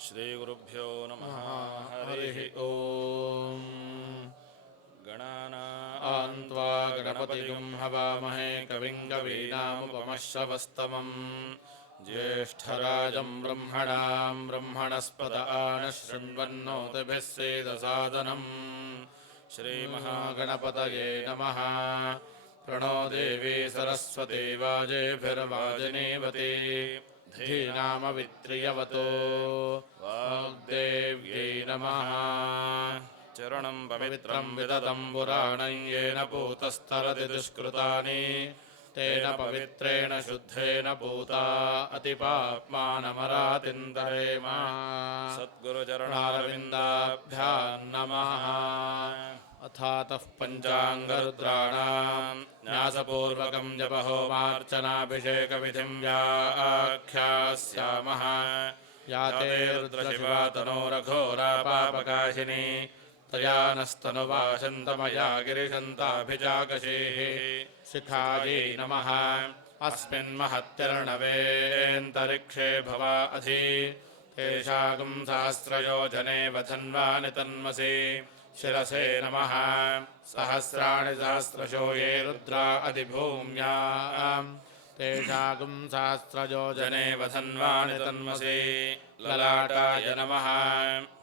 श्रीगुरुभ्यो नमः। हरिः ओम्। गणानां त्वा गणपतिगं हवामहे कविं कवीनामुपमश्रवस्तमम् ज्येष्ठराजं ब्रह्मणां ब्रह्मणस्पत आनशृण्वन्नोतिभिः सेदसादनम्। श्रीमहागणपतये नमः। प्रणो देवी सरस्वती वाजेभिर्वाजिनीवती धीनामवित्रियवतो वाग्देव्यै नमः। चरणं पवित्रं विदतं पुराणं येन पूतस्तरति दुष्कृतानि तेन पवित्रेण शुद्धेन पूता अतिपाप्मानमरातिन्दरेम। सद्गुरुचरणारविन्दाभ्यां नमः। अथातः पञ्चाङ्गरुद्राणां न्यासपूर्वकं जपहोमार्चनाभिषेकविधिं व्याख्यास्यामः। या ते रुद्रशिवा तनोरघोरापापकाशिनी तया नस्तनुवाशन्तमया गिरिशन्ताभिजाकशीः शिखायै नमः। अस्मिन्महत्यर्णवेऽन्तरिक्षे भवा अधि तेषागं सहस्रयोजने वधन्वानि तन्मसि शिरसे नमः। सहस्राणि सहस्रशो ये रुद्रा अधिभूम्यां तेषागं सहस्रयोजने वधन्वानि तन्मसि ललाटाय नमः।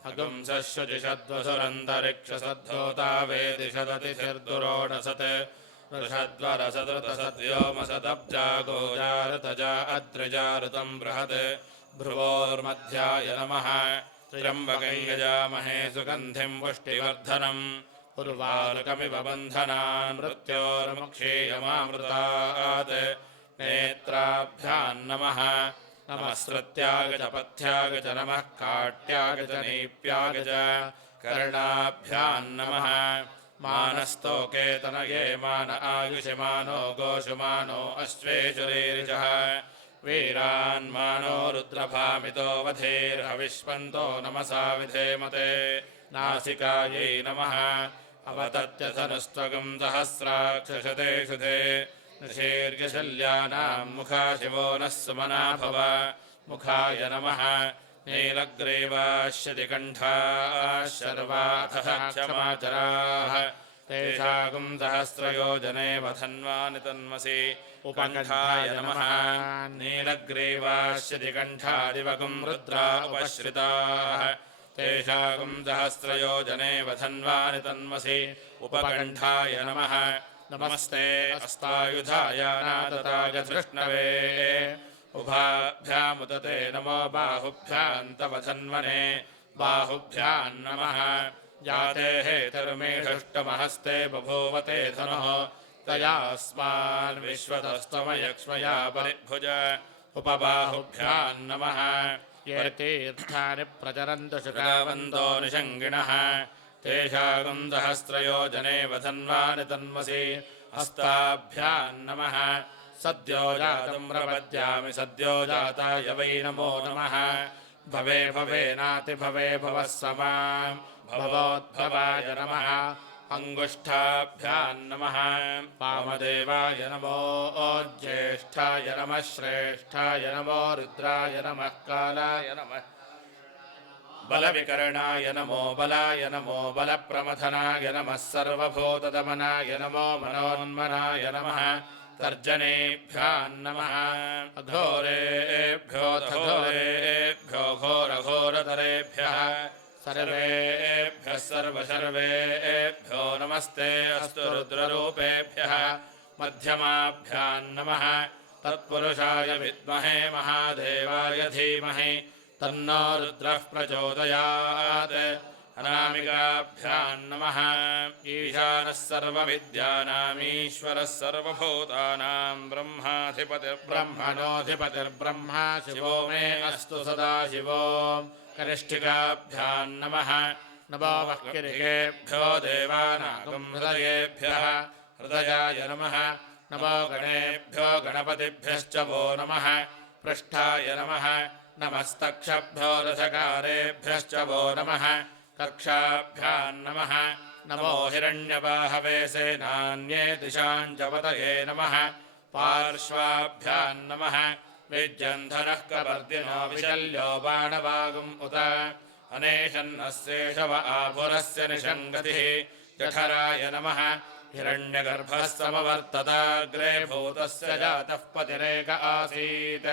अगुंसश्वजिषद्वसुरन्तरिक्षसद्धोता वेदिषदतिथिर्दुरोणसत् वृषद्वरसदृतसद्योमसदब्जागोजारतजा अद्रिजारुतं बृहत् भ्रुवोर्मध्याय नमः। त्र्यम्बकं यजामहे सुगन्धिं पुष्टिवर्धनम् उर्वारुकमिव बन्धनान् मृत्योर्मुक्षीयमामृतात्। नेत्राभ्यां नमः। नमः श्रुत्याग च पथ्याग च नमः काट्याग च नीप्याग च कर्णाभ्यां नमः। मानस्तोके तनये मान आयुषमानो गोषुमानो अश्वेषुरीरिषः वीरान्मानो रुद्रभामितो वधेर्हविष्पन्तो नमसा विधेमते। नासिकायै नमः। अवतत्यथनुस्त्वगं सहस्राक्षशते शुधे ऋषेर्यशल्यानां मुखा शिवो नः सुमना भव। मुखाय नमः। नीलग्रीवाश्यतिकण्ठाः शर्वाथः क्षमाचराः तेषागं सहस्रयोजने वधन्वानि तन्मसि उपकण्ठाय नमः। नीलग्रीवाश्यतिकण्ठादिवगं रुद्रा उपश्रिताः तेषागं सहस्रयोजने वधन्वानि तन्मसि उपकण्ठाय नमः। नमस्ते अस्तायुधाय नादताय धृष्णवे उभाभ्यामुदते नमो बाहुभ्यां तव धन्वने बाहुभ्यां नमः। जाते हेतर्मेषष्टमहस्ते बभूवते धनुः तयास्मान् विश्वतस्तमयक्ष्मया परिभुज उपबाहुभ्यां नमः। ये तीर्थानि प्रचरन्तु शुकावन्तो निषङ्गिणः तेषागं सहस्रयोजने वधन्वानि तन्मसि हस्ताभ्यां नमः। सद्यो जातं प्रपद्यामि सद्यो जाताय वै नमो नमः। भवे भवेनातिभवे भवः समां भवोद्भवाय नमः। अङ्गुष्ठाभ्यां नमः। वामदेवाय नमो ज्येष्ठाय नमः। श्रेष्ठाय नमो रुद्राय नमः। कालाय नमः। बलविकरणाय नमो बलाय नमो बलप्रमथनाय नमः। सर्वभूतदमनाय नमो मनोन्मनाय नमः। तर्जनेभ्यां नमः। अघोरेभ्यो घोरेभ्यो घोरघोरतरेभ्यः सर्वेभ्यः सर्वशर्वेभ्यो नमस्ते अस्तु रुद्ररूपेभ्यः। मध्यमाभ्यां नमः। तत्पुरुषाय विद्महे महादेवाय धीमहि तन्नो रुद्रः प्रचोदयात्। अनामिकाभ्यां नमः। ईशानः सर्वविद्यानामीश्वरः सर्वभूतानां ब्रह्माधिपतिर्ब्रह्मणोऽधिपतिर्ब्रह्मा शिवो मे अस्तु सदा शिवो। कनिष्ठिकाभ्यां नमः। नमो वह्किरिकेभ्यो देवानागं हृदयेभ्यः हृदयाय नमः। नमो गणेभ्यो गणपतिभ्यश्च वो नमः। पृष्ठाय नमः। नमस्तक्षभ्यो रथकारेभ्यश्च वो नमः। कक्षाभ्यां नमः। नमो हिरण्यबाहवे सेनान्ये दिशां च पतये नमः। पार्श्वाभ्यां नमः। विज्यन्धनः कपर्दिनो विशल्यो बाणवागुम् उत अनेशन्नस्येषव आपुरस्य निषङ्गतिः जठराय नमः हिरण्यगर्भः समवर्तताग्रे भूतस्य जातः पतिरेक आसीत्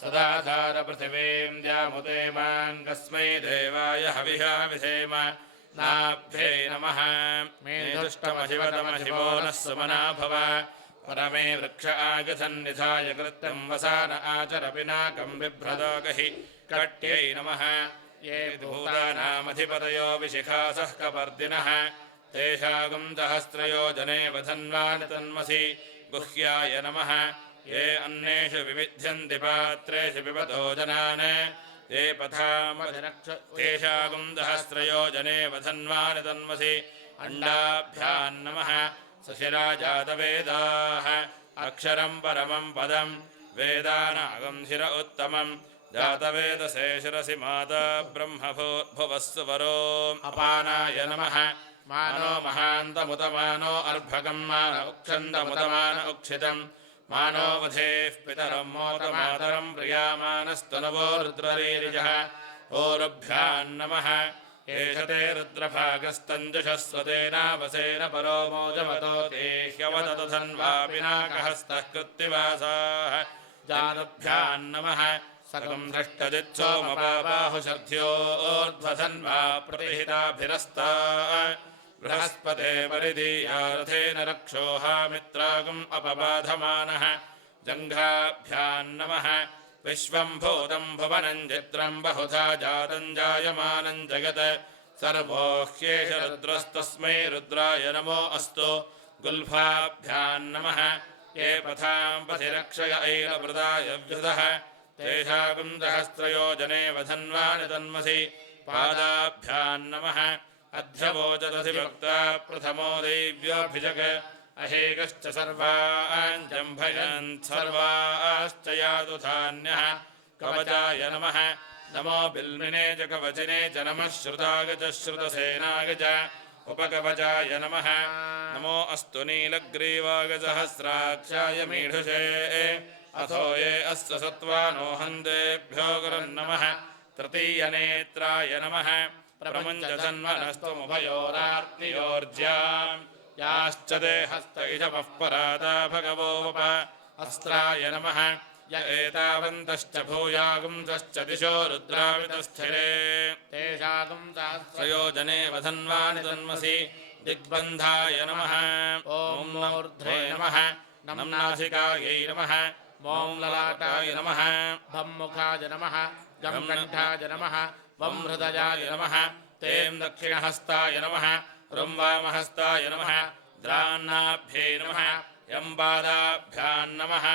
सदाधारपृथिवीम् द्यामुते माङ्गस्मै देवाय हविषा विधेम नाभ्यै नमः मेधुष्टमशिवतमशिवो नः सुमना भव परमे वृक्ष आगसन्निधाय कृत्यं वसान आचर पिनाकं बिभ्रदोगहि कट्यै नमः ये भूतानामधिपतयो विशिखासः कपर्दिनः तेषागं सहस्रयोजने वधन्वानि तन्मसि गुह्याय नमः ये अन्नेषु विविध्यन्ति पात्रेषु पिबतो जनान् ये पथामधिरक्ष तेषागं सहस्रयोजने वधन्वानि तन्मसि अण्डाभ्याम् नमः सशिराजातवेदाः अक्षरं परमं पदं वेदानागं शिर उत्तमं जातवेदसे शिरसि माता ब्रह्मभूर्भुवस्सु वरो अपानाय नमः मानो महान्तमुतमानो अर्भकं मान उक्षन्दमुतमान उक्षितं मानो वधेः पितरं मोतमातरं प्रियामानस्तनवो रुद्ररीरिजः ओरुभ्याम् नमः एष ते रुद्रभागस्तञ्जुषस्वतेनावसेन परो मोजमतो देह्यवदधन्वापिनाकहस्तः कृत्तिवासाः जानुभ्याम् नमः सकं धृष्टजित्सोमपाबाहुशर्ध्योर्ध्वधन्वा प्रतिहिताभिरस्ता बृहस्पते परिधीयारथेन रक्षोहामित्रागम् अपबाधमानः जङ्घाभ्याम् नमः विश्वं भूतं भुवनं चित्रं बहुधा जातं जायमानं जगत् सर्वो ह्येष रुद्रस्तस्मै रुद्राय नमो अस्तु गुल्फाभ्याम् नमः ये पथां पथिरक्षय ऐलवृदाय व्युधः तेषागं सहस्रयोजने वधन्वानि तन्मसि पादाभ्याम् नमः अध्यवोचदधिभक्ता प्रथमो देव्योऽभिजग अहेकश्च सर्वाञ्जम्भयन् सर्वाश्च यातुधान्यः कवचाय नमः नमो बिल्मिने च कवचिने च नमः श्रुताय च श्रुतसेनाय च उपकवचाय नमः नमो अस्तु नीलग्रीवाय सहस्राक्षाय मीढुषे अथो ये अस्य सत्त्वानो हन्तेभ्यो गुरुन्नमः तृतीयनेत्राय नमः प्रमुञ्चन्वनस्त्वमुभयोरार्तियोर्ज्याम् याश्च ते हस्त इषवः पराता भगवो वप अस्त्राय नमः य एतावन्तश्च भूयागुंसश्च दिशो रुद्रावितस्थिरे तेषागुं सहस्रयोजने वधन्वानि तन्मसि दिग्बन्धाय नमः ॐ मूर्ध्वे नमः नं नासिकायै नमः ॐ ललाटाय नमः भं मुखाय नमः गं कण्ठाय नमः वं हृदयाय नमः तें दक्षिणहस्ताय नमः रुं वामहस्ताय नमः द्रान्नाभ्यै नमः यं पादाभ्याम् नमः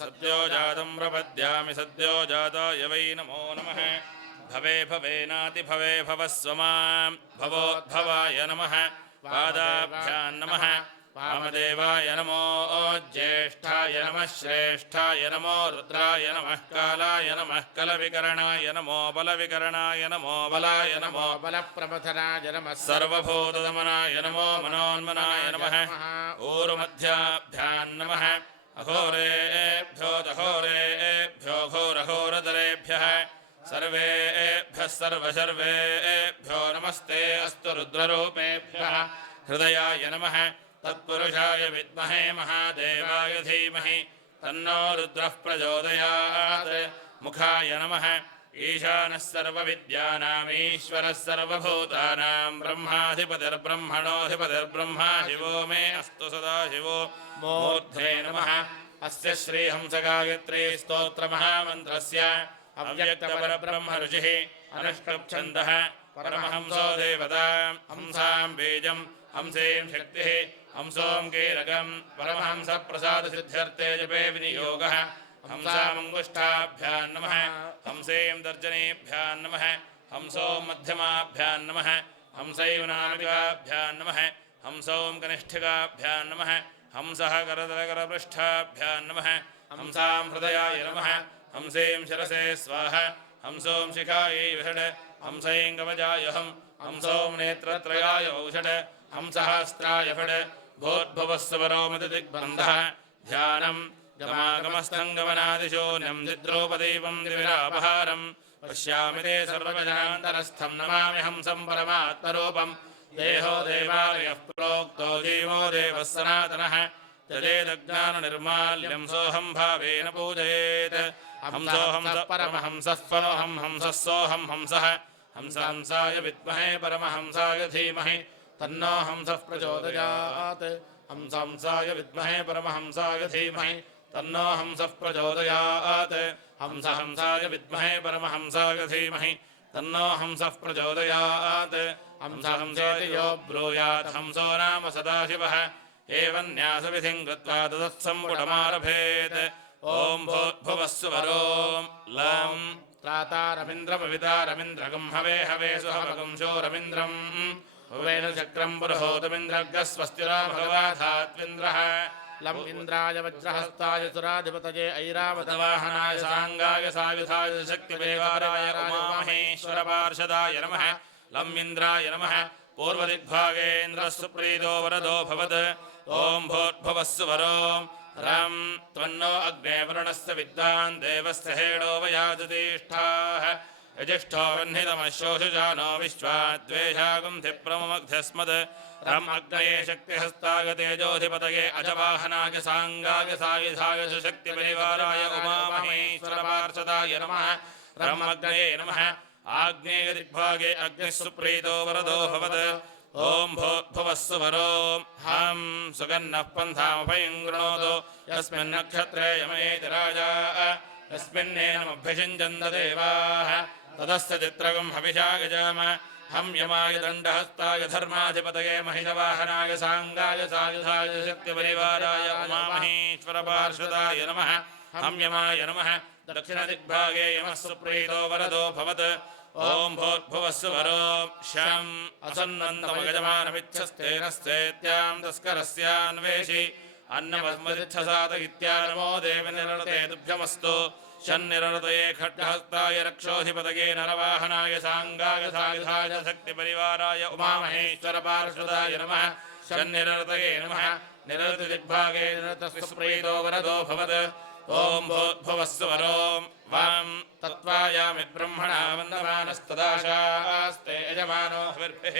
सद्यो जातं प्रपद्यामि सद्यो जाताय वै नमो नमः भवे भवेनातिभवे भवस्व मां भवोद्भवाय नमः पादाभ्याम् नमः वामदेवाय नमो ज्येष्ठाय नमः श्रेष्ठाय नमो रुद्राय नमः कालाय नमः कलविकरणाय नमो बलविकरणाय नमो बलाय नमो बलप्रमथनाय नमः सर्वभूतदमनाय नमो मनोन्मनाय नमः ऊरुमध्याभ्याम् नमः अघोरेभ्यो दघोरेभ्यो घोरघोरतरेभ्यः सर्वेभ्यः सर्वशर्वेभ्यो नमस्ते अस्तु रुद्ररूपेभ्यः हृदयाय नमः तत्पुरुषाय विद्महे महादेवाय धीमहि तन्नो रुद्रः प्रचोदयात् मुखाय नमः ईशानः सर्वविद्यानामीश्वरः सर्वभूतानां ब्रह्माधिपतिर्ब्रह्मणोऽधिपतिर्ब्रह्मा शिवो मे अस्तु सदा शिवो मूर्धे नमः अस्य श्रीहंसगायत्री स्तोत्रमहामन्त्रस्य अव्यक्तपरब्रह्म ऋषिः अनुष्टुप्छन्दः परमहंसो देवता हंसां बीजम् हंसें शक्तिः हंसों कीलकं परमहंसप्रसादसिद्ध्यर्थे जपे विनियोगः हंसामङ्गुष्ठाभ्यां नमः हंसें तर्जनीभ्यां नमः हंसों मध्यमाभ्यां नमः हंसैवनामिकाभ्यां नमः हंसों कनिष्ठिकाभ्यां नमः हंसः करतलकरपृष्ठाभ्यां नमः हंसां हृदयाय नमः हंसें शिरसे स्वाहा हंसों शिखायै विषड हंसैं कवचाय हंसों नेत्रत्रयाय औषड हंसहस्त्राय फड भूर्भुवस्सवरोमतिदिग्बन्धः ध्यानम् गमागमस्थङ्गमनादिशून्यं दिद्रोपदीपं दिविरापहारम् पश्यामि ते सर्वगजान्तरस्थं नमामि हंसं परमात्मरूपम् देहो देवालयः प्रोक्तो जीवो देवः सनातनः यदेदज्ञाननिर्माल्यं सोऽहं भावेन पूजयेत् हंसोऽहंसः परमहंसः परोऽहं हंसः सोऽहं हंसः हंसाय विद्महे परमहंसाय धीमहि तन्नो हंसः प्रचोदयात् हंसाय विद्महे परमहंसाय धीमहि तन्नो हंसः प्रचोदयात् हंसाय विद्महे परमहंसाय धीमहि तन्नो हंसः प्रचोदयात् हंसेति यो ब्रूयात् हंसो नाम सदाशिवः एवं न्यासविधिं कृत्वा तदत्सम्पुटमारभेत् ॐ भूर्भुवस्सुवरों लं त्रातारमिन्द्रपवितारमिन्द्रगं हवे हवे सुहवगं शोरमिन्द्रम् हुवेन चक्रं पुरुहोतमिन्द्रग्रः स्वस्तिरो भगवाधात्विन्द्रः लं इन्द्राय वज्रहस्ताय सुराधिपतये ऐरावतवाहनाय साङ्गाय सायुधाय शक्तिवेगाराय उमामहेश्वरपार्षदाय नमः लं इन्द्राय नमः पूर्वदिग्भागेन्द्रः सुप्रीतो वरदो भवत् ॐ भूर्भुवस्सुवरों रं त्वन्नो अग्ने वरुणस्य विद्वान् देवस्य हेडो वयाजुतिष्ठाः यजिष्ठो वह्नितमशोषुजानो विश्वाद्वेषागुं धिप्रमग्ध्यस्मद् रम् अग्नये शक्तिहस्ताय तेजोधिपतये अजवाहनाय साङ्गाय सायुधाय शक्तिपरिवाराय उमामहेश्वरपार्षदाय नमः रम् अग्नये नमः आग्नेयदिग्भागे अग्निः सुप्रीतो वरदो भवत् ॐ भूर्भुवस्सुवरों हं सुगन्नः पन्थामभयं गृणोतु यस्मिन् नक्षत्रे यमयेति राजा यस्मिन्नेनमभ्यषिञ्चन्द देवाः तदस्य चित्रगं हविषा यजाम हम यमाय दण्डहस्ताय धर्माधिपतये महिषवाहनाय साङ्गाय सायुधाय शक्तिपरिवाराय उमामहेश्वरपार्षदाय नमः हम यमाय नमः दक्षिणदिग्भागे यमः सुप्रीतो वरदो भवत् ॐ भूर्भुवस्सुवरों शं असन्नन्तमगजमानमिच्छस्तेनस्तेत्यां तस्करस्यान्वेषि अन्नमस्मदिच्छसात इत्यानमो देवनिरृते तुभ्यमस्तु शन्निरृतये खड्गहस्ताय रक्षोधिपतये नरवाहनाय साङ्गाय सायुधाय शक्तिपरिवाराय उमामहेश्वरपार्षदाय नमः शन्निरृतये नमः निरृतदिग्भागे निरृतस्प्रीतो वरदो भवत् ॐ भूर्भुवस्सुवरों वां तत्त्वायामि ब्रह्मणा वन्दमानस्तदाशास्ते यजमानो हविर्भिः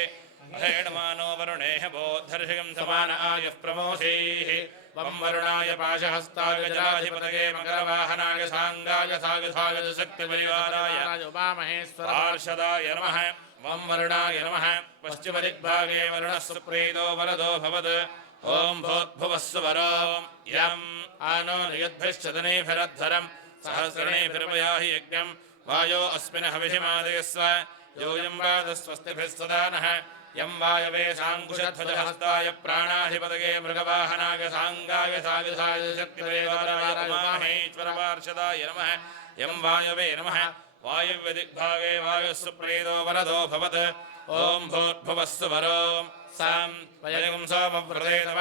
महेणमानो वरुणेह बोद्धर्षिगं समान आयुः प्रमोषीः वं वरुणाय पाशहस्ताय जलाधिपतये मकरवाहनाय साङ्गाय सायुधाय शक्तिपरिवाराय उमामहेश्वरपार्षदाय नमः वं वरुणाय नमः पश्चिमदिग्भागे वरुणः सुप्रीतो वरदो भवत् ॐ भूर्भुवस्सुवरों यम् आनो नियद्भिश्चदनेभिरध्वरम् सहस्रणेभिर्वयाहि यज्ञं वायो अस्मिन् हविषिमादयस्व योऽयं वादस्वस्तिभिः सदा नः यं वायवे साङ्कुशध्वजहस्ताय प्राणाधिपतये मृगवाहनाय साङ्गाय सायुधाय शक्तिपरिवाराय उमामहेश्वरपार्षदाय नमः यं वायवे नमः वायुव्यदिग्भागे वायुः सुप्रीतो वरदो भवत् ॐ भूर्भुवस्सुवरों सां वयं सोमव्रते तव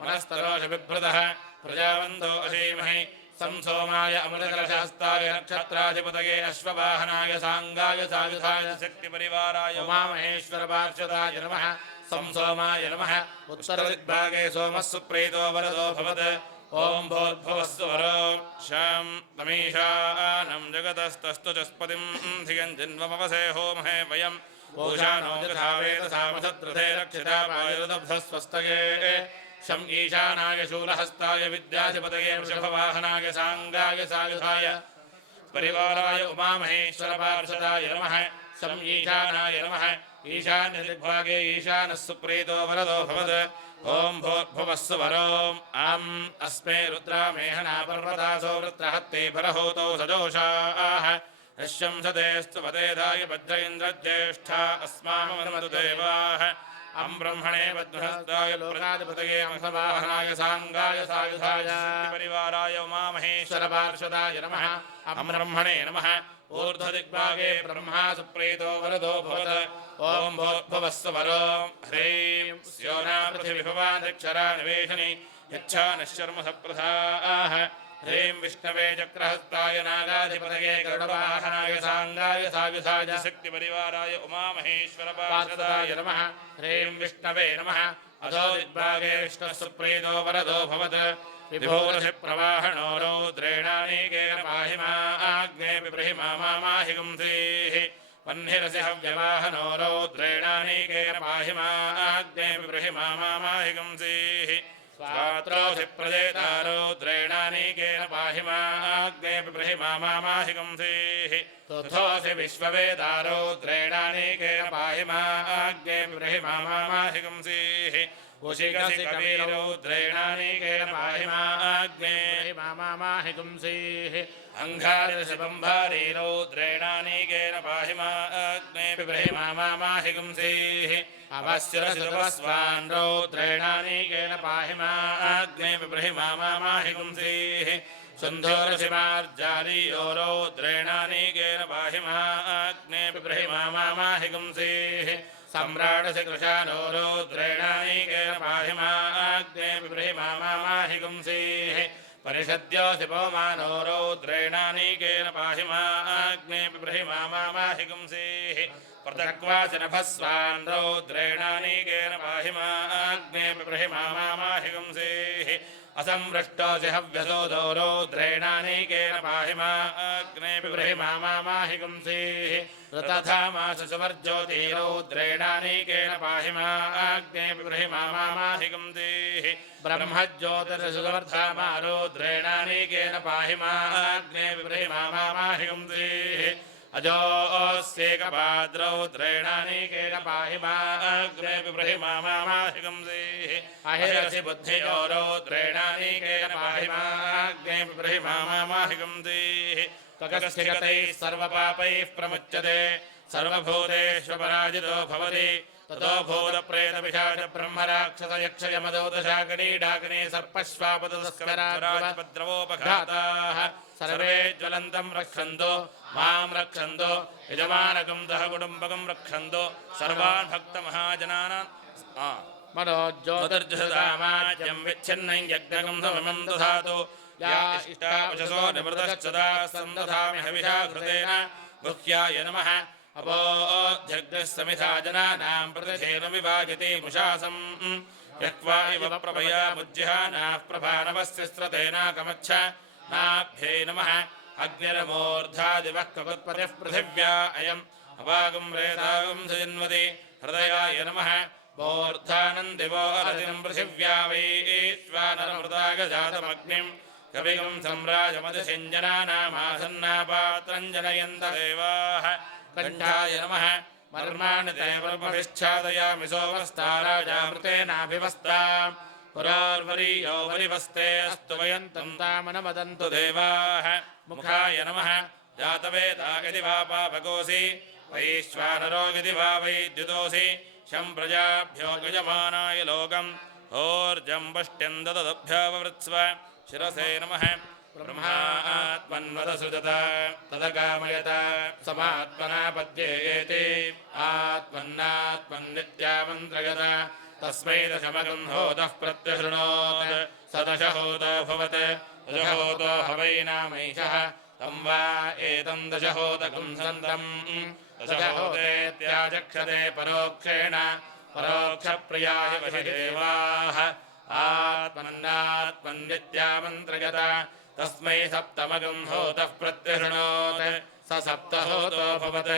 मनस्तरोषबिभृतः प्रजावन्तो अशीमहि संसोमाय अमृतकलशहस्ताय नक्षत्राधिपतये अश्ववाहनाय साङ्गाय सायुधाय शक्तिपरिवाराय उमामहेश्वरपार्षदाय नमः संसोमाय नमः उत्तरदिग्भागे सोमः सुप्रीतो वरदो भवत् ॐ भूर्भुवस्सुवरों शं तमीशानं जगतस्तस्तु चस्पतिं धियं जिन्वमवसे होमहे वयं पूषानो यथा वेदसामसद्रथे रक्षिता वायुर्दब्धस्वस्तये शं ईशानाय शूलहस्ताय विद्याधिपतये वृषभवाहनाय साङ्गाय सायुधाय परिवाराय उमामहेश्वरपार्षदाय नमः शं ईशानाय नमः ईशान्यदिग्भागे ईशानः सुप्रीतो वरदो भवत् ॐ भूर्भुवस्सुवरों अस्मे रुद्रामेहना पर्वतासो वृत्रहत्ते भरहोतो सजोषाः यशंसतेस्तु पदेधाय भद्र इन्द्रज्येष्ठा अस्मामनुमतु देवाः ब्रह्मणे बद्धहस्ताय लोकाधिपतये अंसवाहनाय साङ्गाय सायुधाय परिवाराय उमामहेश्वरपार्षदाय नमः ब्रह्मणे नमः ऊर्ध्वदिग्भागे ब्रह्मा सुप्रीतो वरदो भवत् ॐ भूर्भुवस्सुवरों ह्रीं स्योना पृथिवीभवादक्षरा निवेशनि यच्छानश्चर्मसप्रथाः ह्रीं विष्णवे चक्रहस्ताय नागाधिपतये गरुडवाहनाय साङ्गाय सायुधाय शक्तिपरिवाराय उमामहेश्वरपार्षदाय नमः ह्रीं विष्णवे नमः अधो दिग्भागे विष्णुः सुप्रीतो वरदो भवत् विभोरसि प्रवाहणो रौद्रेणानीकेन पाहि माग्ने बिभ्रहि मामाहि गुंसीः वह्निरसि हव्यवाहनो रौद्रेणानीकेन पाहि माग्ने बिभ्रहि मामाहि गुंसीः स्वात्रोऽसि प्रदेता रौद्रेणानीकेन पाहि माग्ने बिभ्रहि मामाहि गुंसीः तुथोऽसि विश्ववेदा रौद्रेणानीकेन पाहि माग्ने बिभ्रहि मामाहि गुंसीः उशिगसि कविरौद्रेणानीकेन पाहि माग्ने मामाहि गुंसीः अंघारसि बंभारी रौद्रेणानीकेन पाहि माग्ने बिभ्रहि मामाहि गुंसीः अवस्यरसि तपस्वान् रौद्रेणानीकेन पाहि माग्ने बिभ्रहि मामाहि गुंसीः सुन्धोरसि मार्जालीयो रौद्रेणानीकेन पाहि माग्ने बिभ्रहि मामाहि गुंसीः सम्राडसि कृशानो रौद्रेणानीकेन पाहि माग्ने बिभ्रहि मामाहि गुंसीः परिषद्योऽसि पवमानो रौद्रेणानीकेन पाहि माग्ने बिभ्रहि मामाहि गुंसीः पृथक्वासि नभस्वान् रौद्रेणानीकेन पाहि माग्ने बिभ्रहि मामाहि गुंसीः असंवृष्टोऽसि हव्यसोदो रौद्रेणानीकेन पाहि माग्ने बिभ्रहि मामाहि गुंसीः ऋतधामासु सुवर्ज्योति रौद्रेणानीकेन पाहि माग्ने बिभ्रहि मामाहि गुंसीः ब्रह्मज्योतिर्सुवर्धामा रौद्रेणानीकेन पाहि माग्ने बिभ्रहि मामाहि गुंसीः अजोऽस्येकपाद्रौद्रेणानीकेन पाहि माग्ने बिभ्रहि मामाहि गुंसीः अहिरसि बुद्धियो रौद्रेणानीकेन पाहि माग्ने बिभ्रहि मामाहि गुंसीः त्वगस्थिगतैः सर्वपापैः प्रमुच्यते सर्वभूतेष्वपराजितो भवति ततो भूतप्रेतपिशाच ब्रह्मराक्षसयक्षयमदौदशाग्नी डाग्नी सर्पश्वापदस्कराजपद्रवोपघाताः सर्वे ज्वलन्तं रक्षन्तु मां रक्षन्तु यजमानकं दह कुटुम्बकं रक्षन्तु सर्वान् भक्तमहाजनानान् मनोज्योतिर्जसदामाज्यं विच्छिन्नं यज्ञकं समं दधातु या इष्टावचसो निवृतश्चदा सन्दधामि हविषा कृतेन गुह्याय नमः अपोऽध्यग्निः समिधा जनानां प्रतिधेनुविभाजति मुषासम् यक्वा इव प्रभया मुज्जिहानाः प्रभानवस्य स्रतेनाकमच्छ नाभ्यै नमः अग्निरमूर्धादिवः ककुत्पतिः पृथिव्या अयम् अपागं रेदागं सजन्वति हृदयाय नमः मूर्धानन्दिवो हरदिनं पृथिव्या वैश्वानरमृतागजातमग्निम् कविगं सम्राजमतिषिञ्जनानामासन्नापात्रं जनयन्त देवाः कण्ठाय नमः मर्माणि देवरुपविच्छादयामि सोमस्ताराजामृतेनाभिवस्ताम् पुरार्वरीयो वरिवस्ते अस्तु वयन्तं तामनवदन्तु देवाः मुखाय नमः जातवेदा यदि वा पापकोऽसि वैश्वानरो यदि वा वैद्युतोऽसि शं प्रजाभ्यो यजमानाय लोकम् ऊर्जं वष्ट्यं ददभ्याववृत्स्व शिरसे नमः ब्रह्मात्मन्वदसृजत तदकामयत समात्मना पद्येति आत्मन्नात्मन्नित्यामन्त्रयत तस्मै दशमगं होतः प्रत्यशृणोत् स दशहोतो भवत् दशहोतो हवैनामैषः तं वा एतं दशहोतकं सन्तम् दशहोतेत्याचक्षते परोक्षेण परोक्षप्रियाय वहि देवाः आत्मन्नात्मन्नित्यामन्त्रयत तस्मै सप्तमगं होतः प्रत्यशृणोत् स सप्तहोतो भवत्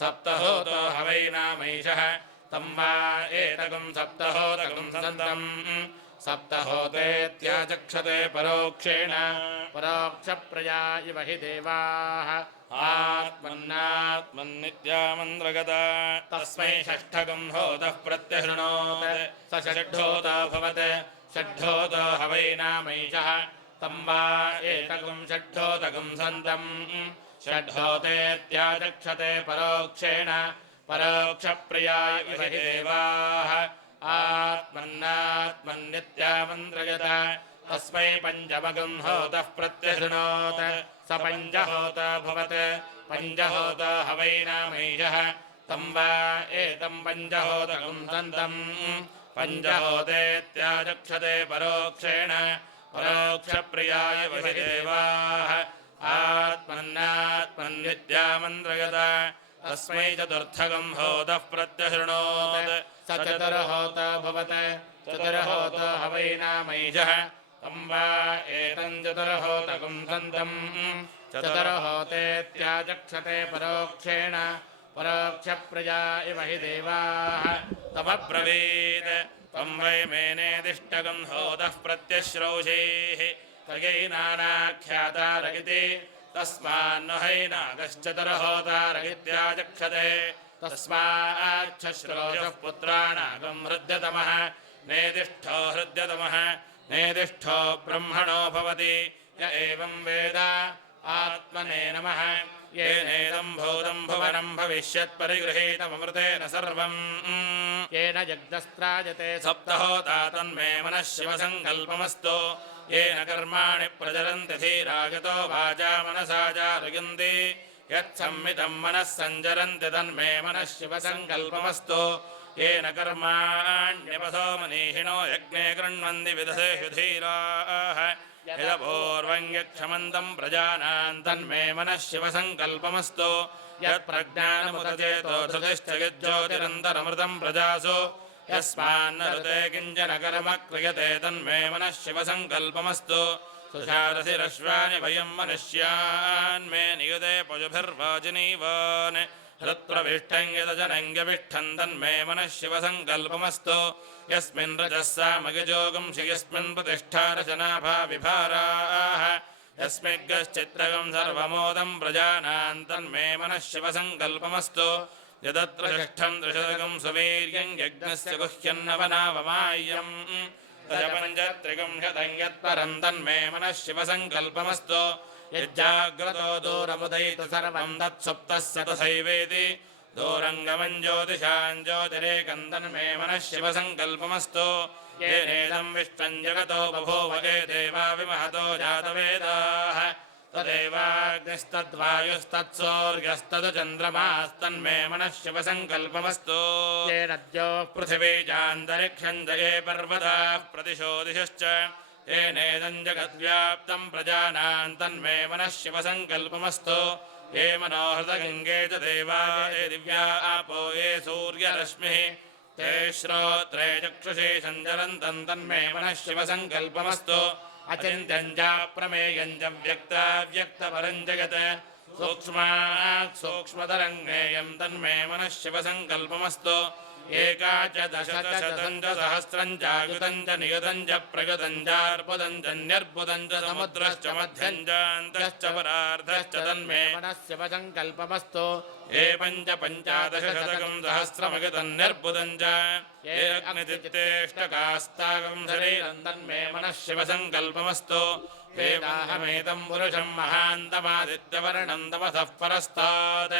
सप्तहोतो हवैनामैषः तं वा एतकं सप्तहोतकं सन्तम् सप्तहोतेत्याचक्षते परोक्षेण परोक्षप्रयाय वहि देवाः आत्मन्नात्मन्नित्यामन्त्रगत तस्मै षष्ठकं होतः प्रत्यशृणोत् स षड्ढोतो भवत् षड्ढोतो हवैनामैषः तं वा एतकं षड्ढोतकं सन्तम् षड्ढोतेत्याचक्षते परोक्षेण परोक्षप्रियाय वहि देवाः आत्मन्नात्मन्नित्यामन्त्रयत तस्मै पञ्चमगं होतः प्रत्यशृणोत् स पञ्चहोतो भवत् पञ्चहोतो हवैनामैषः तं वा एतं पञ्चहोतकं सन्तम् पञ्चहोतेत्याचक्षते परोक्षेण परोक्षप्रियाय वहि देवाः आत्मन्नात्मन्नित्यामन्त्रयत तस्मै चतुर्थकं होतः प्रत्यशृणोत् स चतुर्होतो भवत् चतुर्होतो हवैनामैषः तं वा एतं चतुर्होतकं सन्तम् चतुर्होतेत्याचक्षते परोक्षेण परोक्षप्रजा इव हि देवाः तमब्रवीत् तं वै मेनेदिष्टकं होतः प्रत्यश्रौषैः खगैनानाख्यातार इति तस्मान्नु हैनागश्चतुर्होतार इत्याचक्षते तस्माच्छ्रोषः पुत्राणागं हृद्यतमः नेदिष्ठो हृद्यतमः नेदिष्ठो ब्रह्मणो भवति य एवं वेद आत्मने नमः येनेदं भूतं भुवनं भविष्यत्परिगृहीतममृतेन सर्वम् येन जग्दस्त्राजते सप्तहोता तन्मे मनः शिवसङ्कल्पमस्तु येन कर्माणि प्रचरन्ति धीरागतो वाचा मनसा जारयन्ति यत्संमितं मनः सञ्चरन्ति तन्मे मनः शिवसङ्कल्पमस्तु येन कर्माण्यपसो मनीषिणो यज्ञे कृण्वन्ति विदधेषु धीराः यदपूर्वं यक्षमन्तं प्रजानां तन्मे मनः शिवसङ्कल्पमस्तु यत्प्रज्ञानमुदचेतो धृतिश्च यज्ज्योतिरन्तरमृतं प्रजासु यस्मान्नरुते किञ्चन कर्म क्रियते तन्मे मनः शिवसङ्कल्पमस्तु सुषारथिरश्वानि वयं मनुष्यान्मे नियुते पशुभिर्वाजिनीवान् हृत्प्रविष्टं यदजनङ्गविष्ठं तन्मे मनः शिवसङ्कल्पमस्तु यस्मिन् रजः सामगजोगं यस्मिन् प्रतिष्ठा रचनाभा विभाराः यस्मिग्गश्चित्रगं सर्वमोदं प्रजानां तन्मे मनः शिवसङ्कल्पमस्तु यदत्र षष्ठं त्रिशतकं सुवीर्यं यज्ञस्य गुह्यन्नवनावमाय्यं तजपञ्चत्रिकं शतं यत्परं तन्मे मनः शिवसङ्कल्पमस्तु यज्जाग्रतो दूरमुदयितु सर्वं तत्सुप्तस्य तथैवेति दूरङ्गमं ज्योतिषां ज्योतिरेकं तन्मे मनः शिवसङ्कल्पमस्तु येनेदं विश्वं जगतो बभूव ये देवा विमहतो जातवेदाः तदेवाग्निस्तद्वायुस्तत्सौर्यस्तदचन्द्रमास्तन्मे मनः शिवसङ्कल्पमस्तु येन द्योः पृथिवी चान्तरिक्षं जये पर्वताः प्रतिशो दिशश्च येनेदं जगद्व्याप्तं प्रजानां तन्मे मनः शिवसङ्कल्पमस्तु ये मनोहृतगङ्गे च देवा ये दिव्या आपो ये सूर्यरश्मिः ते श्रोत्रे चक्षुषे सञ्चरन्तं तन्मे मनः शिवसङ्कल्पमस्तु अचिन्त्यं च प्रमेयं च व्यक्ताव्यक्तपरं जगत् सूक्ष्मात् सूक्ष्मतरं ज्ञेयं तन्मे मनः शिवसङ्कल्पमस्तु एका च दश च शतं च सहस्रं चायुतं च नियुतं च प्रगतं चार्बुदं च न्यर्बुदं च समुद्रश्च मध्यं च अन्तश्च परार्धश्च तन्मे मनः शिवसङ्कल्पमस्तु ये पञ्चादशशतकं सहस्रमगतं न्यर्बुदं च ये अग्निचित्तेष्टकास्ताकं शरीरं तन्मे मनः शिवसङ्कल्पमस्तु देवाहमेतं पुरुषं महान्तमादित्यवर्णं तमसः परस्तात्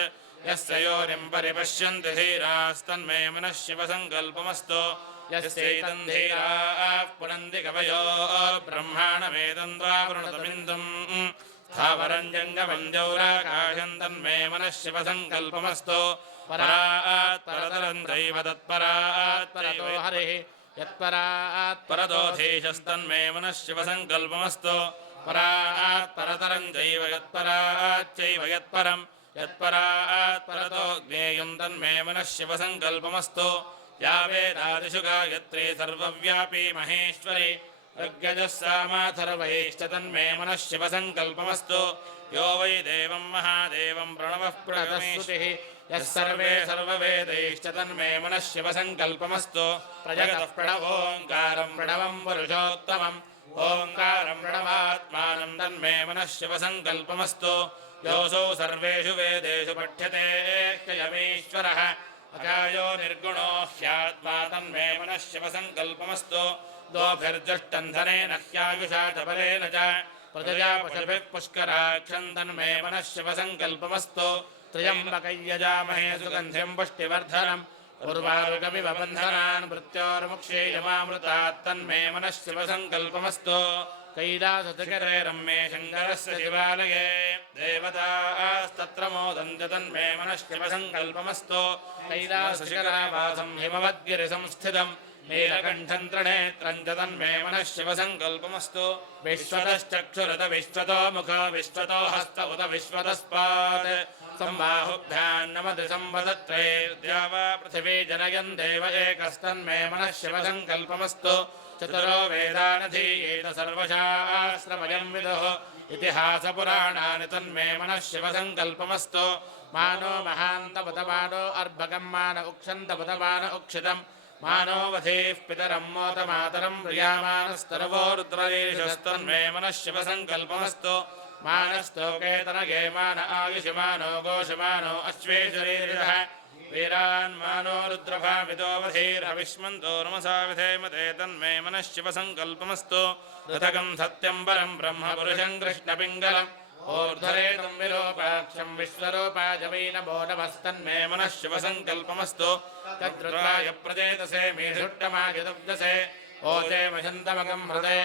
यस्य योनिं परिपश्यन्ति धीरास्तन्मे मनः शिवसङ्कल्पमस्तु यस्यैतं धीराः पुनन्ति कवयो ब्रह्माणमेतं द्वावृणतमिन्दुं स्थावरं जङ्गमं जौराकाशं तन्मे मनः शिवसङ्कल्पमस्तु परात् परतरं दैव तत्परात् परतो हरिः यत्परात् परतोऽधीशस्तन्मे मनः शिवसङ्कल्पमस्तु परात् परतरं दैव यत्पराच्चैव यत्परं यत्परात् परतो ज्ञेयं तन्मे मनः शिवसङ्कल्पमस्तु या वेदादिषु गायत्री सर्वव्यापी महेश्वरी ऋग्यजः सामाथर्वैश्च तन्मे मनः शिवसङ्कल्पमस्तु यो वै देवं महादेवं प्रणवः प्रणतश्रुतिः यः सर्वे सर्ववेदैश्च तन्मे मनः शिवसङ्कल्पमस्तु प्रजगतः प्रणवोङ्कारं प्रणवं पुरुषोत्तमम् ओङ्कारं प्रणवात्मानं तन्मे मनः शिवसङ्कल्पमस्तु योऽसौ सर्वेषु वेदेषु पठ्यते यमीश्वरः अकायो निर्गुणो ह्यात्मा तन्मे मनः शिवसङ्कल्पमस्तु द्वोभिर्जुष्टं धनेन ह्यायुषा च बलेन च प्रजया पशुभिः पुष्कराक्षं तन्मे मनः शिवसङ्कल्पमस्तु त्र्यम्बकं यजामहे सुगन्धिं पुष्टिवर्धनम् उर्वारुकमिव बन्धनान् मृत्योर्मुक्षीयमामृतात् तन्मे मनः शिवसङ्कल्पमस्तु कैलासशिखरे रम्ये शङ्करस्य शिवालये देवतास्तत्र मोदन्ति तन्मे मनः शिवसङ्कल्पमस्तु कैलासशिखरावासं हिमवद्गिरिसंस्थितं नीलकण्ठं त्रिनेत्रं च तन्मे मनः शिवसङ्कल्पमस्तु विश्वतश्चक्षुरत विश्वतो मुख विश्वतो हस्त उत विश्वतस्पात् संबाहुभ्यान्नमति सम्पदत्रे द्यावा पृथिवी जनयन् देव एकस्तन्मे मनः शिवसङ्कल्पमस्तु चतुरो वेदानधीयेत सर्वशास्त्रमयं विदुः इतिहासपुराणानि तन्मे मनः शिवसङ्कल्पमस्तु मानो महान्तपदमानो अर्भकं मान उक्षन्तपदमान उक्षितम् मानो वधेः पितरं मोतमातरं प्रियामानस्तर्वो रुद्रयेशस्तन्मे मनः शिवसङ्कल्पमस्तु मानस्तोकेतनगे मान आयुषमानो गोषमानो अश्वेशरीरितः वीरान्मानो रुद्रभामितो वधीरविष्मन्तो नमसा विधेमते तन्मे मनः शिवसङ्कल्पमस्तु ऋतकं सत्यं परं ब्रह्म पुरुषं कृष्णपिङ्गलम् ऊर्ध्वरेतं विरूपाक्षं विश्वरूपाजमीनमो नमस्तन्मे मनः शिवसङ्कल्पमस्तु तद्रुद्राय प्रचेतसे मेधुट्टमायदुग्धसे ओजे मशन्तमकं हृदे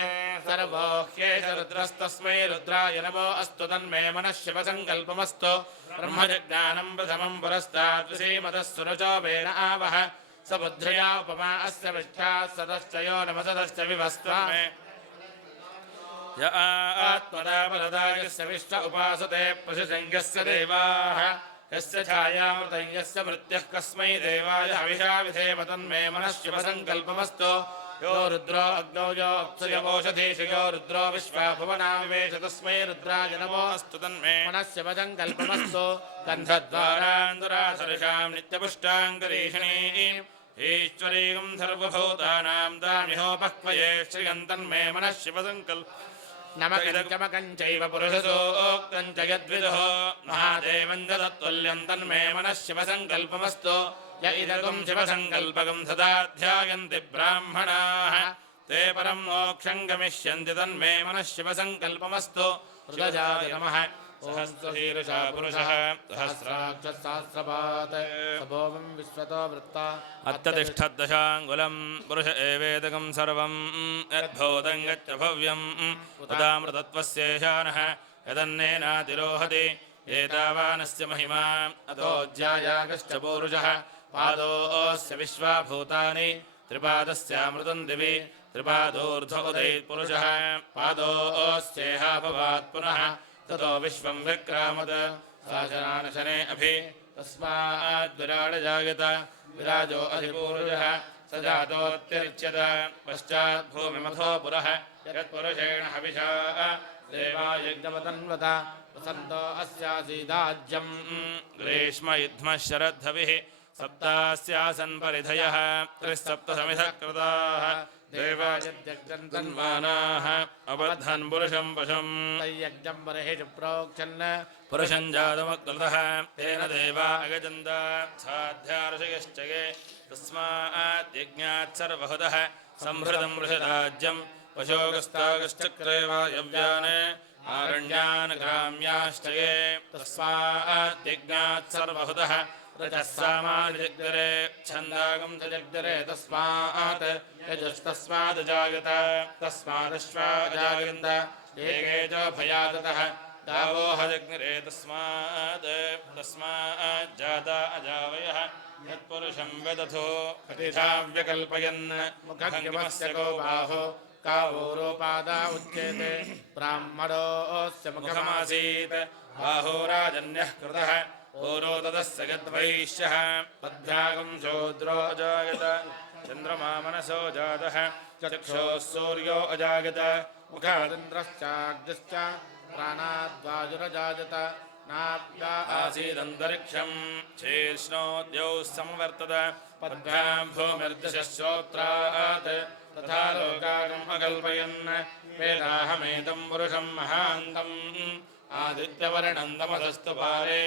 सर्वो ह्येष रुद्रस्तस्मै रुद्राय नमो अस्तु तन्मे मनः शिवसङ्कल्पमस्तु ब्रह्मजज्ञानं प्रथमं पुरस्ताद्विषीमतः सुरचोपेन आवह सबुद्ध्या उपमा अस्य विष्ठात् सदश्च यो नमसदश्च विभस्त्वामे य आत्मदा परदा यस्य विश्व उपासते पशुसंज्ञस्य देवाः यस्य छायामृतं यस्य मृत्युः कस्मै देवाय हविषा विधेम तन्मे मनः शिवसङ्कल्पमस्तु यो रुद्रो अग्नौ यो अप्सुयवोषधीषु यो रुद्रो विश्वा भुवनाविवेश तस्मै रुद्राय नमो अस्तु तन्मे मनः शिवसङ्कल्पमस्तु गन्धद्वारान्दुरासरुषां नित्यपुष्टाङ्गरीषिणीम् ईश्वरीं सर्वभूतानां दामिहोपक्वये श्रियं तन्मे मनः शिवसङ्कल्पमस्तु नमकञ्चमकञ्चैव पुरुषसोक्तं च यद्विदुः महादेवं च तत्तुल्यं तन्मे मनः शिवसङ्कल्पमस्तु य इदं शिवसङ्कल्पकं सदा ध्यायन्ति ब्राह्मणाः ते परं मोक्षं गमिष्यन्ति तन्मे मनः शिवसङ्कल्पमस्तु ऋगजाय नमः सहस्रशीर्षा पुरुषः सहस्राक्षसहस्रपात् सभोमं विश्वतो वृत्ता अत्यतिष्ठद्दशाङ्गुलं पुरुष एवेदकं सर्वं यद्भूतं यच्च भव्यं तदामृतत्वस्येशानः यदन्नेनातिरोहति एतावानस्य महिमा अतोऽध्यायागश्च पूरुषः पादोऽस्य विश्वाभूतानि त्रिपादस्यामृतं दिवि त्रिपादोर्ध्व उदैत्पुरुषः पादोऽस्येहाभवात् पुनः ततो विश्वं विक्रामत् साशनानशने अभि तस्माद्विराडजायत विराजो अधिपूरुषः स जातोऽत्यर्च्यत पश्चात् भूमिमथो पुरः यत्पुरुषेण हविषा देवायज्ञमतन्वत वसन्तो अस्यासीदाज्यम् ग्रीष्मयुध्मः शरद्धविः सप्तास्यासन् परिधयः त्रिसप्तसमिधः कृताः देवायज्ञन्तन्मानाः अबद्धन् पुरुषं पशुम् तय्यज्ञं बर्हिषु प्रोक्षन् पुरुषं जातमकृतः तेन देवा अगजन्त साध्या ऋषयश्च ये तस्माद्यज्ञात् सर्वहुतः संहृतं ऋषिराज्यं पशोगस्तागश्चक्रे वायव्यान् आरण्यान् ग्राम्याश्च ये तस्माद्यज्ञात् सर्वहुतः रजः सामादिजग्दरे छन्दागं च जग्दरे तस्मात् यजुस्तस्मादजागत तस्मादश्वाजागन्त एके च भयाततः दावोहजग्निरे तस्माज्जाता अजावयः यत्पुरुषं वेदथो कतिधा व्यकल्पयन् मुखङ्गिमस्य को बाहो कावोरोपादा उच्यते ब्राह्मणोऽस्य मुखमासीत् बाहोराजन्यः कृतः ओरो तदस्य गद्वैश्यः पद्भ्यागं शूद्रो अजायत चन्द्रमा मनसो जातः चक्षुः सूर्यो अजायत मुखादिन्द्रश्चाग्निश्च प्राणाद्वायुरजायत नाप्या आसीदन्तरिक्षं शीर्ष्णोद्यौ संवर्तत पद्भ्यां भूमिर्दशः श्रोत्रात् तथा लोकागम् अकल्पयन् वेदाहमेतं पुरुषं महान्तम् आदित्यवर्णं तमसस्तु पारे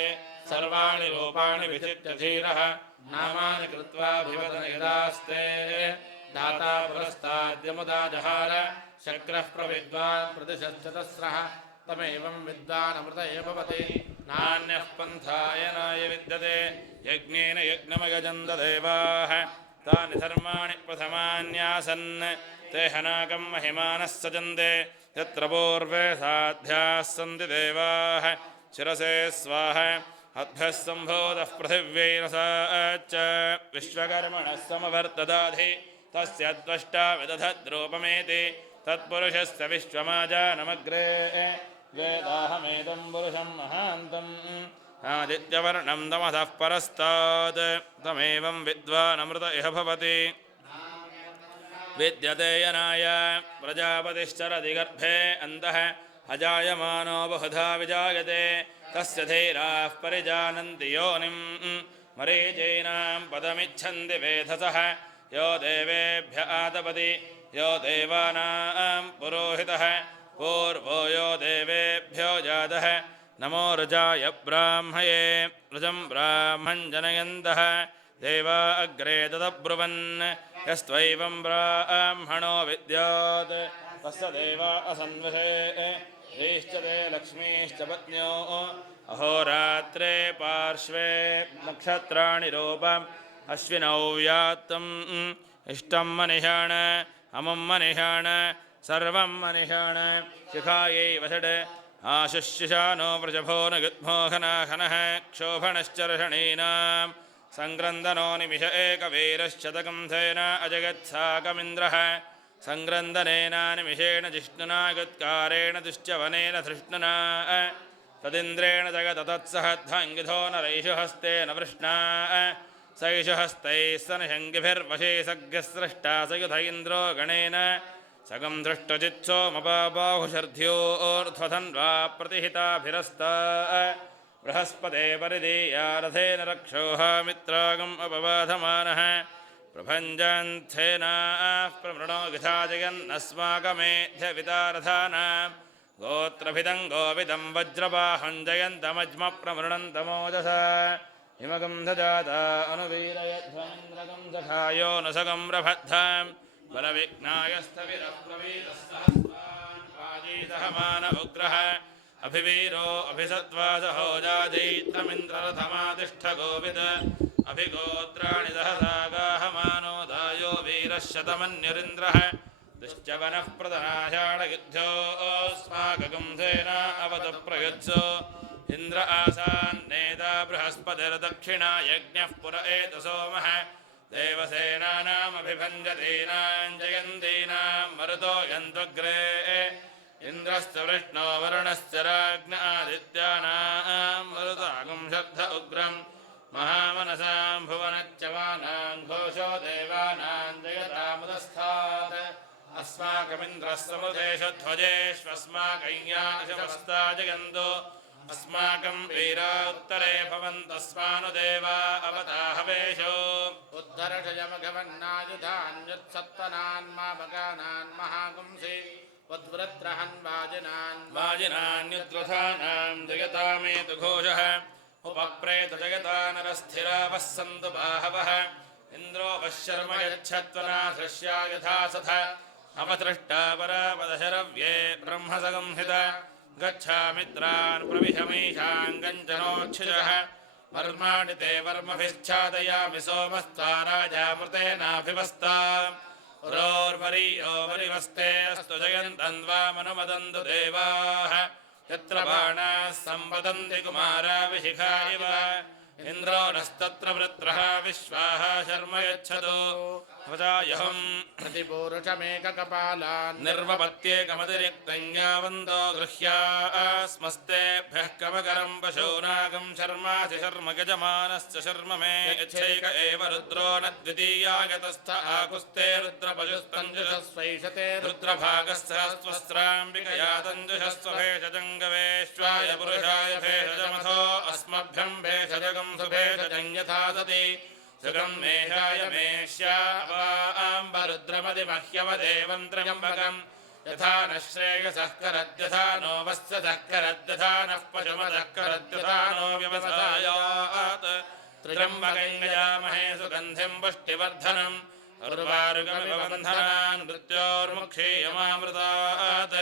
सर्वाणि रूपाणि विचित्य धीरः नामानि कृत्वाभिवदनयदास्ते दाता पुरस्ताद्यमुदा जहार शक्रः प्रविद्वान् प्रतिशश्चतस्रः तमेवं विद्वानमृत एव भवति नान्यः पन्थायनाय विद्यते यज्ञेन यज्ञमयजन्त देवाः तानि धर्माणि प्रथमान्यासन् ते हनाकं महिमानः सजन्ते यत्र पूर्वे साध्याः सन्ति देवाः शिरसे स्वाहा अद्भ्यः सम्भूतः पृथिव्यैरसाच्च विश्वकर्मणः समवर्तदाधि तस्य द्वष्टा विदधद्रूपमेति तत्पुरुषस्य विश्वमाजानमग्रे वेदाहमेतं पुरुषं महान्तम् आदित्यवर्णं तमसः परस्तात् तमेवं विद्वानमृत इह भवति विद्यते यनाय प्रजापतिश्चरति गर्भे अन्तः अजायमानो बहुधा विजायते तस्य धीराः परिजानन्ति योनिं मरीचीनां पदमिच्छन्ति वेधसः यो देवेभ्य आतपति यो देवानां पुरोहितः पूर्वो यो देवेभ्यो जातः नमो रुजाय ब्राह्मये रुजं ब्राह्मं जनयन्तः देवा अग्रे तदब्रुवन् यस्त्वैवं ब्राह्मणो विद्यात् तस्य देवा असन्वशे ह्रीश्च ते लक्ष्मीश्च पत्न्यो अहोरात्रे पार्श्वे नक्षत्राणि रूपम् अश्विनौ व्यात्तम् इष्टं मनिषाण अमुं मनिषाण सर्वं मनिषाण शिखायै वषड् आशुष्यशानो वृषभो न गुद्मोहनाहनः क्षोभणश्चर्षणीनां सङ्क्रन्दनो निमिष एकवीरश्शतकं सेना अजगत्साकमिन्द्रः सङ्क्रन्दनेन निमिषेण जिष्णुना गुत्कारेण दुश्चवनेन धृष्णुना तदिन्द्रेण जगततत्सहध्वङ्गिधो नरैषु हस्तेन वृष्णा सैषु हस्तैः सनशङ्गिभिर्वशे सज्ञस्रष्टा सयुध इन्द्रो गणेन सगं दृष्टजित्सोमपाबाहुषर्ध्योऽर्ध्वधन्वा प्रतिहिताभिरस्ता बृहस्पते परिदीया रथेन रक्षोः मित्रागम् अपबाधमानः प्रभञ्जन्थेनाः प्रमृणो यथा जयन्नस्माकमेध्यवितारथानां गोत्रभिदं गोविदं वज्रबाहं जयन्तमज्मप्रमृणन्तमोजसा हिमगं दजाता अनुवीरयध्वन्द्रगं सखायो नसगं रभद्धां बलविघ्नायस्तविरप्रवीरस्सहस्रान् वाजीसहमान उग्रः अभिवीरो अभिसत्त्वासहो जाधीत्रमिन्द्ररथमातिष्ठ गोविद अभिगोत्राणि सहसा गाहमानो दायो वीरः शतमन्युरिन्द्रः दुश्चवनः प्रदनाषाढयुद्धोऽस्माकं सेना अवतु प्रयुत्सो इन्द्र आसान्नेता बृहस्पतिर्दक्षिणा यज्ञः पुर एत सोमः देवसेनानामभिभञ्जतीनां जयन्तीनां मरुतो यन्त्वग्रे इन्द्रश्च वृष्णो वरुणश्च राज्ञ आदित्यानां मरुतागुं शब्द उग्रं महामनसां भुवनच्चवानां घोषो देवानां जयतामुदस्थात् अस्माकमिन्द्रः समुदेषु ध्वजेष्वस्माकय्याशवस्ता जयन्तु अस्माकं वीरा उत्तरे भवन्तस्मानुदेवा अवताहवेशो उद्धरषयमघवन्नायुधान्युत्सत्त्वनान्मापगानान् महागुंसि उद्वृत्रहन् वाजिनान्युद्रथानां जयतामेतु घोषः उपप्रेत जयता नरस्थिरावः सन्तु बाहवः इन्द्रो वश्शर्म यच्छत्वना धृष्या यथा सथ अवतृष्टा परापदशरव्ये ब्रह्मसंहित गच्छामित्रान् प्रविशमीशाङ्गञ्जनोच्छिजः वर्माणि ते वर्मभिश्चादयामि सोमस्त्वा राजामृतेनाभिवस्ता पुरोर्वरीयो वरिवस्ते अस्तु जयन्तन्वामनुमदन्तु देवाः यत्र बाणाः सम्पतन्ति कुमारा विशिखा इव इन्द्रो नस्तत्र वृत्रः विश्वाः शर्म यच्छतु भजायहं प्रतिपूरुषमेककपालान् निर्वपत्येकमतिरिक्तं यावन्तो गृह्यास्मस्तेभ्यः कमकरं पशूनागं शर्मासि शर्म गजमानश्च शर्म मे यच्छैक एव रुद्रो न द्वितीयागतस्थ आकुस्ते रुद्रपशुस्तञ्जुषस्वैषते रुद्रभागस्सहस्वस्त्राम्बिकया तञ्जुषस्वभेषजङ्गवेश्वाय पुरुषाय भेषजमथो अस्मभ्यं भेषजगं सुभेषजं यथा सति सुगं मेषाय मेष्याम्बरुद्रमदिमह्यवदेवं त्र्यम्बकं यथा न श्रेयसः करद्यथा नो वत्सः करद्यथा नः पशुमतः करद्यथा नो व्यवसायात् त्र्यम्बकं यजामहे सुगन्धिं पुष्टिवर्धनम् उर्वारुकमिव बन्धनान् मृत्योर्मुक्षीयमामृतात्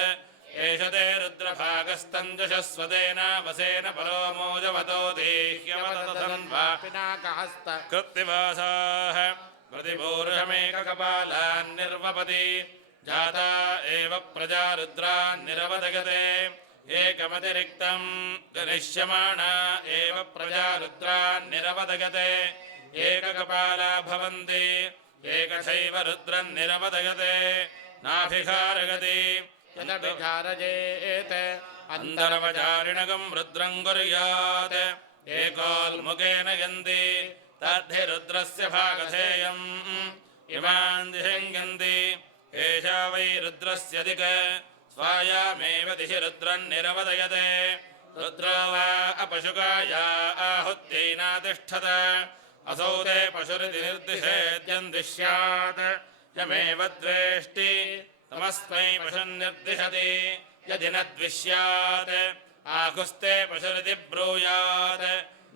एष ते रुद्रभागस्तञ्जशस्वदेन वसेन परो मोजवतो देह्यवतधन्वापिनाकहस्त कृत्तिवासाः प्रतिपूरुषमेककपालान् निर्वपति जाता एव प्रजा रुद्रान् निरवदगते एकमतिरिक्तं गनिष्यमाणा एव प्रजा रुद्रान् निरवदगते एककपाला भवन्ति एकथैव रुद्रन् निरवदगते नाभिघारगति यदभिघारजेत अन्तरवचारिणगं रुद्रं कुर्यात् एकोल्मुखेन यन्ति तद्धि रुद्रस्य भागधेयम् इमान् दिशङ्गन्ति एषा वै रुद्रस्य दिक् स्वायामेव दिशि रुद्रन् निरवदयते रुद्रो वा अपशुकाया आहुत्यैनातिष्ठत असौ ते पशुरिति निर्दिशेद्यन्दिश्यात् यमेव द्वेष्टि तमस्मै पशुन्निर्दिशति यदि न द्विष्यात् आहुस्ते पशुरिति ब्रूयात्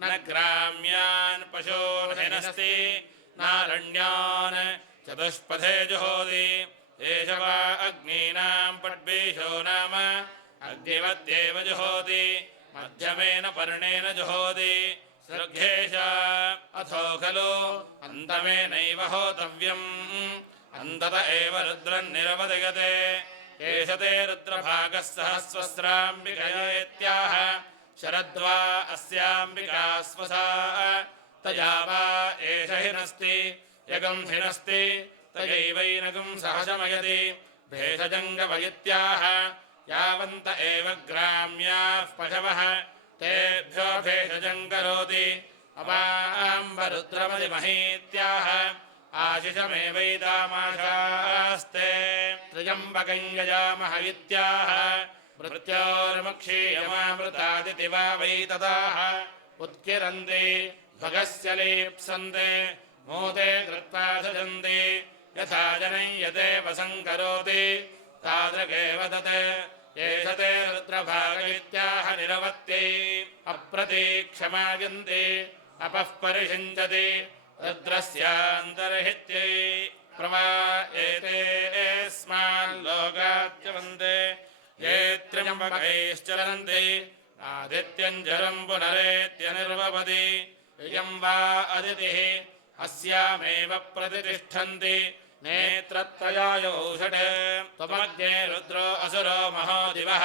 न ग्राम्यान् पशूर्हिनस्ति नारण्यान् चतुष्पथे जुहोति एष वा अग्नीनाम् पड्बीषो नाम अग्निवत्येव जुहोति मध्यमेन पर्णेन जुहोति सृघ्येष अथो खलु अन्तमेनैव होतव्यम् अन्तत एव रुद्रन्निरवदयते एष ते रुद्रभागः सहस्वस्राम्बिकयेत्याह शरद्वा अस्याम्बिका स्वसा तया वा एष हिनस्ति यगं हिनस्ति तयैवैनगं सहशमयति भेषजङ्गमयित्याह यावन्त एव ग्राम्याः पशवः तेभ्यो भेषजं करोति अवाम्बरुद्रमदिमहीत्याह आशिषमेवैतामाशास्ते त्र्यम्बकं यजामह इत्याह मृत्योर्मुक्षीयमामृतादिति वा वै तदाह उत्किरन्ति भगस्य लीप्सन्ते मोदे कृत्वा सजन्ति यथा जनय्यते वसङ्करोति तादृगेव तत् एष ते रुद्रभाग इत्याह निरवत्यै अप्रतीक्षमायन्ति अपः परिषिञ्चति रुद्रस्यान्तर्हित्यै प्रवा एते स्माल्लोकाच्यवन्ते ये त्र्यम्बकैश्चरन्ति आदित्यञ्जरम् पुनरेत्यनिर्वपति इयं वा अदितिः अस्यामेव प्रतिष्ठन्ति नेत्रत्रयायोषट् त्वमग्ने रुद्रो असुरो महो दिवः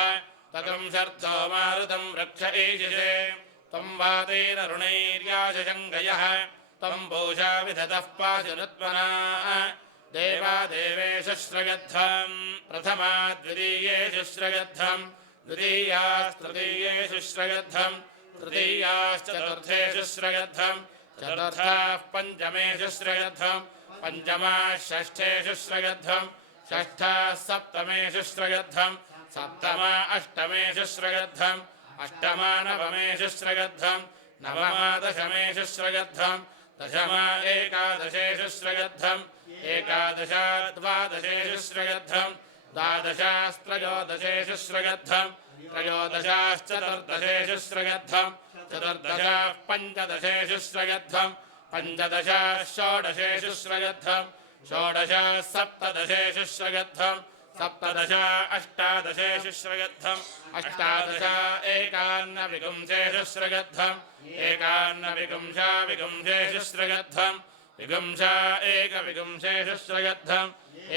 तगं शर्धो मारुतं रक्ष ईशिषे त्वं वातेररुणैर्याशशङ्गयः त्वं पूषा विधतः पाशुरुत्मना देवा देवेषु श्रयध्वम् प्रथमा द्वितीयेषु श्रयध्वम् द्वितीयास्तृतीयेषु श्रयध्वम् तृतीयाश्चतुर्थेषु श्रयध्वम् चतुर्थाः पञ्चमेषु श्रयध्वम् पञ्चमाः षष्ठेषु श्रयध्वम् षष्ठाः सप्तमेषु श्रयध्वम् सप्तमा अष्टमेषु श्रयध्वम् अष्टमा नवमेषु श्रयध्वम् नवमा दशमेषु श्रयध्वम् दशमा एकादशेषु श्रयध्वम् एकादशा द्वादशेषु श्रयध्वम् द्वादशास्त्रयोदशेषु श्रयध्वम् त्रयोदशाश्चतुर्दशेषु श्रयध्वम् चतुर्दशाः पञ्चदशेषु श्रयध्वम् पञ्चदशाः षोडशेषु श्रयध्वम् षोडशाः सप्तदशेषु श्रयध्वम् सप्तदशा अष्टादशेषु श्रयध्वम् अष्टादशा एकान्नविगुंसेषु श्रयध्वम् एकान्नविगुंसा विगुंसेषु श्रयध्वम् विगुंसा एकविगुंसेषु श्रयध्वम्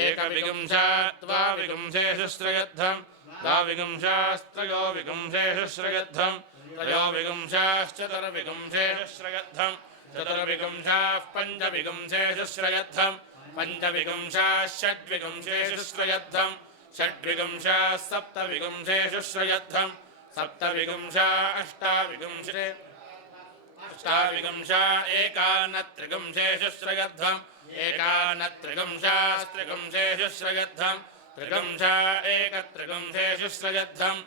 एकविगुंसा द्वाविगुंसेषु श्रयध्वम् द्वाविगुंसास्त्रयो विगुंसेषु श्रयध्वम् त्रयोविगुंसाश्चतुर्विगुंसेषु श्रयध्वम् चतुर्विगुंसाः पञ्चविगुंसेषु श्रयध्वम् पञ्चविगुंसाः षड्विगुंसेषु श्रयध्वम् षड्विगुंसाः सप्तविगुंसेषु श्रयध्वम् सप्तविगुंसा अष्टाविगुंसे अष्टाविगुंसा एकान्नत्रिगुंसेषु श्रयध्वम् एकान्नत्रिगुंसास्त्रिगुंसेषु श्रयध्वम् त्रिगुंसा एकत्रिगुंसेषु श्रयध्वम्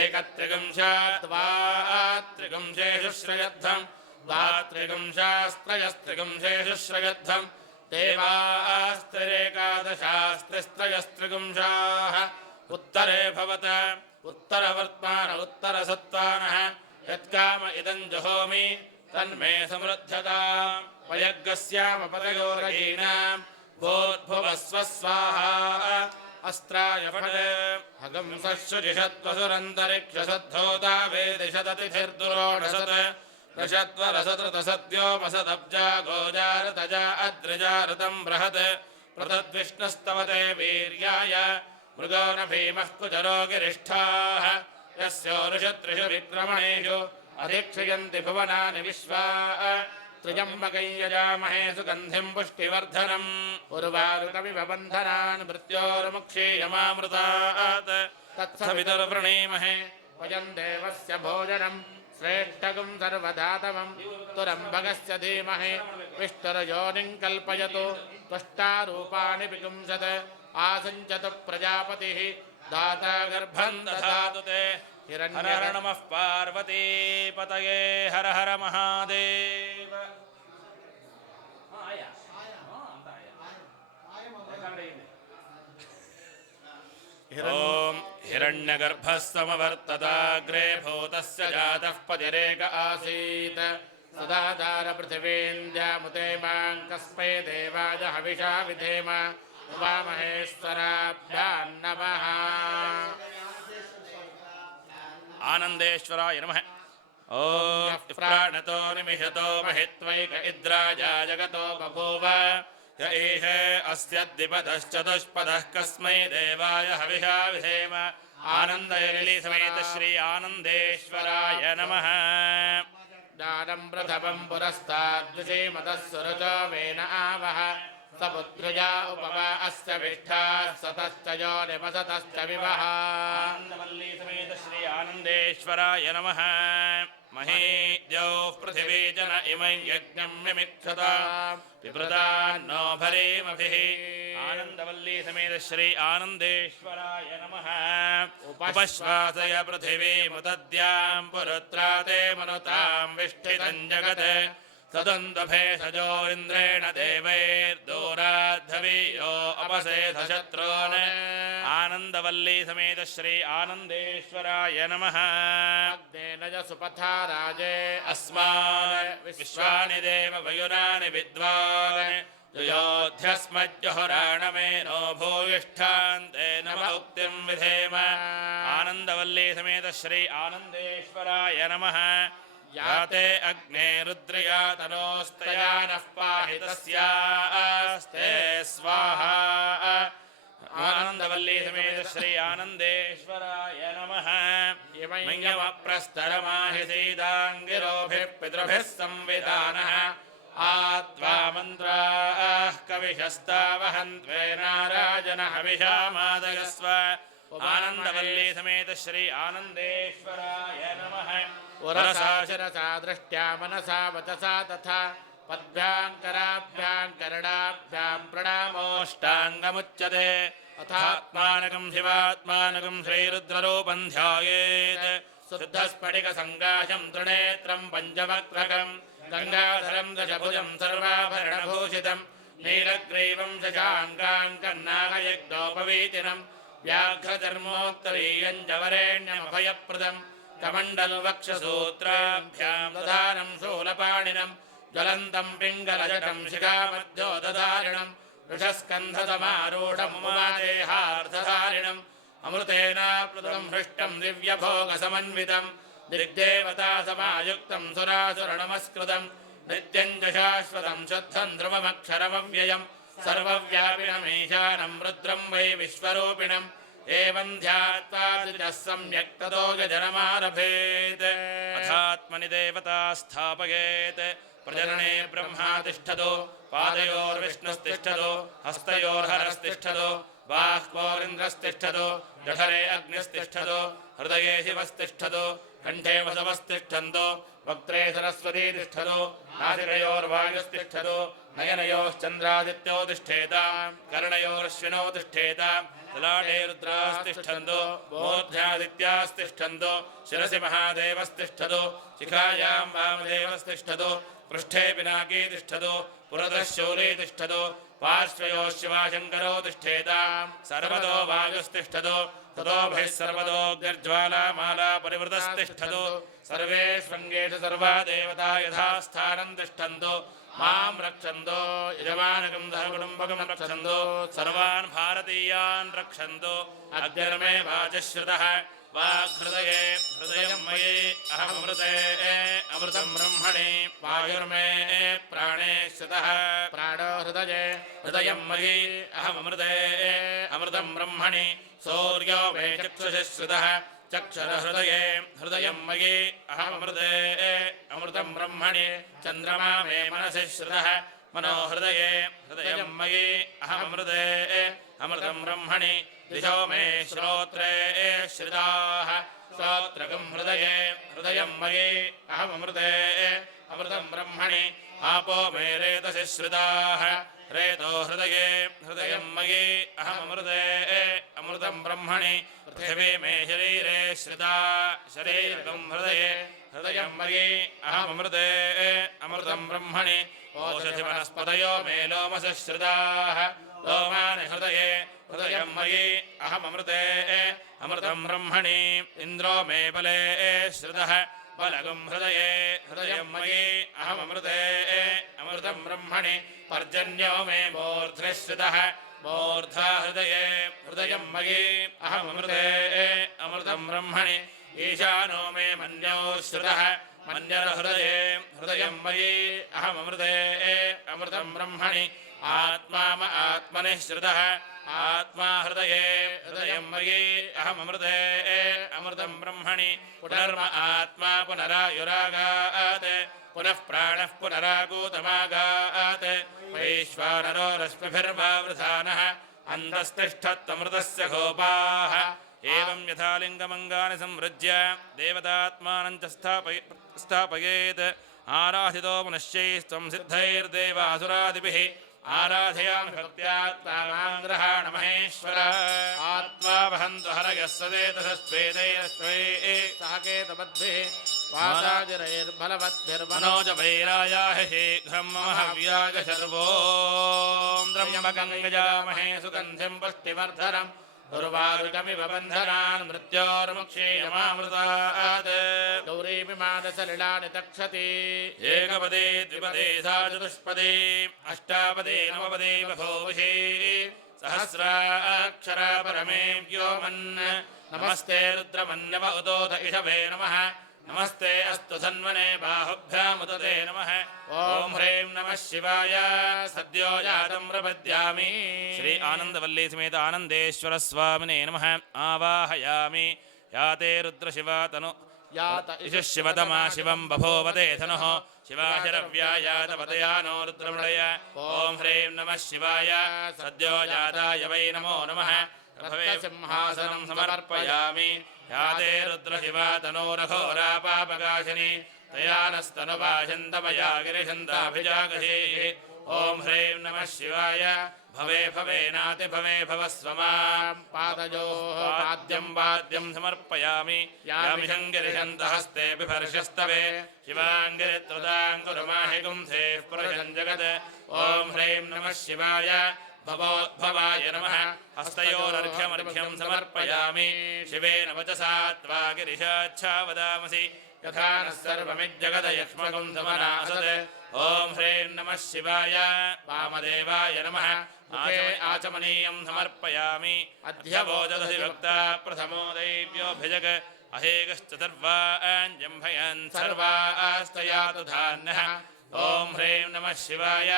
एकत्रिगुंसा द्वात्रिगुंसेषु श्रयध्वम् द्वात्रिगुंसास्त्रयस्त्रिगुंसेषु श्रयध्वम् देवास्त्रिरेकादशास्त्रिस्त्रयस्त्रिगुंसाः उत्तरे भवत उत्तरवर्त्मान उत्तरसत्त्वानः यत्काम इदम् जहोमि तन्मे समृद्धताम् वयग्गस्यामपदयोरयीनाम् भूर्भुवस्व स्वाहा अस्त्राय फट् हगंसशुचिषद्वसुरन्तरिक्षसद्धोता वेदिशदतिथिर्दुरोणसत् दशद्वरसतृतसद्योमसदब्जा गोजारतजा अद्रिजारुतं बृहत् पृथद्विष्णुस्तवते वीर्याय मृगो न भीमः कुचरो गिरिष्ठाः यस्योरुषत्रिषु विक्रमणेषु अधिक्षयन्ति भुवनानि विश्वा त्र्यम्बकं यजामहे सुगन्धिं पुष्टिवर्धनम् उर्वारुकमिव बन्धनान् मृत्योर्मुक्षीयमामृतात् तत्सवितुर्वृणीमहे वयं देवस्य भोजनम् श्रेष्ठगुं सर्वधातवं तुरम्भगस्य धीमहि विष्णुर्योनिं कल्पयतु त्वष्टारूपाणि विपुंसत् आसञ्चतु प्रजापतिः दाता गर्भं दधातु ते हर नमः पार्वती पतये हर हर महादेव ॐ हिरण्यगर्भः समवर्तताग्रे भूतस्य जातः पतिरेक आसीत् सदाचार पृथिवीन्द्यामुते मां कस्मै देवाय हविषा विधेम उमामहेश्वराभ्यां नमः आनन्देश्वराय नमः ॐ प्राणतो निमिषतो महित्वैक इद्राजा जगतो बभूव य एष अस्य द्विपदश्चतुष्पदः कस्मै देवाय हविषा विधेम आनन्दयली समेत श्री आनन्देश्वराय नमः दानं प्रथमं पुरस्ताद्विषेमतः सुरजो वेन आवह सपुत्रया उपवा अस्य विष्ठाः सतश्च यो निमसतश्च विवः आनन्दवल्ली समेत श्री आनन्देश्वराय नमः महे द्यौः पृथिवी जन इमं यज्ञं मिमिक्षता पिबृतान्नो भरेमभिः आनन्दवल्ली समेत श्री आनन्देश्वराय नमः उपश्वासय पृथिवीमुदद्यां पुरुत्रा ते मनुतां विष्ठितं जगत् सदन्तभेषजो इन्द्रेण देवैर्दूराद्धवीयो अपसेधशत्रून् आनन्दवल्ली समेत श्री आनन्देश्वराय नमः अग्नेन च सुपथा राजे अस्मान् विश्वानि देव वयुरानि विद्वान् योऽध्यस्मज्जहुराणमेनो भूयिष्ठान्ते नम उक्तिं विधेम आनन्दवल्ली समेत श्री आनन्देश्वराय नमः याते अग्ने रुद्रया तनोस्तया नः पाहि तस्यास्ते स्वाहा आनन्दवल्ली समेत श्री आनन्देश्वराय नमः मय्यमप्रस्तरमाहि सीताङ्गिरोभिः पितृभिः संविधानः आत्वा मन्त्राः कविशस्तावहन्त्वे नारायण हविषा मादयस्व आनन्दवल्ली समेत श्री आनन्देश्वराय नमः वरसा शिरसा दृष्ट्या मनसा वचसा तथा पद्भ्यां कराभ्यां करणाभ्यां प्रणामोष्टाङ्गमुच्यते अथात्मानकं शिवात्मानकं श्रीरुद्ररूपं ध्यायेत् शुद्धस्फटिकसङ्काशं त्रिनेत्रं पञ्चवक्त्रकं गङ्गाधरं दशभुजं सर्वाभरणभूषितं नीलग्रीवं शशाङ्काङ्कन्नागयज्ञोपवीतिनं व्याघ्रधर्मोत्तरीयं च वरेण्यमभयप्रदम् कमण्डलवक्षसूत्राभ्यां दधानं शूलपाणिनं ज्वलन्तं पिङ्गलजटं शिखामध्योदधारिणं वृषस्कन्धसमारूढमुमादेहार्धधारिणम् अमृतेनाप्लुतं हृष्टं दिव्यभोगसमन्वितं दिग्देवतासमायुक्तं सुरासुरनमस्कृतं नित्यं च शाश्वतं शुद्धं ध्रुवमक्षरमव्ययं सर्वव्यापिनमीशानं रुद्रं वै विश्वरूपिणम् एवं ध्यात्वा सम्यक् ततो गजनमारभेत् अथात्मनि देवता स्थापयेत् प्रजनने ब्रह्मा तिष्ठतु पादयोर्विष्णुस्तिष्ठतु हस्तयोर्हरस्तिष्ठतु बाह्वोरिन्द्रस्तिष्ठतु जठरे अग्निस्तिष्ठतु हृदये शिवस्तिष्ठतु कण्ठे वसवस्तिष्ठन्तु वक्त्रे सरस्वती तिष्ठतु नासिकयोर्वायुस्तिष्ठतु नयनयोश्चन्द्रादित्यो तिष्ठेतां कर्णयोरश्विनो तिष्ठेतां ललाटे रुद्रास्तिष्ठन्तु मूर्ध्यादित्यास्तिष्ठन्तु शिरसि महादेवस्तिष्ठतु शिखायां वामदेवस्तिष्ठतु पृष्ठे पिनाकी तिष्ठतु पुरतः शूली तिष्ठतु पार्श्वयोः शिवाशङ्करो तिष्ठेतां सर्वतो वायुस्तिष्ठतु ततोभिः सर्वतोऽग्निर्ज्वालामाला परिवृतस्तिष्ठतु सर्वेष्वङ्गेषु सर्वा देवता यथा स्थानं तिष्ठन्तु मां रक्षन्तु यजमानकं धर्मकुटुम्बकं रक्षन्तु सर्वान् भारतीयान् रक्षन्तु अग्निर्मे वाचश्रुतः वाग्हृदये हृदयं मयि अहमृते अमृतं ब्रह्मणि वायुर्मे प्राणे श्रुतः प्राणो हृदये हृदयं मयि अहमृते अमृतं ब्रह्मणि सूर्यो मे चक्षुषि श्रुतः चक्षुरहृदये हृदयं मयि अहमृते अमृतं ब्रह्मणि चन्द्रमा मे मनसि श्रुतः मनो हृदये हृदयं मयि अहमृते अमृतं ब्रह्मणि दिशो मे श्रोत्रे श्रिताः श्रोत्रकं हृदये हृदयं मयि अहममृते अमृतं ब्रह्मणि आपो मे रेतसि श्रिताः रेतो हृदये हृदयं मयि अहममृते अमृतं ब्रह्मणि पृथिवी मे शरीरे श्रिता शरीरकं हृदये हृदयं मयि अहममृते अमृतं ब्रह्मणि ओषधि वनस्पतयो मे लोमसः श्रिताः लोमानि हृदये हृदयं मयि अहममृते अमृतं ब्रह्मणि इन्द्रो मे बले श्रितः बलगं हृदये हृदयं मयि अहममृते अमृतं ब्रह्मणि पर्जन्यो मे मूर्ध्नि श्रितः मूर्धा हृदये हृदयं मयि अहममृते अमृतं ब्रह्मणि ईशानो मे मन्यो श्रितः मन्यर्हृदये हृदयं मयि अहममृते अमृतं ब्रह्मणि आत्मा आत्मनि श्रितः आत्मा हृदये हृदयं मयि अहममृते अमृतं ब्रह्मणि पुनर्म आत्मा पुनरायुरागात् पुनः प्राणः पुनरागूतमागात् वैश्वानरो रश्मिभिर्वावृधानः अन्धस्तिष्ठत्वमृतस्य गोपाः एवं यथा लिङ्गमङ्गानि संवृज्य देवतात्मानं च स्थापयेत् आराधितो पुनश्चैस्त्वं सिद्धैर्देवासुरादिभिः आराधयामि भक्त्या तामाङ्ग्रहाण महेश्वर आत्मा वहन्तु हरयः सदेतसस्वेदैरस्वै साकेतपद्भिः वासाजिरैर्बलवद्भिर्मनोजवैरायाः शीघ्रं मम हव्याय शर्वो त्र्यम्बकं यजामहे सुगन्धिं पुष्टिवर्धनम् उर्वारुकमिव बन्धनान् मृत्योर्मुक्षीयमामृतात् गौरीमिमानसलिलानि तक्षति एकपदे द्विपदे सा चतुष्पदे अष्टापदे नवपदे बभूवि सहस्राक्षरा परमे व्योमन् नमस्ते रुद्रमन्यव उदोत इषवे नमः नमस्ते अस्तु सन्वने बाहुभ्यामुदते नमः ओम ह्रीं नमः शिवाय सद्यो जातं प्रपद्यामि श्री आनंदवल्ली समेत आनंदेश्वर स्वामिने नमः आवाहयामि याते रुद्रशिवा तनु यात इषः शिवतमा शिवं बभूवते धनुः शिवाशरव्यायातपतया नो रुद्रमृडय ओम ह्रीं नमः शिवाय सद्यो जाताय वै नमो नमः सिंहासनं समर्पयामि याते रुद्रशिवा तनोरघोरा पापकाशिनी तया नस्तनुवाचन्दमया गिरिशन्ताभिजागहे ओम ह्रीं नमः शिवाय भवे भवेनाति भवे भवस्व मां पादयोः पाद्यं वाद्यं समर्पयामि यामि शङ्गिरिशन्तहस्ते बिभर्षस्तवे शिवाङ्गिरित्वदां कुरु माहि गुंसे पुरुषं जगत् ओम ह्रीं नमः शिवाय भवोद्भवाय नमः हस्तयोरर्घ्यमर्घ्यं समर्पयामि शिवेन वचसा त्वा गिरिशाच्छा वदामसि यथा नः सर्वमिज्जगदयक्ष्मगं समनासत् ओम ह्रीं नमः शिवाय वामदेवाय नमः मुखे आचमनीयं समर्पयामि अध्यवोजदधि वक्ता प्रथमो दैव्योऽभिजग अहेगश्चतुर्वाञ्जम्भयन् सर्वास्तयातु धान्यः ओम ह्रीं नमः शिवाय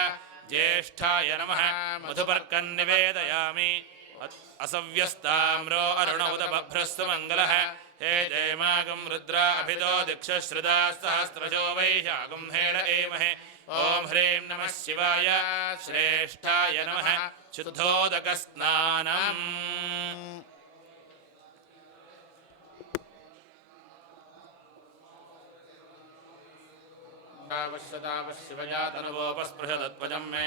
ज्येष्ठाय नमः मधुपर्कं निवेदयामि असव्यस्ताम्रो अरुणौदबभ्रस्तु मङ्गलः हे जयमागं रुद्रा अभितो दिक्षश्रुता सहस्रशो वैशाखं हेड एमहे ओम ह्रीं नमः शिवाय श्रेष्ठाय नमः शुद्धोदकस्नानम् शिवजातनुवोपस्पृशदत्वजं मे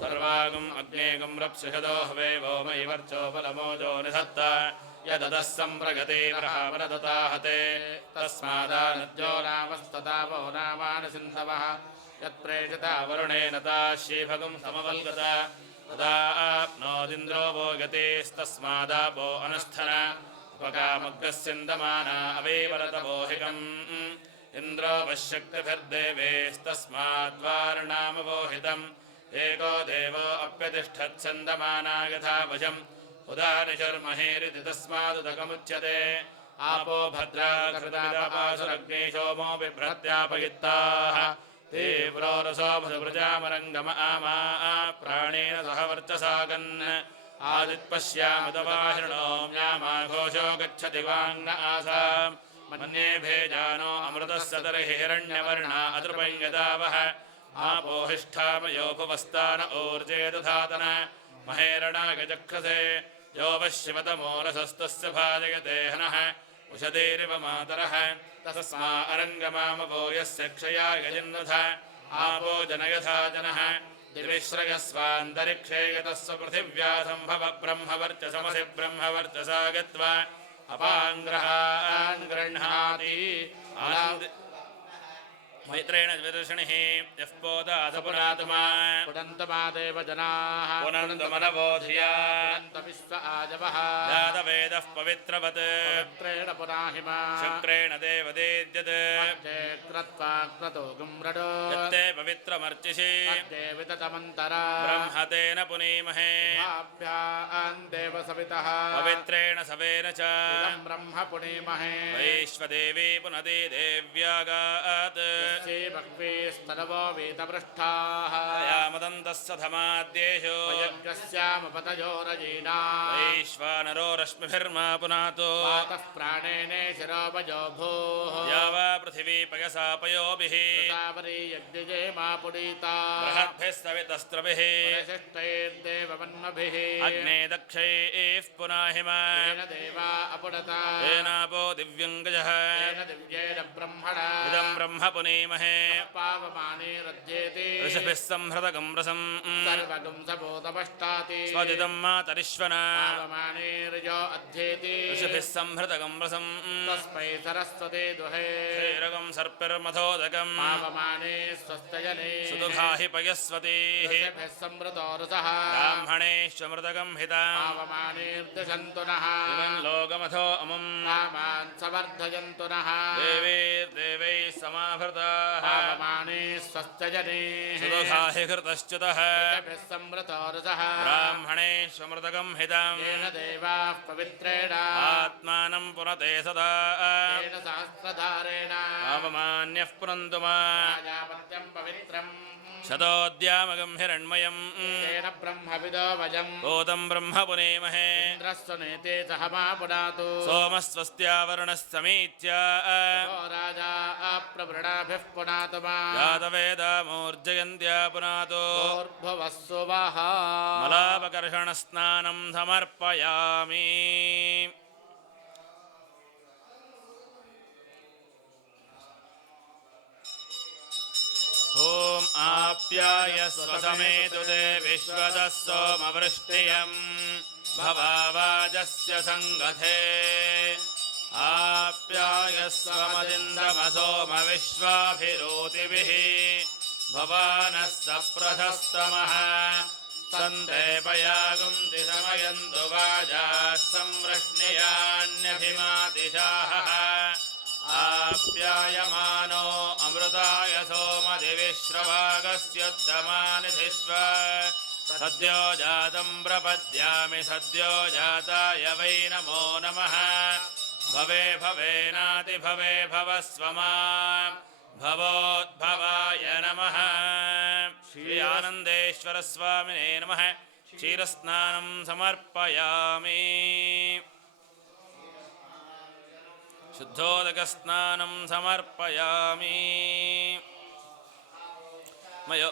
सर्वागम् अग्नेगं रप्सृषदो हवे वो मयि वर्चोपलमोजो निधत्त यदतः सम्प्रगतेर्हावरदताहते तस्मादानद्यो नामस्ततापो नामानसिन्धवः यत्प्रेषिता वरुणेन ताश्येभगं समवल्गत तदा आप्नोदिन्द्रो वो गतेस्तस्मादापो अनुष्ठन उपकामग्रस्यन्दमाना अवेवरतवोहिकम् इन्द्रो वशक्तिभिर्देवेस्तस्माद्वार्णामवोहितम् एको देवो अप्यतिष्ठत्सन्दमाना यथा वशम् उदानिशर्महेरिति तस्मादुदकमुच्यते आपो भद्राकृतमिदापासुरग्ने सोमो बिभ्रत्यापयित्ताः तीव्रो रसो मधुप्रजामरङ्गम आमा प्राणेन सह वर्चसागन् आदित्पश्यामुदवाहिर्णो म्यामाघोषो गच्छति वाङ्न आसाम् मन्ये भेजानो अमृतस्य तर्हि हिरण्यवर्णा अदृपं यदावः आपोहिष्ठामयोपवस्तान ऊर्जे दधातन महेरणाय चक्षसे यो वः शिवतमोरसस्तस्य भाजयते हनः उषधीरिव मातरः तस्मा अरङ्गमामवो यस्य क्षयाय जिन्वथ आपो जनयथा जनः दिविश्रयस्वान्तरिक्षे यतस्व पृथिव्या सम्भव ब्रह्मवर्चसमसि ब्रह्मवर्चसा गत्वा अपाङ्ग्रहान् गृह्णाति मैत्रेण विदर्शनिः यः पोदाधपुरात्मा पुनन्तमादेव जनाः पुनन्तमनबोधिया पुनन्तविश्व आजवः जातवेदः पवित्रवत् पवित्रेण पुनाहिमा शुक्रेण देवदेद्यत् क्रत्वा क्रतो गुम्रडो यत्ते पवित्रमर्चिषि विततमन्तरा ब्रह्मतेन पुनीमहे भाभ्यान् देवसवितः पवित्रेण सवेन च इदं ब्रह्म पुनीमहे वैश्वदेवी पुनति देव्यागात् भक्तिस्तनवो वीतपृष्ठाः यामदन्तस्य धमाद्येषु यज्ञस्यामपतयोरजीना वैश्वानरो रश्मिभिर्मा पुनातो वातः प्राणेने शिरोपजो भूः या वा पृथिवी पयसा पयोभिः तावरी यज्ञजे मा पुनीता बृहद्भिः सवितस्त्रभिः परिशिष्टैर्देवमन्मभिः अग्ने दक्षैः पुनाहिमा येन देवा अपुनता येनापो दिव्यङ्गजः येन दिव्येन ब्रह्मणा इदं ब्रह्म पुनीमहे पावमाने रज्येति ऋषभिः संहृतगं रसम् सर्वगं सबोधपष्टाति स्वदिदं मातरिश्वना पावमाने ऋजो अध्येति ऋषभिः संहृतगं रसम् तस्मै सरस्वती दुहे क्षीरगं सर्पिर्मथोदकम् पावमाने स्वस्तजने सुदुघा हि पयस्वतीः ऋषिभिः संवृतो रसः ब्राह्मणेष्वमृतगं हिता पावमानेर्दशन्तु नः इमं लोकमथो अमुम् कामान् सवर्धयन्तु नः देवैर्देवैः समाभृताः पावमाने स्वस्तजने सुदुघा हि घृतश्च्युतः ऋषिभिः संवृतो रसः ब्राह्मणेष्वमृतगं हिताम् येन देवाः पवित्रेण आत्मानं पुनते सदा येन सहस्रधारेण पावमान्यः पुनन्तु मा राजापत्यं पवित्रम् शतोद्यामगं हिरण्मयम् तेन ब्रह्मविदो वयम् भूतं ब्रह्म पुनीमहे इन्द्रस्य नेते सह मा पुनातु सोमस्वस्त्यावरुणः समीत्य राजा अप्रवृणाभिः पुनातु मा जातवेदामूर्जयन्त्या पुनातो भूर्भुवः सुवः मलापकर्षणस्नानं समर्पयामि ॐ आप्यायस्व समेतु ते विश्वतः सोमवृष्टियम् भवावाजस्य सङ्गथे आप्यायस्वमदिन्द्रमसोमविश्वाभिरोतिभिः भवानः सप्रथस्तमः सन्देपयागुन्ति समयन्तु वाजाः संवृष्णियान्यभिमातिशाः आप्यायमानो अमृताय सोमदिविश्रवागस्योत्तमानि धिष्व सद्यो जातं प्रपद्यामि सद्यो जाताय वै नमो नमः भवे भवेनातिभवे भवस्वमा भवोद्भवाय नमः श्री आनन्देश्वरस्वामिने नमः क्षीरस्नानं समर्पयामि शुद्धोदकस्नानं समर्पयामि मयो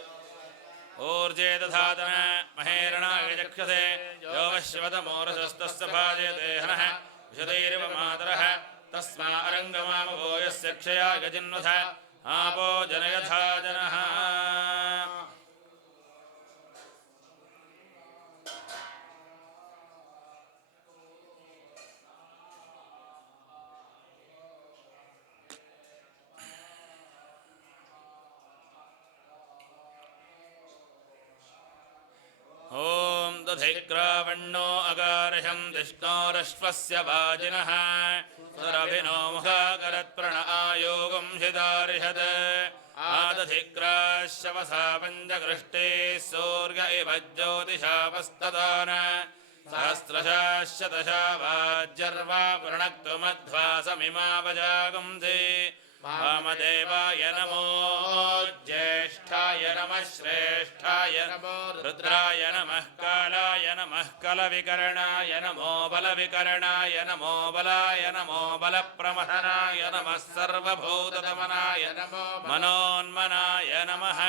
ऊर्जे दधातन महेरणाय चक्षसे यो वः शिवतमोरसस्तस्य भाजयते हनः विशदैरिव मातरः तस्मा अरङ्गमामवो यस्य क्षयाय जिन्वथ आपो जनयथा जनः ॐ दधिग्रावण्णो अगार्हं दिष्णोरश्वस्य वाजिनः सुरभिनो मुखाकरत्प्रण आयोगं हितार्हत् आदधिग्राश्यवसा पञ्चकृष्टेः सूर्य इव ज्योतिषावस्तदान सहस्रशाश्यतशा वाज्यर्वा वृणक्तुमध्वासमिमावजागुंसि वामदेवाय नमो ज्येष्ठाय नमः श्रेष्ठाय नमो रुद्राय नमः कालाय नमः कलविकरणाय नमो बलविकरणाय नमो बलाय नमो बलप्रमथनाय नमः सर्वभूतदमनाय नमो मनोन्मनाय नमः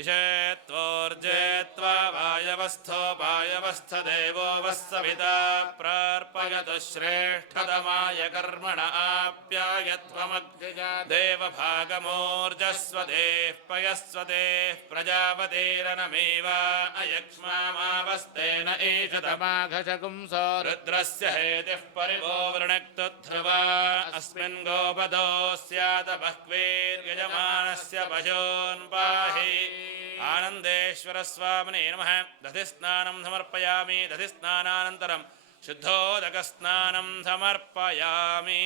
इषेत्वोर्जेत्वा वायवस्थो वायवस्थदेवो वः सविता प्रार्पयतु श्रेष्ठतमाय कर्मण आप्यायत्वमग्निजा देवभागमोर्जस्वदेः पयस्वदेः प्रजापतेरनमेव अयक्ष्मामावस्तेन ईशतमाघशकुंसो रुद्रस्य हेतिः परिवो वृणक्तु ध्रुवा अस्मिन् गोपदो स्यात बह्वीर्यजमानस्य पशून् पाहि आनन्देश्वरस्वामिने नमः दधिस्नानं समर्पयामि दधिस्नानानन्तरं शुद्धोदकस्नानं समर्पयामि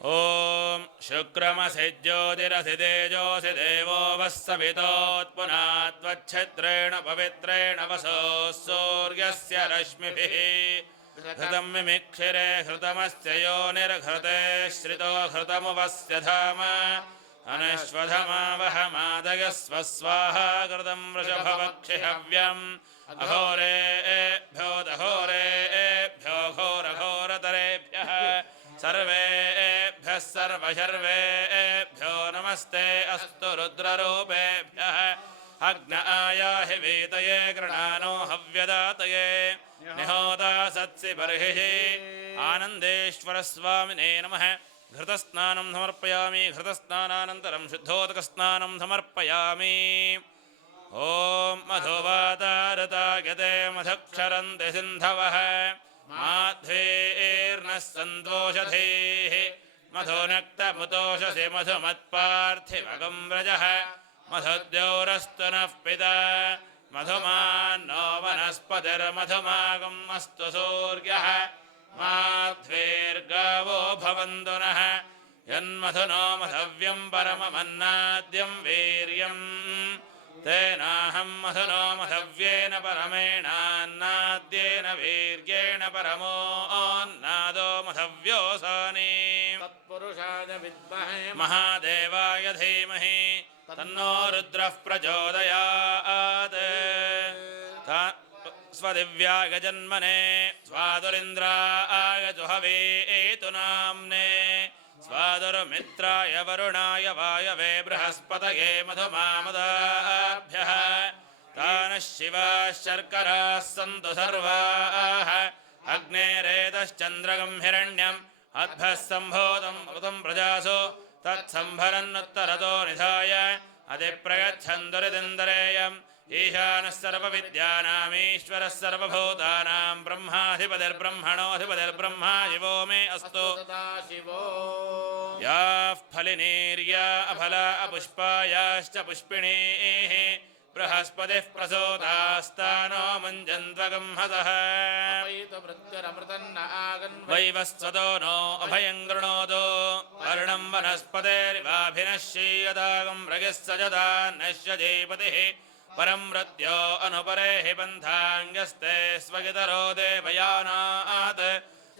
ॐ शुक्रमसि ज्योतिरसि तेजोऽसि देवो वः सवितोत्पुनात्वच्छिद्रेण पवित्रेण वसोः सूर्यस्य रश्मिभिः घृतं मिमिक्षिरे घृतमस्य योनिर्घृते श्रितो घृतमुपस्य धाम अनश्वधमावहमादयस्व स्वाहा घृतं वृषभवक्षिहव्यम् अघोरेभ्यो दघोरेभ्यो घोरघोरतरेभ्यः सर्वेभ्यः सर्वशर्वेभ्यो नमस्ते अस्तु रुद्ररूपेभ्यः अग्न आयाहि वीतये गृणानो हव्यदातये निहोता सत्सि बर्हिः आनन्देश्वरस्वामिने नमः घृतस्नानं समर्पयामि घृतस्नानानन्तरं शुद्धोदकस्नानं समर्पयामि ॐ मधुवातारतागते मधुक्षरन्ति सिन्धवः माध्वेर्नः सन्तोषधीः मधुनक्तमुतोषसि मधुमत्पार्थिवगं व्रजः मधुद्योरस्तु नः पिता मधुमान्नो वनस्पतिर्मधुमागम् अस्तु सूर्यः माध्वेर्गावो भवन्तु नः यन्मधुनो मधव्यं परममन्नाद्यं वीर्यम् तेनाहं मधुनो मधव्येन परमेणान्नाद्येन वीर्येण परमोऽन्नादो मधव्योऽसानि तत्पुरुषाय विद्महे महादेवाय धीमहि तन्नो रुद्रः प्रचोदयात् स्वदिव्याय जन्मने स्वादुरिन्द्राय जुहवे एतु नाम्ने स्वादुर्मित्राय वरुणाय वायवे बृहस्पतये मधुमामदाभ्यः तानः शिवाः शर्कराः सन्तु सर्वाः अग्नेरेतश्चन्द्रगं हिरण्यम् अद्भः सम्भूतं मृतं प्रजासु तत्सम्भरन्नुत्तरतो निधाय अधिप्रयच्छन्दुरिदिन्दरेयम् ईशानः सर्वविद्यानामीश्वरः सर्वभूतानां ब्रह्माधिपतिर्ब्रह्मणोऽधिपतिर्ब्रह्मा शिवो मे अस्तु याः फलिनीर्या अफला अपुष्पायाश्च पुष्पिणीः बृहस्पतिः प्रसूतास्तानो मुञ्जन्त्वगं हसः वैवस्वतो नो अभयं गृणोतु वर्णं वनस्पतेरिवाभिनश्यीयतागं मृगः सजदा नश्यजीपतिः परं मृत्यो अनुपरे हि बन्धाङ्गस्ते स्वगितरो देवयानात्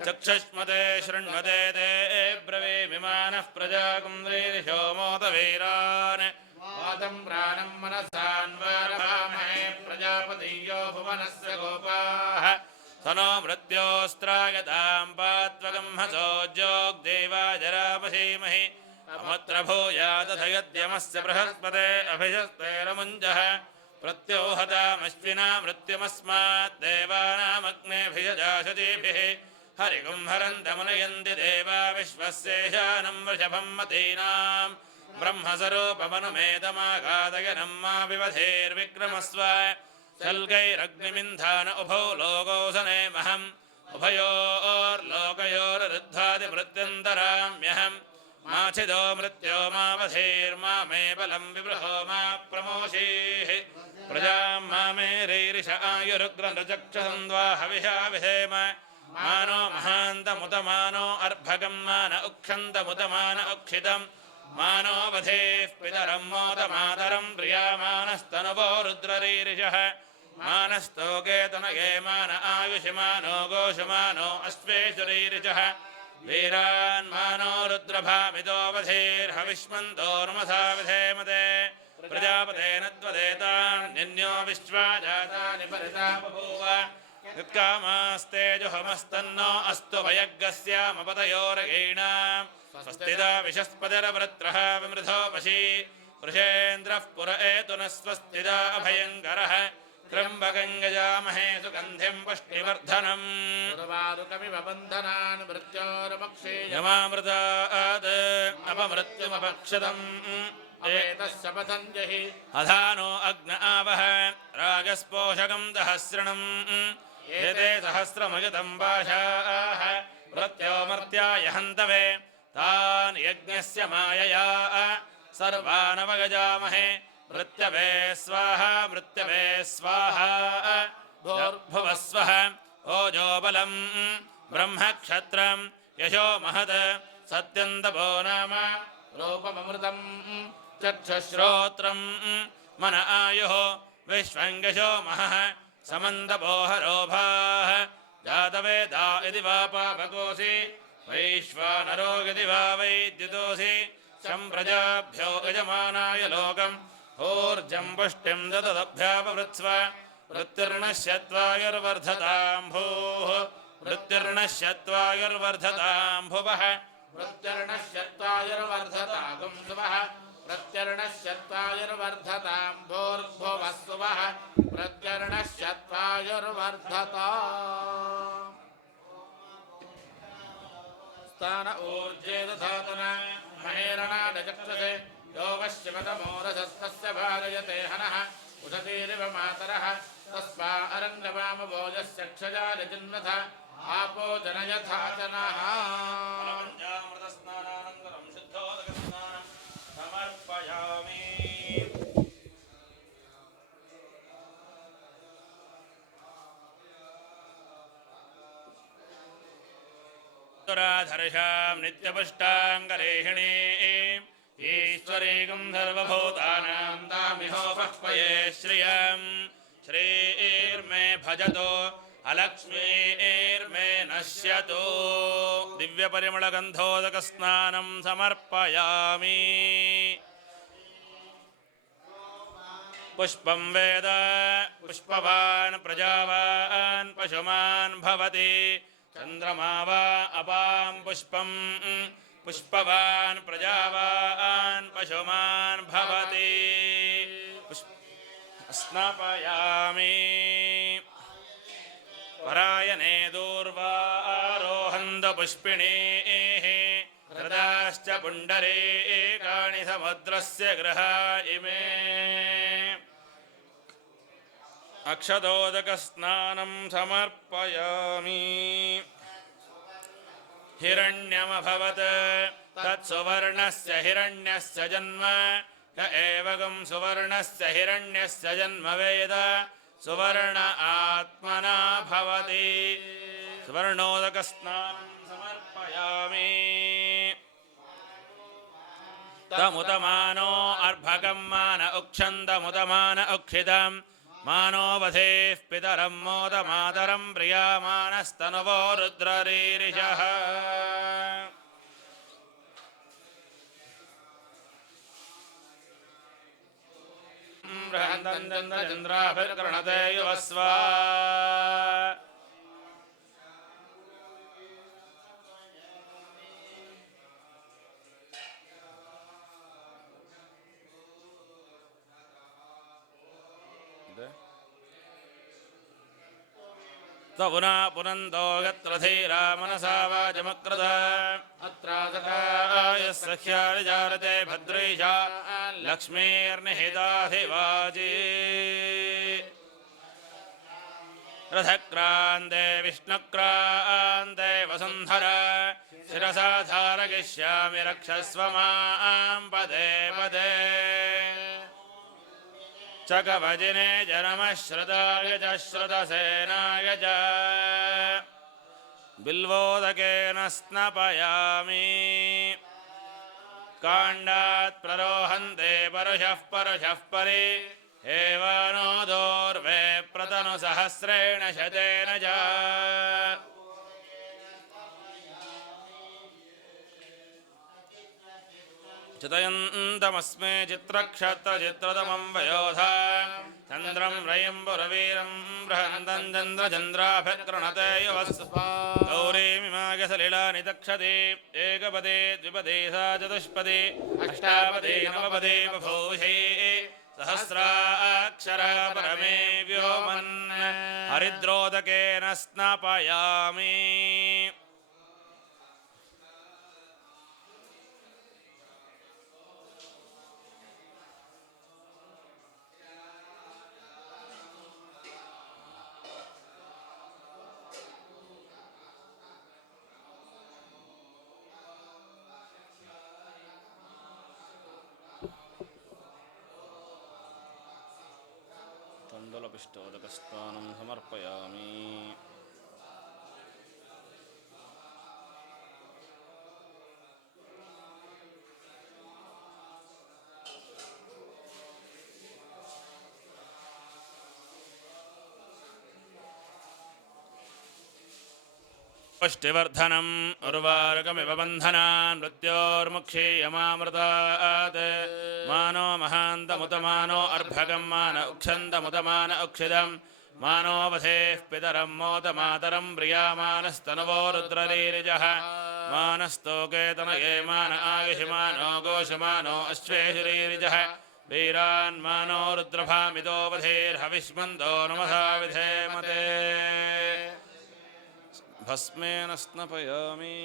चक्षुष्मते शृण्वते ते ब्रवीमिमानः प्रजाकुन्द्रीर्षो मोदवीरान् वातं प्राणं मनसान्वारभामहे प्रजापतियो भुवनस्य गोपाः तनो मृत्योस्त्रागतां पात्वगं हसो ज्योग्देवाजरापशीमहि अमुत्र भूयादथ यद्यमस्य बृहस्पते अभिषस्तेरमुञ्जः प्रत्योहतामश्विना मृत्युमस्मात् देवानामग्नेभिषजाशतीभिः हरिगुं हरन्तमुनयन्ति देवा विश्वस्येशानं वृषभं मतीनां ब्रह्मस्वरूपमनुमेतमागादयनं मा विवधेर्विक्रमस्व शल्कैरग्निमिन्धान उभौ लोकोऽसने महम् उभयोर्लोकयोरुद्धादिमृत्युन्तराम्यहम् माचिदो मृत्यो मावधेर्मा मे बलं विबृहो मा प्रमोषीः प्रजां मा मे रीरिष आयुरुग्रनृचक्षसन्द्वा हविषा विधेम मानो महान्तमुतमानो अर्भगं मान उक्षन्तमुतमान उक्षितं मानो वधेः पितरं मोदमातरं प्रियामानस्तनुवो रुद्ररीरिषः मानस्तोके तनये मान आयुषमानो गोषमानो अश्वेश्वरीरिषः वीरान् मानो रुद्रभामितो वधेर्हविष्मन्तो नमसा विधेमते प्रजापतेन त्वदेतान्यो विश्वा जातानि परिता बभूव यत्कामास्तेजुहमस्तन्नो अस्तु वयग्गस्यामपतयोरगीणाम् स्वस्तिदा विशस्पतिरवृत्रः विमृधोपशी वृषेन्द्रः पुर एतु न स्वस्तिदा अभयङ्करः त्र्यम्बकं यजामहे सुगन्धिं पुष्टिवर्धनम् यमामृतात् अपमृत्युमपक्षतम् अधानो अग्न आवह रागस्पोषकं दहस्रणम् एते सहस्रमयुतं पाशाः प्रत्योमर्त्याय हन्तवे तान् यज्ञस्य मायया सर्वानवगजामहे मृत्यवे स्वाहा मृत्यवे स्वाहा भूर्भुवः स्वः ओजोबलं ब्रह्मक्षत्रं यशो महत् सत्यन्तपो नाम रूपममृतं चक्षुश्रोत्रं मन आयुः विश्वङ्गशो महः समन्दपोहरोभाः जातवेदा इति वा पापकोऽसि वैश्वानरो यदि वा वैद्युतोऽसि सम्प्रजाभ्यो यजमानाय लोकम् ऊर्जं पुष्टिं ददभ्यापवृत्स्व मृत्युर्नश्यत्वायुर्वर्धतां भूः मृत्युर्नश्यत्वायुर्वर्धतां भुवः मृत्युर्नश्यत्वायुर्वर्धतां सुवः प्रत्यर्णश्यत्वायुर्वर्धतां भूर्भुवः सुवः प्रत्यर्णश्यत्वायुर्वर्धताम् स्थान ऊर्जे दधातन महेरणादचक्षसे यो वश्यमतमोरजस्तस्य भारयते हनः उषतीरिव मातरः तस्मा अरङ्गवामभोजस्य क्षजालजिन्वथ आपो जनयथा जनः पञ्चामृतस्नानानन्तरं शुद्धोदकस्नानं समर्पयामि धर्षां नित्यपुष्टाङ्गरेहिणीं ईश्वरीं सर्वभूतानां तामिहोपह्वये श्रियं श्रीर्मे भजतो अलक्ष्मीर्मे नश्यतो दिव्यपरिमलगन्धोदकस्नानं समर्पयामि पुष्पं वेद पुष्पवान् प्रजावान् पशुमान् भवति चन्द्रमा वा अपां पुष्पं पुष्पवान् प्रजावान् पशुमान् भवति स्नापयामि परायणे दूर्वारोहन्त पुष्पिणीः हृदाश्च पुण्डरीकाणि समुद्रस्य गृहा इमे अक्षतोदकस्नानं समर्पयामि हिरण्यमभवत् तत्सुवर्णस्य हिरण्यस्य जन्म य एवं सुवर्णस्य हिरण्यस्य जन्म वेद सुवर्ण आत्मना भवति सुवर्णोदकस्नानं समर्पयामि तमुतमानो अर्भकं मान उक्षन्तमुतमान उक्षितम् मानो वधेः पितरं मोदमातरं प्रियामानस्तनुवो रुद्ररीरिषः चन्द्राभिर्गृणते युवस्वा पुना पुनन्दो यत्र धीरा मनसा वाचमकृत अत्रासकाय सख्यारिजारते भद्रैषा लक्ष्मीर्निहिताधिवाजी रथक्रान्ते विष्णुक्रान्ते वसुन्धरा शिरसा धारयिष्यामि रक्षस्व मां पदे पदे चकवजिने जनमश्रुताय च श्रुतसेनाय च बिल्वोदकेन स्नपयामि काण्डात् प्ररोहन्ते परुषः परि एवनो दोर्वे प्रतनुसहस्रेण शतेन च चितयन्तमस्मे चित्रक्षत्रचित्रतमं वयोधा चन्द्रं रयम्बुरवीरं बृहन्तं चन्द्रचन्द्राभिर्गृणते युवस्वा गौरीमिमागसलिलानि तक्षते एकपदे द्विपदे सा चतुष्पदे अष्टापदे नवपदे बभूषे सहस्राक्षरा परमे व्योमन् हरिद्रोदकेन स्नापयामि तण्डुलपिष्टोदकस्नानं समर्पयामि पुष्टिवर्धनम् उर्वारुकमिव बन्धनान् मृत्योर्मुक्षीयमामृतात् मानो महान्तमुतमानो अर्भगं मान उक्षन्तमुतमान उक्षिदं मानो वधेः पितरं मोदमातरं प्रियामानस्तनुवो रुद्ररीरिजः मानस्तोकेतनये मान आयुषमानो गोषमानो अश्वेषुरीरिजः वीरान् मानो रुद्रभामितो वधेर्हविष्मन्दो नमसा विधेमते भस्मेन स्नपयामि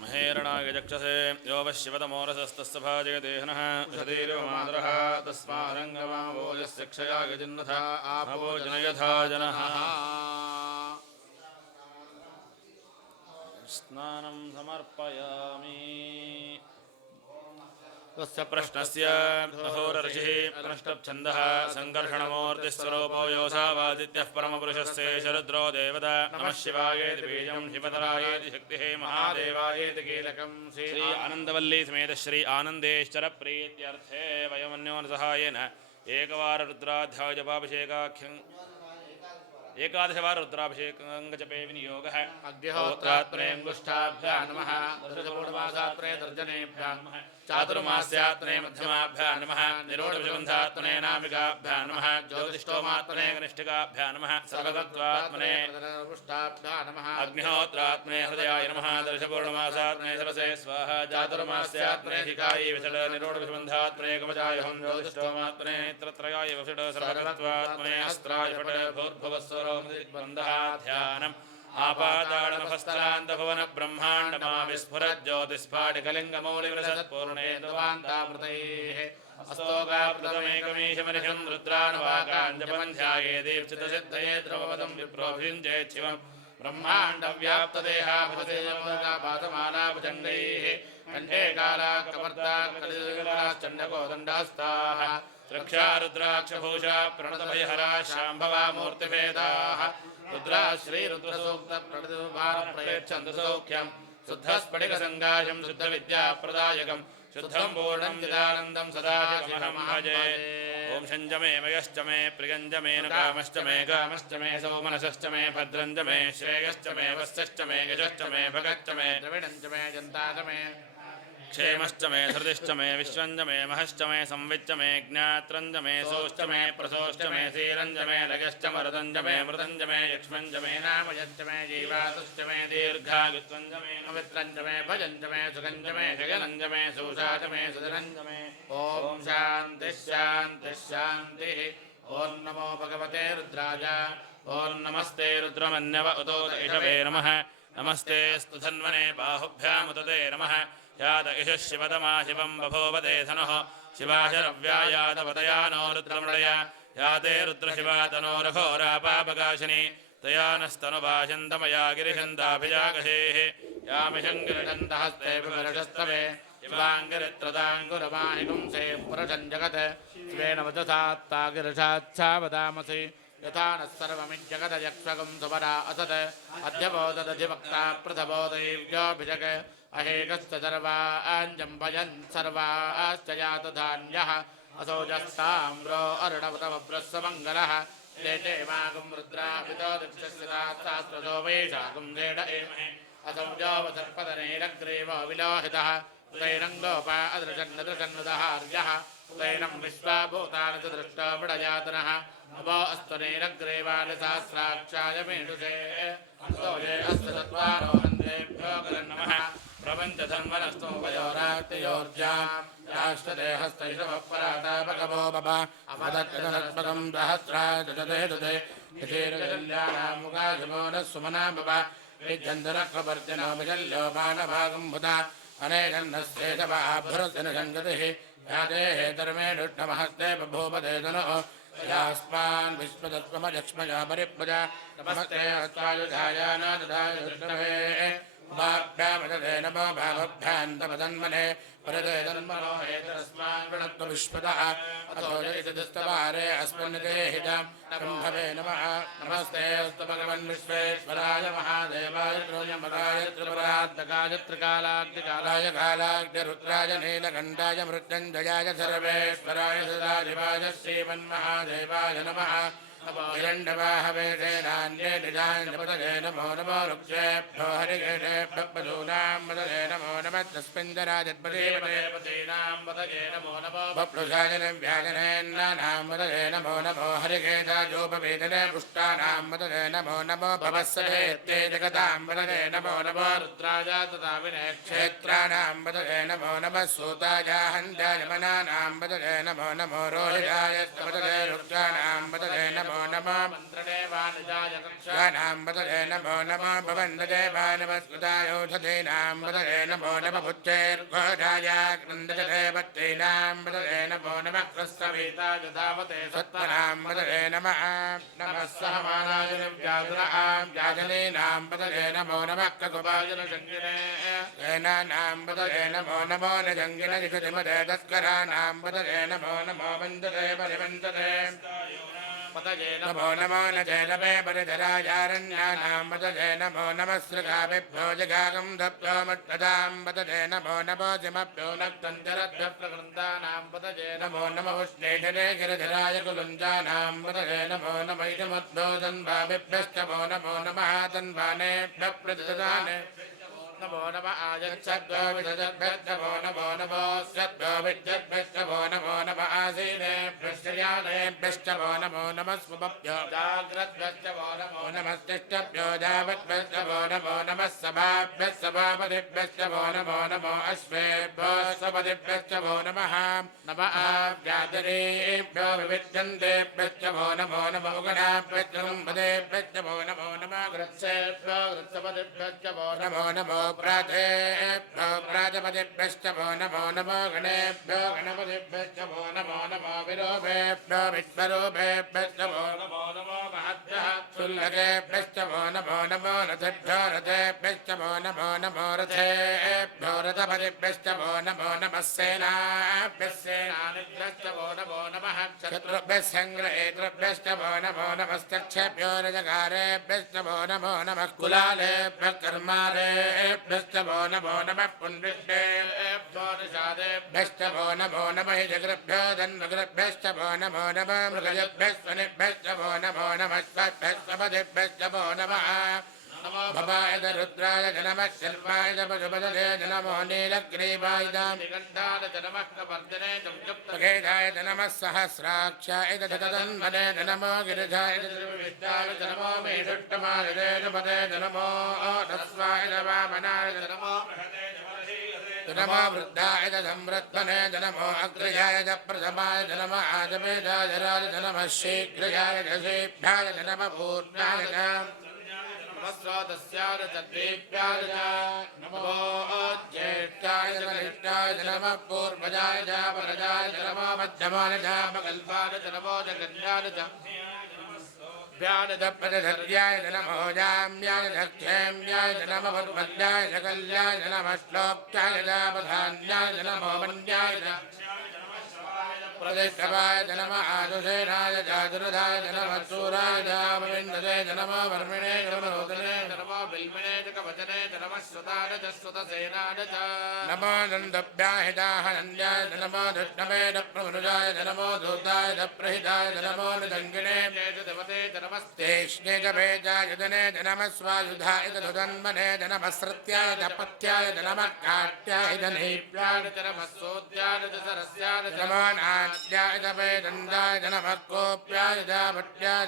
महेरणाय चक्षसे यो वशिवतमोरसस्तस्य भाजयदेहनः यशतीर्यमादरः तस्मारङ्गमावो यस्य क्षयाय जिन्नथा आपवोजन यथा जनः स्नानं समर्पयामि तस्य प्रश्नस्य अहोरर्षिः प्रष्टच्छन्दः सङ्कर्षणमूर्तिस्वरूपो योऽसावादित्यः परमपुरुषस्य शरुद्रो देवता नमः शिवायेति बीजं शिवतरायेति शक्तिः महादेवायेति कीलकं श्री आनन्दवल्ली समेत श्री आनन्देश्वर प्रीत्यर्थे वयमन्योन्सहायेन एकवार रुद्राध्याय जपाभिषेकाख्यं एकादशवार रुद्राभिषेकङ्गजपे विनियोगः अग्निहोत्रात्रे अंगुष्ठाभ्यां नमः दशपूर्णमासात्रे तर्जनेभ्यां नमः चातुर्मास्यात्रे मध्यमाभ्यां नमः निरोधविषबन्धात्मने नामिकाभ्यां नमः ज्योतिष्ठोमात्मने कनिष्ठिकाभ्यां नमः सर्वतत्त्वात्मने पुष्टाभ्यां नमः अग्निहोत्रात्मने हृदयाय नमः दशपूर्णमासात्मने सरसे स्वाहा चातुर्मास्यात्मने धिकायै विषड निरोधविषबन्धात्मने कवचाय हम ज्योतिष्ठोमात्मने नेत्रत्रयाय विषड सर्वतत्त्वात्मने अस्त्राय फट भूर्भुवस्वरो ध्यानम् आपाताडमभस्तरान्तभुवन ब्रह्माण्डमा विस्फुरज्योतिस्फाटिकलिङ्गमौलिवृषत्पूर्णे द्वान्तामृतैः अस्तोकाप्रतमेकमीशमनिशं रुद्रानुवाकाञ्जपं ध्याये दीप्सितसिद्धये द्रवपदं विप्रोभिञ्जेत् शिवं ब्रह्माण्डव्याप्तदेहाभृतेपातमाना भुजङ्गैः कण्ठे कालाकपर्ता कलिजुगलाश्चण्डकोदण्डास्ताः रक्षा रुद्राक्षभूषा प्रणतभयहरा शाम्भवा मूर्तिभेदाः रुद्रा श्रीरुद्रसूक्त प्रणतभारप्रयच्छन्तु सौख्यं शुद्धस्फटिकसङ्गाशं शुद्धविद्याप्रदायकं शुद्धं पूर्णं चिदानन्दं सदाशिवमहं भजे ॐ शञ्च मे मयश्च मे प्रियञ्च मे न कामश्च मे सौमनसश्च मे भद्रञ्च मे श्रेयश्च मे वस्यश्च मे यशश्च मे भगश्च मे द्रविणञ्च मे जन्ताच मे क्षेमश्च मे धृतिश्च मे विश्वञ्च मे महश्च मे संविच्च मे ज्ञात्रञ्च मे सोश्च मे प्रसोश्च मे शीलञ्च मे लयश्च मरुदञ्च मे मृदञ्च मे यक्ष्मञ्च मे नामयश्च मे जीवातुश्च मे दीर्घायुत्वञ्च मे पवित्रञ्च मे भजञ्च मे सुखञ्च मे जगनञ्च मे सुषाच मे सुधनञ्च मे ॐ शान्तिः शान्तिः शान्तिः ॐ नमो भगवते रुद्राय ॐ नमस्ते रुद्रमन्यव उतोत इषवे नमः नमस्ते स्तु धन्वने बाहुभ्यामुदते नमः यात इषः शिवतमा शिवं बभूवते धनुः शिवाशरव्यायातपतया नो रुद्रमृडय याते रुद्रशिवा तनोरघोरापापकाशिनी तया नस्तनुभाषन्तमया गिरिशन्ताभिजागशेः यामिषङ्गिरिषन्तहस्ते विमर्शस्तवे शिवाङ्गिरित्रदाङ्गुरमाहिगुंसे पुरुषं जगत् स्वेन वचसात्तागिरिषाच्छावदामसि यथा नः सर्वमिज्जगदयक्ष्वगं सुपरा असत् अध्यबोधदधिवक्ता पृथबोधैव्योऽभिषक् अहेकश्च सर्वाञ्जं भजन् सर्वाश्च यातधान्यः असौजस्ताम्रो अर्णवतमब्रस्वमङ्गलः लेटे मागुं रुद्राभितो दिक्षस्यतात्सास्त्रसो वैशाखुं धेड एमहे असौजोवसर्पदनेरग्रेवो विलोहितः तैरङ्गोपा अदृशन्नदृशन्नुदहार्यः तैनं विश्वाभूतानि च दृष्टो मृडयातनः नमो अस्तु नेरग्रेवालिसहस्राक्षाय मेढुषे अस्तोजे अस्तु तत्त्वारोहन्तेभ्यो नमः प्रपञ्चधन्वनस्तु वयोरात्योर्जां राष्ट्रदेहस्तैषवपरातापकवो बभ अवदत्तनत्मकं सहस्राजते यथेर्कल्याणां मुखाशमो नः सुमना बभ विज्जन्तनक्रवर्तिनो विजल्यो बाणभागं भुता अनेकन्नस्तेजवाभ्युरजनसङ्गतिः यादेः धर्मे दुष्टमहस्ते बभूवते तनुः यास्मान् विश्वदत्वमलक्ष्मया परिप्रजा नमस्ते हस्तायुधायानादधाय विष्णवे उभाभ्यामदते नमो भावभ्यान्तपदन्मने परते तन्मनो हेतरस्मान् वृणत्व विश्वतः अतो जयितस्तवारे अस्मन्निते हितं ब्रह्मवे नमः नमस्ते अस्तु भगवन् विश्वेश्वराय महादेवाय त्रोयमकाय त्रिपुरात्मकाय त्रिकालाग्निकालाय कालाग्निरुद्राय नीलकण्ठाय मृत्युञ्जयाय सर्वेश्वराय सदाशिवाय श्रीमन्महादेवाय नमः हिरण्यवाहवे सेनान्ये निजान्यपतये नमो नमो वृक्षेभ्यो हरिकेशेभ्यः पशूनां पतये नमो नमः तस्मिन्दराजत्पतीनां पतये नमो नमो बप्लुषाजनव्याजनेन्नानां पतये नमो नमो हरिकेशाजोपवेदने पुष्टानां पतये नमो नमो भवस्सदेत्ते जगतां पतये नमो नमो रुद्राय तथा विनयक्षेत्राणां पतये नमो नमः सूतायाहन्त्याय मनानां पतये नमो नमो रोहिताय पतये रुद्राणां पतये नमो नमो मन्त्रदेवानुजाय कक्षानां पतये नमो नमो भवन्तदेवानमस्कृतायोधतीनां पतये नमो नमः पुच्छैर्घोषाय क्रन्दजदेवत्तीनां पतये नमो नमः क्रस्तवीताय धावते सत्त्वनां पतये नमः नमः सहमानाय व्याजुरां व्याजनीनां पतये नमो नमः ककुपाजनशङ्गिने सेनानां पतये नमो नमो निजङ्गिनजिषतिमते तस्कराणां पतये नमो नमो वन्दते परिवन्दते पतये नमो नमो न जैनवे परिधरायारण्यानां पतये नमो नमः सृगाभिभ्यो जगागं धभ्यो मट्टदां पतये नमो नमो जिमभ्यो नक्तञ्जरभ्यप्रवृन्दानां पतये नमो नमः उष्णेशने गिरिधराय कुलुञ्जानां पतये नमो नमः इदमद्भ्यो तन्वाभिभ्यश्च नमो नमः तन्वानेभ्यः प्रतिददाने नमो नमः आयच्छद्भ्यो विदधद्भ्यश्चमो नमो नमो सद्भ्यो विद्यद्भ्यश्चमो नमो नमः आसीनेभ्यश्चयानेभ्यश्चमो नमो नमः स्वभ्यो जाग्रद्भ्यश्चमो नमो नमस्तिष्ठभ्यो जावद्भ्यश्चमो नमो नमः सभाभ्यः सभापतिभ्यश्चमो नमो नमो अश्वेभ्यो स्वपतिभ्यश्चमो नमः नमः व्याजनेभ्यो विविध्यन्तेभ्यश्चमो नमो नमो गणाभ्यश्चमो नमो नमः गृत्सेभ्यो गृत्सपतिभ्यश्चमो नमो नमो प्रातेभ्यो प्राजपतिभ्यश्चमो नमो नमो गणेभ्यो गणपतिभ्यश्चमो नमो नमो विरोभेभ्यो विश्वरूपेभ्यश्चमो नमो नमो महद्भ्यः सुल्लकेभ्यश्चमो नमो नमो रथेभ्यो रथेभ्यश्चमो नमो नमो रथेभ्यो रथपतिभ्यश्चमो नमो नमः सेनाभ्यः सेनानिभ्यश्चमो नमो नमः शत्रुभ्यः पितृभ्यः सङ्ग्रहेतृभ्यश्च वो नमो नमस्तक्षेभ्यो रजकारेभ्यश्च वो नमो नमः कुलालेभ्यः कर्मारेभ्यश्च वो नमो नमः पुण्डिष्टेभ्यो निषादेभ्यश्च वो नमो नमः हिजगृभ्यो धन्वगृभ्यश्च वो नमो नमः मृगजभ्यश्च वनिभ्यश्च वो नमो नमः स्वभ्यश्च पदिभ्यश्च वो नमः भवाय रुद्राय नमः शर्वाय पशुपतये नमो नीलग्रीवाय निगण्ठाय नमः कवर्धने चक्षुप्तखेदाय नमः सहस्राक्षाय तन्मने नमो गिरिजाय विष्टाय नमो मेषुष्टमाय पदे नमो तस्वाय वामनाय नमो नमो वृद्धाय संवृद्धने नमो अग्रजाय प्रथमाय नमः आजमेधाय राज नमः शीघ्रजाय दशेभ्याय नमः पूर्णाय नमस्वादस्याय तद्वीभ्याय नमो ज्येष्ठाय कनिष्ठाय नमः पूर्वजाय परजाय नमो मध्यमाय कल्पाय नमो जगन्याय व्यानदप्रदधर्याय नमो जाम्याय दक्षेम्याय नमः वरुमध्याय कल्याय नमः श्लोक्याय धान्याय नमो मन्याय प्रदेशवाय नमः आजुषेणाय जागृधाय नमः सूराय विन्दते नमो वर्मिणे नमोदने नमो बिल्मिणे कवचने नमः श्रुताय श्रुतसेनाय नमो नन्दभ्याहिताहनन्याय नमो धृष्णवे प्रमनुजाय नमो धूताय प्रहिताय नमो निदङ्गिने देवते नमस्तेष्णे भेजाय दने नमः स्वायुधाय धुदन्मने नमः श्रुत्याय पत्याय नमः काट्याय धनेभ्याय नमः सोद्याय सरस्याय नमो नाट्याय वेदन्दाय नमः कोप्याय भट्याय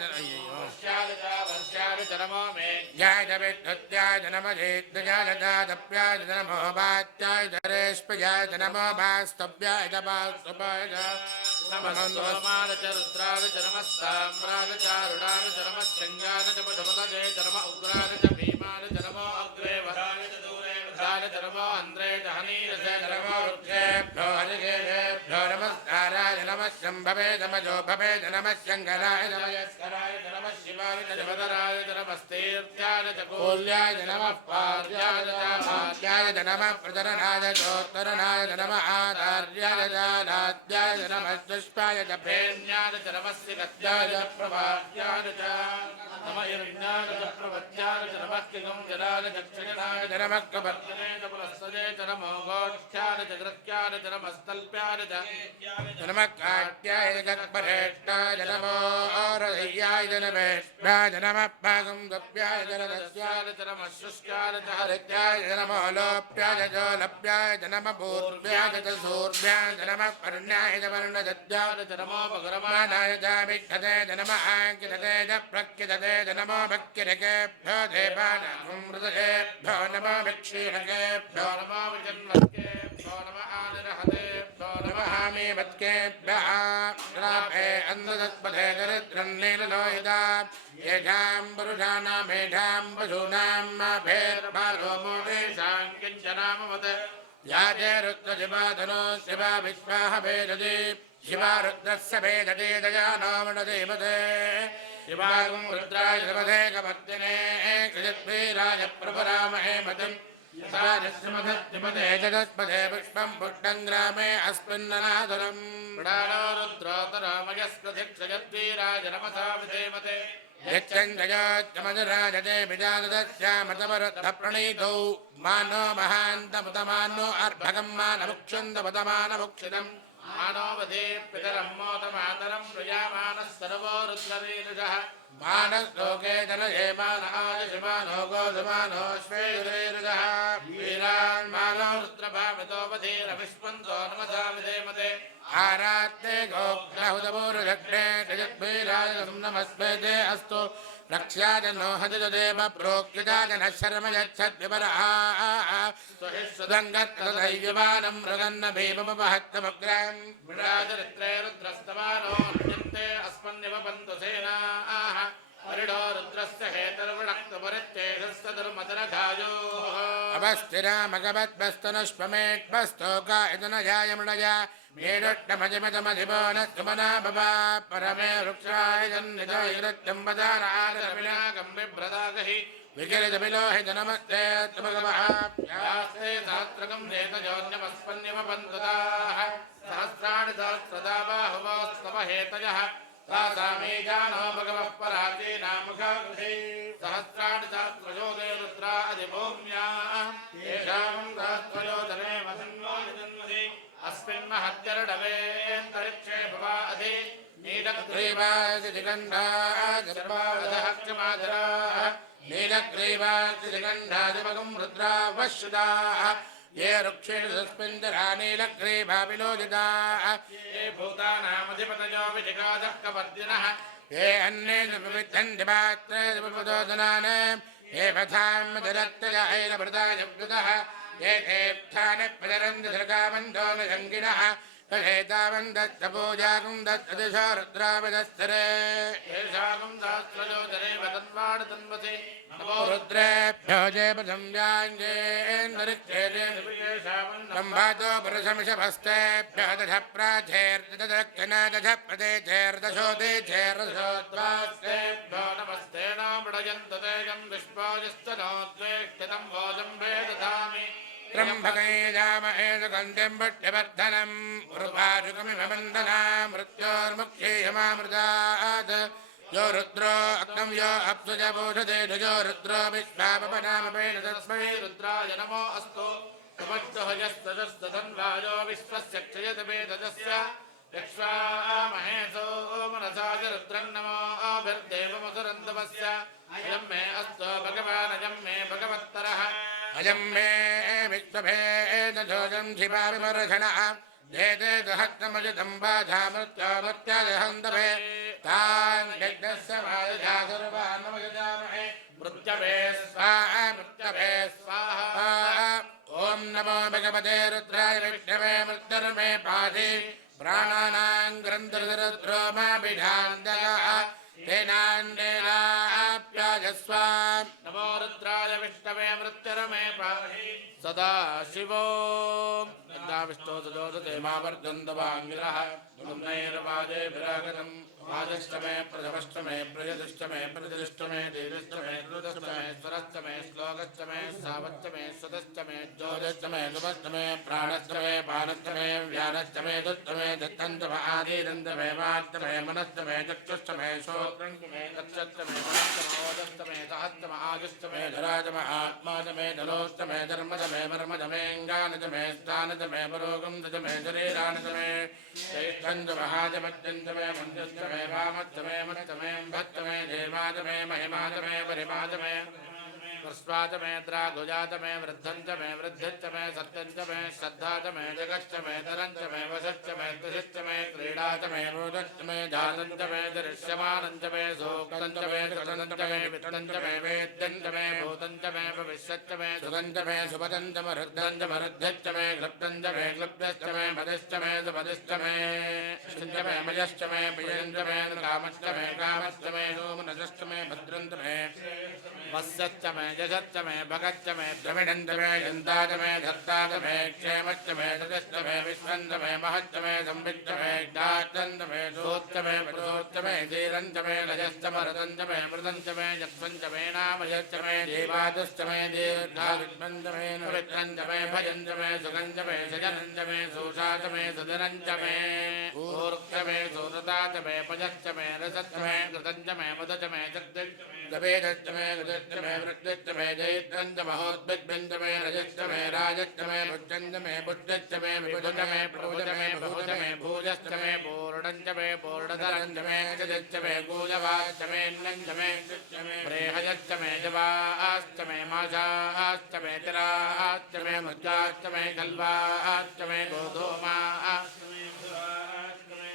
नमो मे ज्याय विद्युत्याय नमः जेद्याय दादप्याय नमो वात्याय धरेष्पयाय नमो वास्तव्याय वास्तवाय नमः रुद्राय नमस्ताम्राय चारुणाय नमः शङ्गाय पशुपतये नमः उग्राय भीमाय नमो अग्रे वराय दूरे वराय नमो अन्ध्रे हनीरसे नमो वृक्षेभ्यो हरिकेभ्यो नमस्काराय नमः शम्भवे नमजो भवे नमः शङ्कराय नमस्कराय नमः शिवाय नमदराय नमस्तीर्थ्याय कोल्याय नमः पार्याय भाग्याय नमः प्रचरणाय चोत्तरणाय नमः आचार्याय लाद्याय नमः पुष्पाय प्रेम्याय नमस्य गत्याय प्रभात्याय नमः यज्ञाय प्रवत्याय नमः किगं जलाय दक्षिणाय नमः कवर्तने पुरस्सदे नमो गोष्ठ्याय जगृत्याय नमस्तल्प्याय नमः काट्याय जगत्परेष्ठाय नमो औरह्याय नमेष्ठाय नमः भागं गप्याय नमस्याय नमः शुष्काय हरित्याय नमो लोप्याय जोलप्याय नमः पूर्व्याय सूर्व्याय नमः पर्ण्याय वर्णदत्याय नमो भगरमानाय विक्षते नमः आङ्किते प्रख्यते नमो भक्तिरेभ्यो देवानां हृदयेभ्यो नमो भिक्षीरकेभ्यो नमो विजन्मत्केभ्यो नमः आनिरहतेभ्यो नमः मेवत्केभ्यः श्रापे अन्नदत्पथे दरिद्रन्नीललोहिता येषां पुरुषाणां मेषां पशूनां भेर्भालो मोदेशां किञ्चनामवत् याते रुद्रशिवाधनो शिवा विश्वाः भेदति शिवा रुद्रस्य भेदति दयानो मणदेवते शिवागं रुद्राय शिवधे कवर्तिने कृजद्वीराय प्रपरामहे मतिम् यथाजस्मधत्तिपदे जगत्पदे पुष्पं पुष्टं ग्रामे अस्मिन्ननादुरम् मृडालो रुद्रोतरामयस्प्रधिक्षयद्वीराय नमसा विधेमते यच्चन्द्रयोच्चमधुराजते विजातदस्यामतमरुद्धप्रणीतौ मानो महान्तमुतमानो अर्भगं मानमुक्षन्दमुतमानमुक्षितम् मानोवधे पितरं मोदमातरं प्रजामानः सर्वो रुद्रवीरुषः मानस्लोके जनये मान आयषमानो गोधुमानोऽश्वेरुषः वीरान् मानो रुद्रभामितो वधीरविष्पन्तो नमसा विधेमते आरात्ते गोग्रहुदपूर्वदक्षे जगद्वीराय नमस्ते अस्तु रक्ष्याजनो हजदेव प्रोक्ताजनः शर्म यच्छद्विपरः सुदङ्गत्तदैव्यमानं मृगन्न भीममहत्तमग्रान् विराजरित्रे रुद्रस्तमानो नृत्यन्ते अस्मन्निव पन्तु सेनाः परिणो रुद्रस्य हेतर्वणक्तपरित्येषस्तधर्मतरघायोः अवस्थिरामगवद्भस्तनुष्पमेष्पस्तोका इदनजाय मृणया मेरुट्टमजिमतमधिपो न सुमना भवा परमे वृक्षाय जन्निजैरत्यं वदानारविनाकं बिभ्रदागहि विकिरितबिलोहित नमस्ते त्वमगवः यास्ते सहस्रकं नेतजोन्यमस्पन्यमपन्तुताः सहस्राणि सहस्रदा बाहुवोस्तव हेतयः तासामे जानो भगवः पराचीनामुखाकृते सहस्राणि सहस्रयोगे रुद्रा अधिभूम्या येषां सहस्रयोधने वसन्नो निजन्मसि अस्मिन् महत्यर्णवेऽन्तरिक्षे भवा अधि नीलग्रीवादिगन्धाः क्षमाधराः नीलग्रीवादिगन्धादिमगं रुद्रा वश्रुदाः ये वृक्षेषु तस्मिन्दरा नीलग्रीवाविलोलिताः ये भूतानामधिपतयो विजिगादः कपर्दिनः ये अन्ये विविद्धन्ति पात्रे विपदोदनान् ये पथामधिरक्तजहैरभृतायव्युतः ये तीर्थानि प्रचरन्ति सृगामन्धो न शङ्गिनः तथेतावन्दत्तपूजाकुं दत्तदिशो रुद्राविदस्तरे येषाकुं सहस्रयोजने वदन्वाण तन्वसे नमो रुद्रेभ्यो जयपदंव्याञ्जेन्दरिक्षे सम्भातो पुरुषमिषभस्तेभ्यो दश प्राचेर्दक्षिणा दश प्रदेचेर्दशोदेचेर्दशोद्वास्तेभ्यो नमस्ते नामृडयन्त तेजं विश्वाजिस्तनोद्वेष्टितं भोजं वेदधामि त्र्यम्बकैजामहे सुगन्धिं पुष्टिवर्धनम् उर्वारुकमिव वन्दना मृत्योर्मुक्षीयमामृतात् यो रुद्रो अग्नं यो अप्सुज बोधते यो रुद्रो विश्वापनामपेण तस्मै रुद्राय नमो अस्तु सुपष्टहयस्तदस्तधन्वायो विश्वस्य क्षयतपेतस्य यक्ष्वामहेशो मनसा च रुद्रं नमोऽभिर्देवमसुरन्तवस्य अयं मे अस्तु भगवानयं मे भगवत्तरः अयं मे विश्वभेदोजं शिवाविमर्शनः देते सहस्रमजितं बाधामृत्यामृत्याजहन्तभे तान् यज्ञस्य मायया सर्वान् नमयजामहे मृत्यभे स्वाहा मृत्यभे स्वाहा ॐ नमो भगवते रुद्राय विष्णवे मृत्युर्मे पाहि प्राणानां ग्रन्थरुद्रो माभिधान्तकः तेनान्देनाप्याजस्वा नमो रुद्राय विष्णवे मृत्युर्मे पाहि सदा शिवो यदा विष्णो सजोदते मावर्गन्धवाङ्गिरः नैर्वादे विरागतम् वाजष्टमे प्रथमष्टमे प्रयतिष्टमे प्रतिष्टमे दीर्घष्टमे कृतष्टमे स्वरष्टमे श्लोकष्टमे सावष्टमे स्वतष्टमे ज्योतिष्टमे सुपष्टमे प्राणष्टमे पानष्टमे व्यानष्टमे दुष्टमे दत्तन्तमे आदिदन्तमे वाष्टमे मनष्टमे चक्षुष्टमे श्रोत्रष्टमे कक्षष्टमे मनष्टमोदष्टमे सहस्रम आजुष्टमे धराजमे आत्माजमे धनोष्टमे धर्मजमे मर्मजमेऽङ्गानजमे स्थानजमे परोगं दजमे शरीरानजमे चैष्ठञ्जमहाजमत्यञ्जमे मञ्जष्टमे वामत्तमे मत्तमे भत्तमे देवातमे महिमातमे परिमातमे प्रस्वातमे द्रागुजातमे वृद्धन्तमे वृद्धिस्तमे सत्यन्तमे श्रद्धातमे जगष्टमे तरन्तमे वसष्टमे त्रिशिष्टमे क्रीडातमे रोदष्टमे जातन्तमे दृश्यमानन्तमे सोक्तन्तमे कृतन्तमे वितन्तमे वेद्यन्तमे भूतन्तमे भविष्यत्तमे सुगन्तमे सुपदन्तमे हृद्दन्तमे क्लृप्तन्तमे क्लृप्तस्तमे मदिष्टमे सुपदिष्टमे शिञ्जमे मयष्टमे प्रियन्तमे कामष्टमे कामष्टमे सोमनजष्टमे भद्रन्तमे वस्यच्चमे जगच्चमे भगच्चमे द्रविडन्तमे यन्ताचमे धत्ताचमे क्षेमच्चमे तजश्चमे विश्वन्तमे महच्चमे संविच्चमे ज्ञाच्चन्तमे सोच्चमे पटोच्चमे धीरञ्चमे लजश्चमरदन्तमे मृदञ्चमे यत्वञ्चमे नामयच्चमे देवादश्चमे दीर्घाविष्मन्तमे पवित्रञ्चमे भजञ्चमे सुगञ्चमे सजनञ्चमे सोषाचमे सुधनञ्चमे ऊर्क्चमे सोदताचमे पजश्चमे रसच्चमे कृतञ्चमे मदचमे जगद्वेदश्चमे गजश्चमे वृक्षश्चमे जयित्रञ्चमहोद्भिद्भञ्चमे रजश्चमे राजश्चमे भुजञ्चमे पुष्टश्चमे विभुजमे प्रभुजमे बहुजमे भूजश्चमे पूर्णञ्चमे पूर्णधरञ्चमे जजश्चमे कूजवाश्चमेऽन्नञ्चमे प्रेहयश्चमे जवाश्चमे माशाश्चमे तिराश्चमे मुज्जाश्चमे कल्वाश्चमे गोधूमा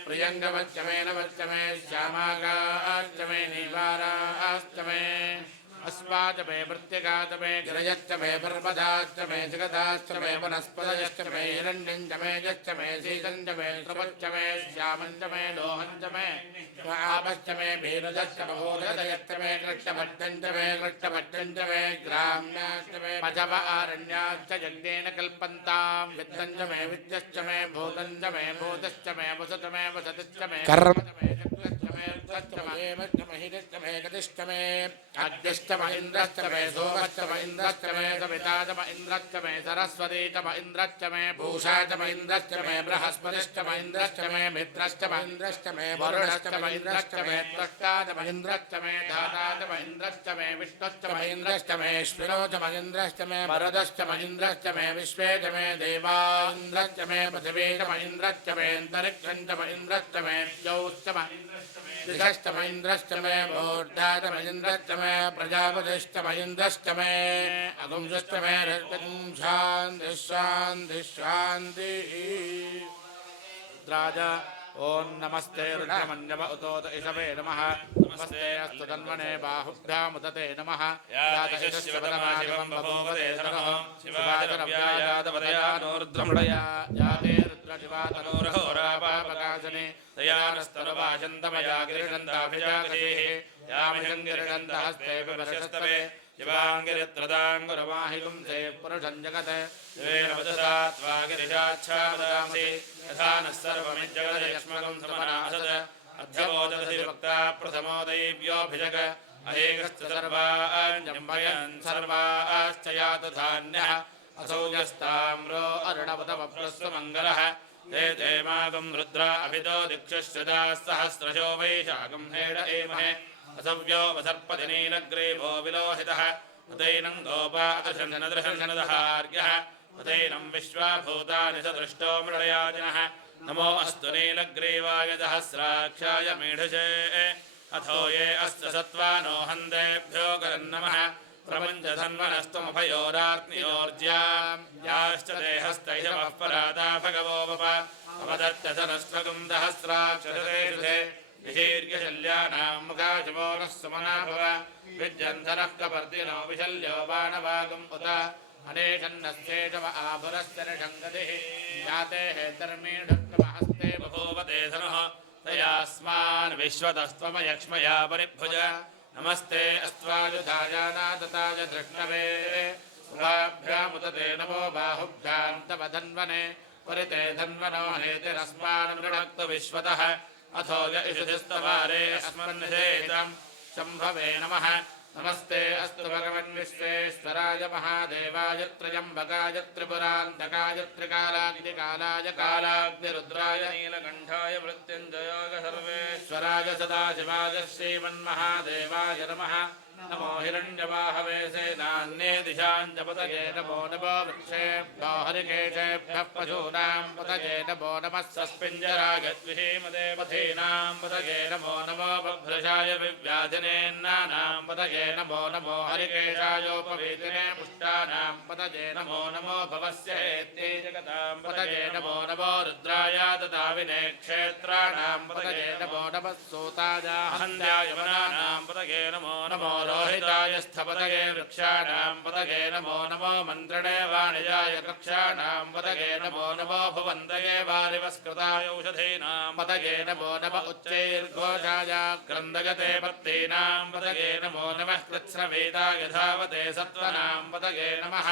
प्रियङ्गवच्चमे नवच्चमे श्यामागाश्चमे नीवाराश्चमे अस्माचमे मृत्तिकाचमे गिरयश्चमे पर्वताश्चमे जगदाश्चमे वनस्पतयश्चमे हिरण्यञ्चमे यश्चमे शीतञ्चमे श्रवच्चमे श्यामञ्चमे लोहञ्चमे आपश्चमे भीरजश्चमे भूरदयश्चमे कृष्णभट्टञ्चमे ग्राम्याश्चमे पचव आरण्याश्च यज्ञेन कल्पन्तां वित्तञ्चमे विद्यश्चमे भूतञ्चमे भूतश्चमे वसतमे वसतिश्चमे कर्मचमे चक्रश्चमे हिरश्चमे गतिश्चमे अग्निश्च म इन्द्रश्च मे सोमश्च म इन्द्रश्च मे सविता च म इन्द्रश्च मे सरस्वती च म इन्द्रश्च मे भूषा च म इन्द्रश्च मे बृहस्पतिश्च म इन्द्रश्च मे मित्रश्च म इन्द्रश्च मे वरुणश्च म इन्द्रश्च मे त्वष्टा च म इन्द्रश्च मे धाता च म इन्द्रश्च मे विष्णुश्च म इन्द्रश्च मे श्विनो च म इन्द्रश्च मे मरुदश्च म इन्द्रश्च मे विश्वे च मे देवा इन्द्रश्च मे पृथिवी च म इन्द्रश्च मे अन्तरिक्षं च म इन्द्रश्च मे द्यौश्च म दिशश्च म इन्द्रश्च मे मूर्धा च म इन्द्रश्च मे प्रजापतिश्च म इन्द्रश्च मे अगुंसश्च मे शान्तिः शान्तिः शान्तिः राजा ॐ नमस्ते रुद्रमन्यव उतोत इषवे नमः नमस्ते अस्तु तन्मने बाहुभ्यामुदते नमः यातशिवतमाशिवं बभूवते धनः शिवाजरव्यायातपदयानो रुद्रमृडया याते रुद्रशिवातनोरहोरापापकाशने तयानस्तनुवाचन्तमया गिरिगन्धाभिजागधेः यामिषङ्गिरिगन्धहस्ते विमर्शस्तवे शिवाङ्गिरित्रदाङ्गुरमाहिगुंसे पुरुषं जगत् शिवेन वचसा त्वा गिरिशाच्छावदांसि यथा नः सर्वमिज्जगदयक्ष्मकं समनासत् अध्यवोदधि वक्ता प्रथमो दैव्योऽभिजग अहेकश्च सर्वाञ्जम्भयन् सर्वाश्च यातु धान्यः असौ यस्ताम्रो अरुणवतमप्रस्वमङ्गलः ते देमागं रुद्रा अभितो दिक्षुश्रदा सहस्रशो वैशाखं हेड एमहे असव्यो वसर्पति नीलग्रीवो विलोहितः उदैनं गोपादृशनदृशनदहार्यः उदैनं विश्वाभूतानि सदृष्टो मृळयाजिनः नमो अस्तु नीलग्रीवाय सहस्राक्षाय मीढुषे अथो ये अस्य सत्त्वानो हन्देभ्यो करन्नमः प्रपञ्चधन्वनस्त्वमभयोरात्मयोर्ज्यां याश्च देहस्तैषवः परादा भगवो वप अवदत्तधनस्त्वगुं सहस्राक्षते विशीर्यशल्यानां मुखाशमो नः सुमना भव विद्यन्धनः कपर्दिनो विशल्यो बाणवागुम् उत अनेकन्नस्येषव आभुरस्य निषङ्गतिः याते हेतर्मीढुत्वमहस्ते बभूवते धनुः तयास्मान् विश्वतस्त्वमयक्ष्मया परिभुज नमस्ते अस्त्वायुधायानादताय धृष्णवे उभाभ्यामुदते नमो बाहुभ्यान्तवधन्वने परिते धन्वनो हेतिरस्मान् मृणक्तु विश्वतः अथो य इषुधिस्तवारे अस्मन्निषेदं शम्भवे नमः नमस्ते अस्तु भगवन्विश्वेश्वराय महादेवाय त्र्यम्बकाय त्रिपुरान्तकाय त्रिकालाग्निकालाय कालाग्निरुद्राय नीलकण्ठाय मृत्युञ्जयाय सर्वेश्वराय सदाशिवाय श्रीमन्महादेवाय नमः नमो हिरण्यवाहवे सेनान्ये दिशाञ्जपतये नमो नमो वृक्षेभ्यो हरिकेशेभ्यः पशूनां पतये नमो नमः सस्पिञ्जराय द्विषीमदे पथीनां पतये नमो नमो बभ्रशाय विव्याधिनेन्नानां पतये नमो नमो हरिकेशायोपवीतिने पुष्टानां पतये नमो नमो भवस्य हेत्यै जगतां पतये नमो नमो रुद्राय ददाविने क्षेत्राणां पतये नमो नमः सूतायाहन्द्याय वनानां पतये नमो नमो रोहिताय स्थपतये वृक्षाणां पतये नमो नमो मन्त्रणे वाणिजाय कक्षाणां पतये नमो नमो भुवन्तये वारिवस्कृताय औषधीनां पतये नमो नम उच्चैर्घोषाय क्रन्दगते पत्तीनां पतये नमो नमः कृत्स्रवेदाय धावते सत्त्वनां पतये नमः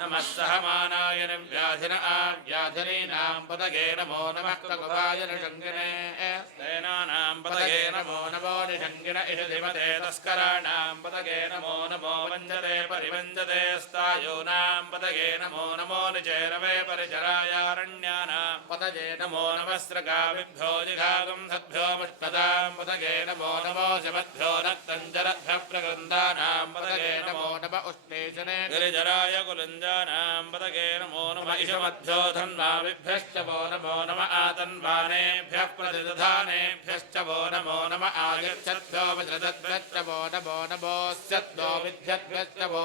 नमः सहमानाय निर्व्याधिन आव्याधिनीनां पतये नमो नमः ककुवाय निषङ्गिने सेनानां पतये नमो नमो निषङ्गिन इषधिमते तस्कराणां पतये नमो नमो वञ्जते परिवञ्जते स्तायूनां पतये नमो नमो निचेरवे परिचरायारण्यानां पतये नमो नमः स्रगाविभ्यो जिघागं सद्भ्यो मुष्पदां पतये नमो नमो शिवद्भ्यो नक्तञ्जरद्भ्यः प्रकृन्दानां पतये नमो नम उष्णेशने गिरिजराय कुलञ्जानां पतये नमो नम इषमद्भ्यो धन्वाविभ्यश्च वो नमो नम आतन्वानेभ्यः प्रतिदधानेभ्यश्च वो नमो नम आगच्छद्भ्यो विसृजद्भ्यश्च वो नमो नमोऽस्यद्भ्यो विद्यद्भ्यश्च वो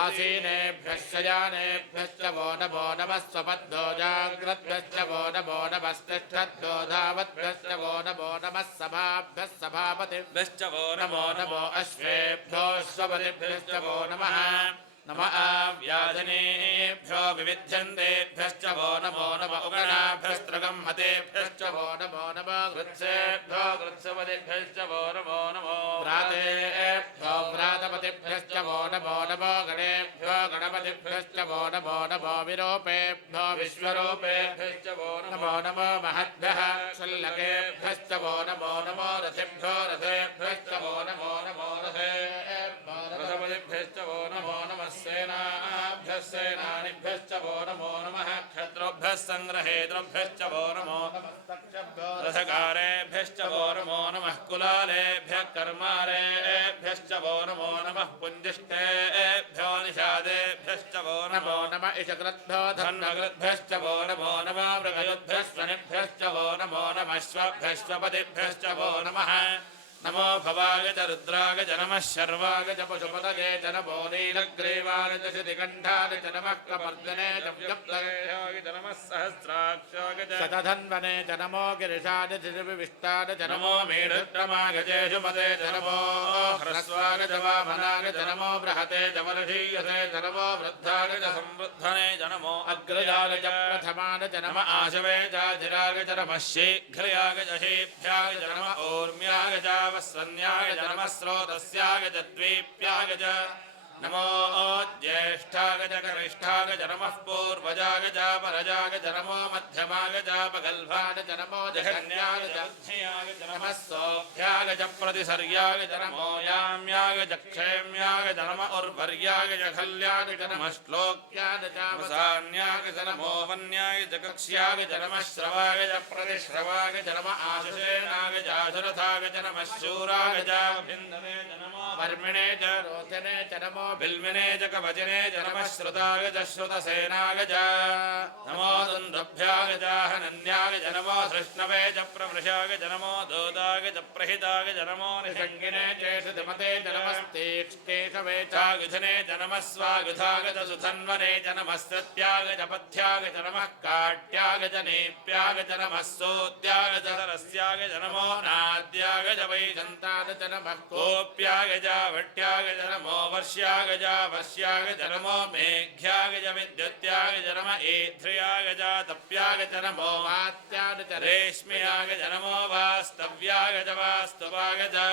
आसीनेभ्यः शयानेभ्यश्च वो नमो नमः स्वपद्भ्यो जाग्रद्भ्यश्च वो नमो नमस्तिष्ठद्भ्यो धावद्भ्यश्च वो नमो नमः सभाभ्यः सभापतिभ्यश्च वो नमो नमो अश्वेभ्यो स्वपतिभ्यश्च वो नमः नम आव्याधिनेभ्यो विविध्यन्तेभ्यश्च वो नमो नम उगणाभ्यस्त्रगं हतेभ्यश्च वो नमो नम कृत्सेभ्यो कृत्सपतिभ्यश्च वो नमो नमो व्रातेभ्यो व्रातपतिभ्यश्च वो नमो नमो गणेभ्यो गणपतिभ्यश्च वो नमो नमो विरूपेभ्यो विश्वरूपेभ्यश्च वो नमो नमो महद्भ्यः शल्लकेभ्यश्च वो नमो नमो रथेभ्यो रथेभ्यश्च वो नमो नमो रथे सेनानिभ्यश्च वो नमो नमः क्षत्रोभ्यः सङ्ग्रहेतृभ्यश्च वो नमो रथकारेभ्यश्च वो नमो नमः कुलालेभ्यः कर्मारेभ्यश्च वो नमो नमः पुञ्जिष्टेभ्यो निषादेभ्यश्च वो नमो नमः इषकृद्भ्यो धन्वकृद्भ्यश्च वो नमो नमः मृगयुद्भ्यश्वनिभ्यश्च वो नमो नमः श्वभ्यश्वपतिभ्यश्च वो नमः नमो भवाय च रुद्राय च नमः शर्वाय च पशुपतये च नमो नीलग्रीवाय च शितिकण्ठाय च नमः कपर्दने च व्यक्तये च नमः सहस्राक्षाय च शतधन्वने च नमो गिरिशाय च विविष्टाय च नमो मेढुत्तमाय च शुमते च नमो ह्रस्वाय च वामनाय च नमो बृहते च वर्षीयसे च नमो वृद्धाय च संवृद्धने च नमो अग्रजाय च प्रथमाय च नमः आशवे च धिराय च नमः शीघ्रयाय च शीभ्याय च नमः ऊर्म्याय च वस्वन्याय च नमः स्रोतस्याय च द्वीप्याय च नमो ज्येष्ठाय च कनिष्ठाय च नमः पूर्वजाय च परजाय च नमो मध्यमाय च पगल्भाय च नमो जघन्याय च अध्ययाय च नमः सौभ्याय च प्रतिसर्याय च नमो याम्याय च क्षेम्याय च नमः उर्वर्याय च खल्याय च नमः श्लोक्याय च वसान्याय च नमो वन्याय च कक्ष्याय च नमः श्रवाय च प्रतिश्रवाय च नमः आशुषेणाय च आशुरथाय च नमः शूराय च भिन्दने च नमो वर्मिणे च रोचने च नमो बिल्विने च कवचने च नमः श्रुताय च श्रुतसेनाय च नमो दुन्दुभ्याय च हनन्याय च नमो धृष्णवे च प्रवृषाय च नमो दोदाय च प्रहिताय च नमो निषङ्गिने चेषुतिमते च नमस्तेष्टेषवे चायुधने च नमः स्वायुधाय च सुधन्वने च नमः सत्याय च पथ्याय च नमः काट्याय च नेप्याय च नमः सोत्याय च सरस्याय च नमो नाद्याय च वैजन्ताय च नमः कोप्याय च वट्याय च नमो वर्ष्याय च वश्याय च नमो मेघ्याय च विद्युत्याय च नमः ऐध्र्याय च तप्याय च नमो वात्याय च रेश्म्याय च नमो वास्तव्याय च वास्तवाय च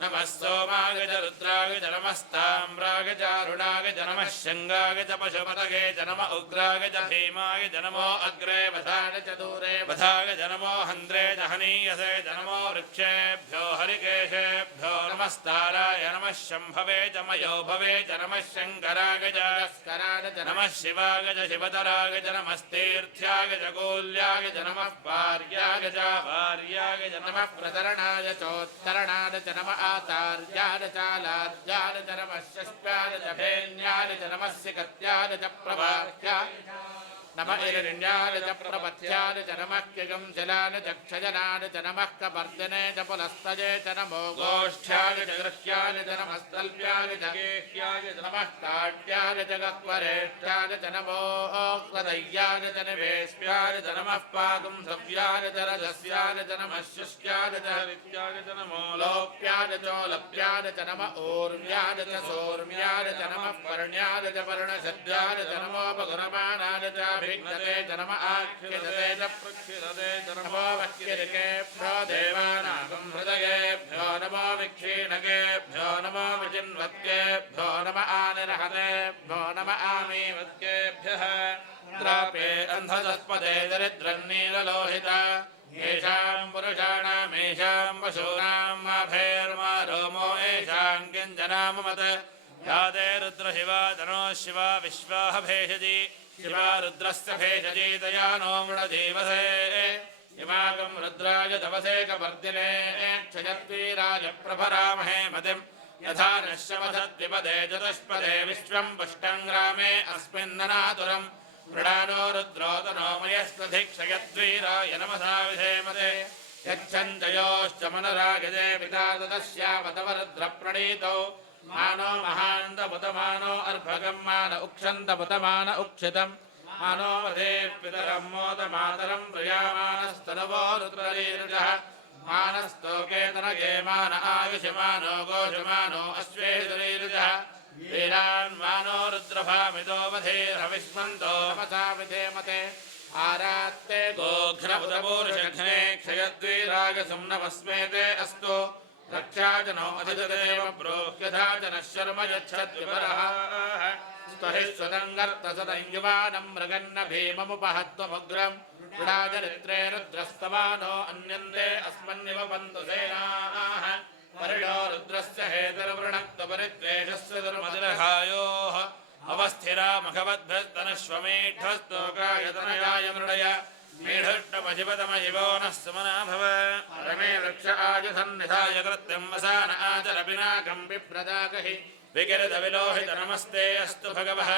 नमः सोमाय च रुद्राय च नमस्ताम्राय च अरुणाय च नमः शङ्गाय च पशुपतये च नमः उग्राय च भीमाय च नमो अग्रे वधाय च दूरे वधाय च नमो हन्द्रे च हनीयसे च नमो वृक्षेभ्यो हरिकेशेभ्यो नमस्ताराय नमः शम्भवे च मयोभवे च नमः शङ्कराय च स्कराय च नमः शिवाय च शिवतराय च नमस्तीर्थ्याय च कूल्याय च नमः पार्याय च वार्याय च नमः प्रतरणाय चोत्तरणाय च नमः आचार्याय च लाज्याय च नमः षष्ट्याय च भेन्याय च नमः सिकत्याय च प्रभाख्याय नमः इरण्याय च प्रपथ्याय च नमः किगंजलाय च क्षजनाय च नमः कपर्दने च पुलस्तये च नमो गोष्ठ्याय च गृह्याय च नमः स्तल्प्याय च गेह्याय च नमः काट्याय च गक्वरेष्ठ्याय च नमो कृदय्याय च निवेश्याय च नमः पागुंसव्याय च रजस्याय च नमः शुष्क्याय च हरित्याय च नमो लोप्याय चोलप्याय च नमः ऊर्म्याय च सौर्म्याय च नमः पर्ण्याय च पर्णशद्याय च नमो बगुरमाणाय च भिन्नते च नमः आख्यते च प्रक्षिरते च नमो वक्यरिकेभ्यो देवानागं हृदयेभ्यो नमो विक्षीणकेभ्यो नमो विचिन्वत्केभ्यो नमः आनिर्हतेभ्यो नमः आमीवत्केभ्यः द्रापे अन्धतस्पदे दरिद्रन्नीललोहित येषां पुरुषाणामेषां पशूनां माभैर्मा रोमो येषां किञ्जनाममत् या ते रुद्रशिवा तनो शिवा विश्वाह भेषजी शिवा रुद्रस्य भेषजी तया नो मृडजीवसे इमाकं रुद्राय तपसे कपर्दिने क्षयद्वीराय प्रभरामहे मतिं यथा नश्यमधद्विपदे चतुष्पदे विश्वं पुष्टं ग्रामे अस्मिन्ननातुरम् मृडानो रुद्रोतनो मयस्वधिक्षयद्वीराय नमसा विधेमते यच्छन्तयोश्च मनुरागजे पिता ततस्यावतवरुद्रप्रणीतौ मानो महान्तमुतमानो अर्भगं मान उक्षन्तमुतमान उक्षितं मानो वधेः पितरं मोदमातरं प्रियामानस्तनुवो रुद्ररीरुजः मानस्तोकेतनगे मान आयुषमानो गोषमानो अश्वेदुरीरुजः वीरान्मानो रुद्रभामितो वधेर्हविष्मन्तो नमसा विधेमते आरात्ते गोघ्नपुरपूरुषघ्ने क्षयद्वीराय सुम्नमस्मेते अस्तु रक्षाजनो अधिदेव प्रोह्यथा जनः शर्म यच्छद्विपरः स्तहिष्वदङ्गर्तसदञ्जुवानं मृगन्न भीममुपहत्वमुग्रं विडाचरित्रे रुद्रस्तमानो अन्यन्ते अस्मन्निव बन्धु सेनाः परिणो रुद्रस्य हेतुर्वृणक्तपरित्वेषस्य दुर्मदिरहायोः अवस्थिरा मघवत् तमहिवो नः सुमना भव परमे वृक्ष आयुधन्निधाय कृत्यं वसान आचरपिनाकं विप्रदाकहि विकिरदविलोहित नमस्ते अस्तु भगवः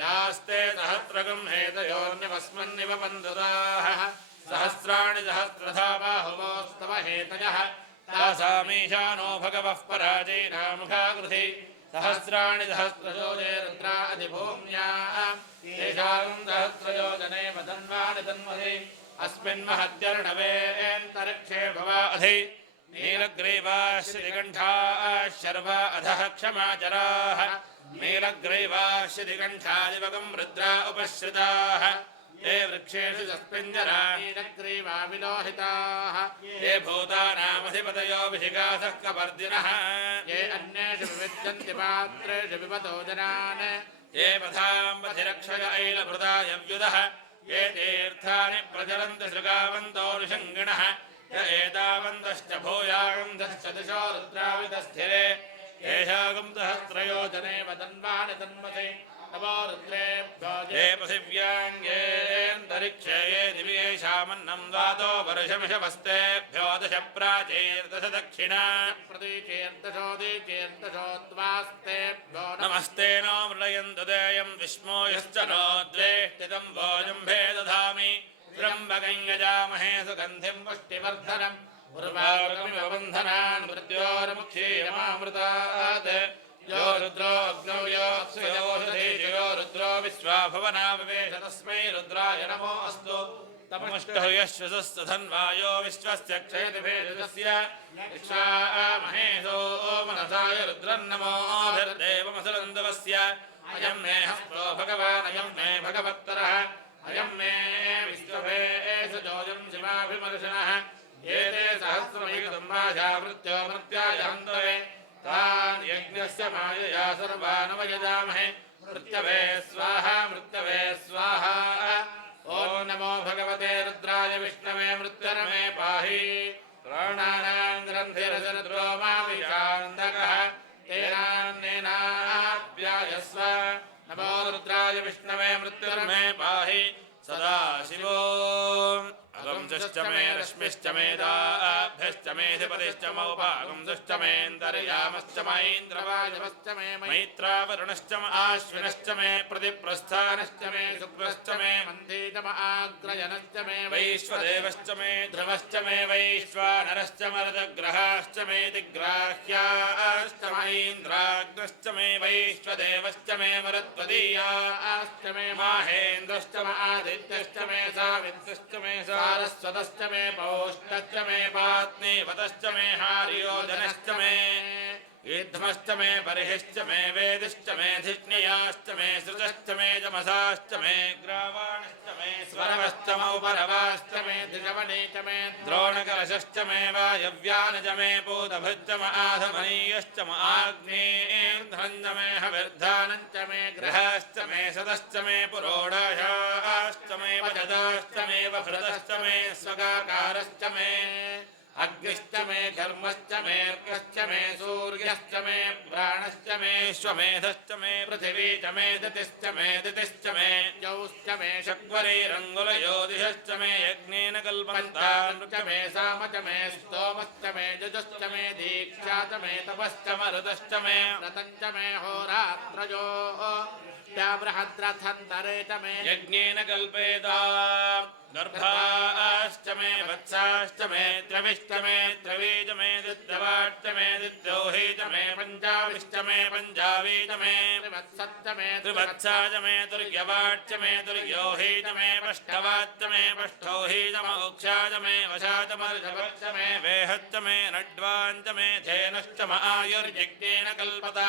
यास्ते सहस्रगं हेतयोर्निवस्मन्निव बन्धुदाः सहस्राणि सहस्रधा बाहुवोस्तव हेतयः तासामीशानो भगवः पराजैनामुखाकृति सहस्राणि सहस्रयोजे रुद्रा अधिभूम्या तेषां सहस्रयोजने वदन्वानि तन्महि अस्मिन् महत्यर्णवेऽन्तरिक्षे भवा अधि नीलग्रीवाः श्रीकण्ठाः शर्वा अधः क्षमाचराः नीलग्रीवाः श्रीकण्ठादिवगं रुद्रा उपश्रिताः ये वृक्षेषु सस्पिञ्जरा नीलग्रीवा विलोहिताः ये भूतानामधिपतयो विशिखासः कपर्दिनः ये अन्येषु विविध्यन्ति पात्रेषु विपतो जनान् ये पथां पथिरक्षय ऐलभृताय व्युदः ये तीर्थानि प्रचरन्ति शृगावन्तो ऋषङ्गिणः य एतावन्तश्च भूयागन्धश्च दिशो रुद्रावितस्थिरे येषागं सहस्रयोजने वदन्वानि तन्मते नमो रुद्रेभ्यो ये पृथिव्याङ्गेऽन्तरिक्षे ये दिवि येषामन्नं द्वादो वर्षमिषवस्तेभ्यो दश प्राचीर्दश दक्षिणा प्रतीचेर्दशोदीचेर्दशोद्वास्तेभ्यो नमस्ते नो मृडयन्तु देयं विष्मो यश्च नो द्वेष्टितं भोजम्भे दधामि त्र्यम्बकं यजामहे सुगन्धिं पुष्टिवर्धनम् उर्वारुकमिव बन्धनान् मृत्योर्मुक्षीयमामृतात् यो रुद्रो अग्नौ यो अप्सुयोषधीषु यो रुद्रो विश्वा भवना विवेश तस्मै रुद्राय नमो अस्तु तमष्टः यश्वसस्तु धन्वायो विश्वस्य क्षयति भेषजस्य इक्षामहेशो मनसाय रुद्रन्नमोभिर्देवमसुरन्दवस्य अयं मे हस्तो भगवान् अयं मे भगवत्तरः अयं मे विश्वभेषजोऽयं शिवाभिमर्शनः एते सहस्रमैकसम्भाषा मृत्यो मृत्याय हन्तवे तान् यज्ञस्य मायया सर्वानवयजामहे मृत्यवे स्वाहा मृत्यवे स्वाहा ॐ नमो भगवते रुद्राय विष्णवे मृत्युर्मे पाहि प्राणानां ग्रन्थिरसरुद्रो माविशान्दकः तेनान्नेनाप्यायस्व नमो रुद्राय विष्णवे मृत्युर्मे पाहि सदा शिवो अगंश्च मे रश्मिश्च मे दाभ्यश्च मेऽधिपतिश्च मौपागंश्च मेऽन्तर्यामश्च महीन्द्रवायवश्च मे मैत्रावरुणश्च म आश्विनश्च मे प्रतिप्रस्थानश्च मे शुक्रश्च मे मन्दीतम आग्रयनश्च मे वैश्वदेवश्च मे ध्रुवश्च मे वैश्वानरश्च मरुदग्रहाश्च मे दिग्राह्याश्च महीन्द्राग्नश्च मे वैश्वदेवश्च मे मरुत्वदीयाश्च मे माहेन्द्रश्च म आदित्यश्च मे सावित्रश्च मे सारस्वतश्च मे पौष्टश्च मे पात्नीवतश्च मे हार्योजनश्च मे ईध्मश्च मे बर्हिश्च मे वेदिश्च मे धिष्णियाश्च मे सृजश्च मे जमसाश्च मे ग्रावाणश्च मे स्वरवश्च मौपरवाश्च मे धिजवनीच मे द्रोणकलशश्च मे वायव्यानज मे पूतभुश्च म आधमनीयश्च म आग्नेर्धनञ्च मे हविर्धानञ्च मे गृहश्च मे सदश्च मे पुरोडाशाश्च मे वजदाश्च मे वभृतश्च मे स्वगाकारश्च मे अग्निश्च मे धर्मश्च मेऽर्कश्च मे सूर्यश्च मे प्राणश्च मे श्वमेधश्च मे पृथिवी च मे दितिश्च मे जौश्च मे शक्वरीरङ्गुलयोदिश्च मे यज्ञेन कल्पन्तान् च मे साम च मे स्तोमश्च मे जुजुश्च मे दीक्षा च मे तपश्च मरुतश्च मे व्रतञ्च मे होरात्रयो बृहद्रथन्तरे च मे यज्ञेन कल्पेता गर्भाश्च मे वत्साश्च मे द्रविश्च मे द्रवीज मे दिद्रवाच्च मे दिद्रोही च मे पञ्चाविश्च मे पञ्चावी च मे त्रिवत्सच्च मे त्रिवत्सा च मे तुर्यवाच्च मे तुर्योही च मे पष्टवाच्च मे पष्ठोही च मोक्षा च मे वशा च मर्धवच्च मे वेहच्च मे नड्वाञ्च मे धेनुश्च म आयुर्यज्ञेन कल्पता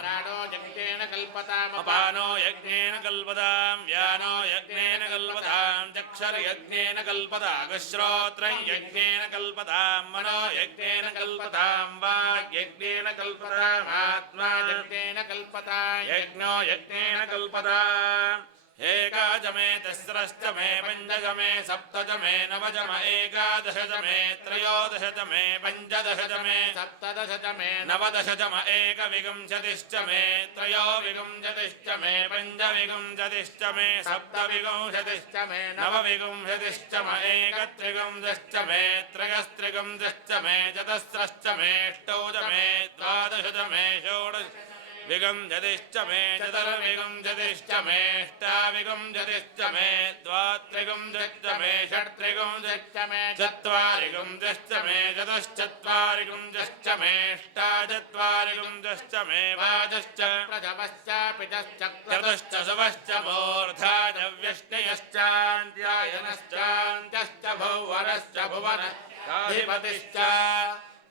प्राणो यज्ञेन कल्पताम् अपानो यज्ञेन कल्पताम् व्यानो यज्ञेन कल्पताम् चक्षुर्यज्ञेन कल्पताम् श्रोत्रं यज्ञेन कल्पताम् मनो यज्ञेन कल्पताम् वाग्यज्ञेन कल्पताम् आत्मा यज्ञेन कल्पताम् यज्ञो यज्ञेन कल्पताम् एकाच मे तिस्रश्च मे पञ्चच मे सप्तच मे नवच मे एकादशच मे त्रयोदशच मे पञ्चदशच मे सप्तदशच मे नवदशच मे एकविंशतिश्च मे त्रयोविंशतिश्च मे पञ्चविंशतिश्च मे सप्तविंशतिश्च मे नवविंशतिश्च मे एकत्रिंशश्च मे त्रयस्त्रिंशश्च मे चतस्रश्च मे अष्टौच मे द्वादशच मे षोडश विगुंशतिश्च मे चतुर्विंशतिश्च मे अष्टाविंशतिश्च मे द्वात्रिंशश्च मे षट्त्रिंशश्च मे चत्वारिंशश्च मे चतुश्चत्वारिंशश्च मे अष्टाचत्वारिंशश्च मे वाचश्च प्रथमश्च पितश्च चतुश्च सुवश्च मूर्धा च व्यष्टयश्चान्त्यायनश्चान्त्यश्च भुवनश्च भुवनश्चाधिपतिश्च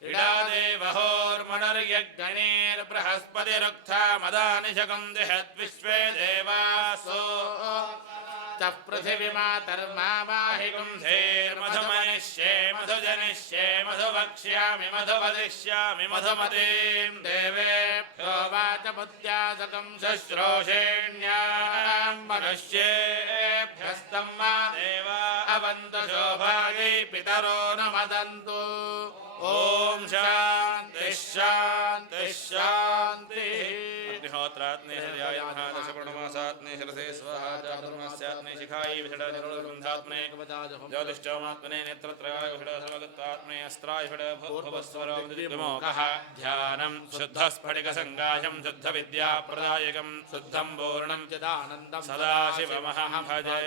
इडादेवहोर्मणर्यज्ञनेर्बृहस्पतिरुक्था मदानिशकं दिहद्विश्वे देवासो च पृथिवीमातर्मावाहिकं धीर्मधुमनिष्ये मधुजनिष्ये मधुवक्ष्यामि मधुवदिष्यामि मधुमतीं देवेभ्यो वाचमुद्यासकं शुश्रूषेण्यां मनुष्येभ्यस्तं मा देवा अवन्तु शोभायै पितरो न मदन्तु ॐ शान्ति शान्ति शान्तिः अग्निहोत्रात्मेहर्याय महादशपूर्णमासात्मे शिरसे स्वाहा चातुर्मास्यात्मे शिखायै विषडानिरोधबन्धात्मे ज्योतिष्ठोमात्मने नेत्रत्रयाय विषडसर्वगत्वात्मे अस्त्राय विषडभुवस्वरोमोकः ध्यानं शुद्धस्फटिकसङ्गायं शुद्धविद्याप्रदायकं शुद्धं पूर्णं चिदानन्दं सदाशिवमहं भजे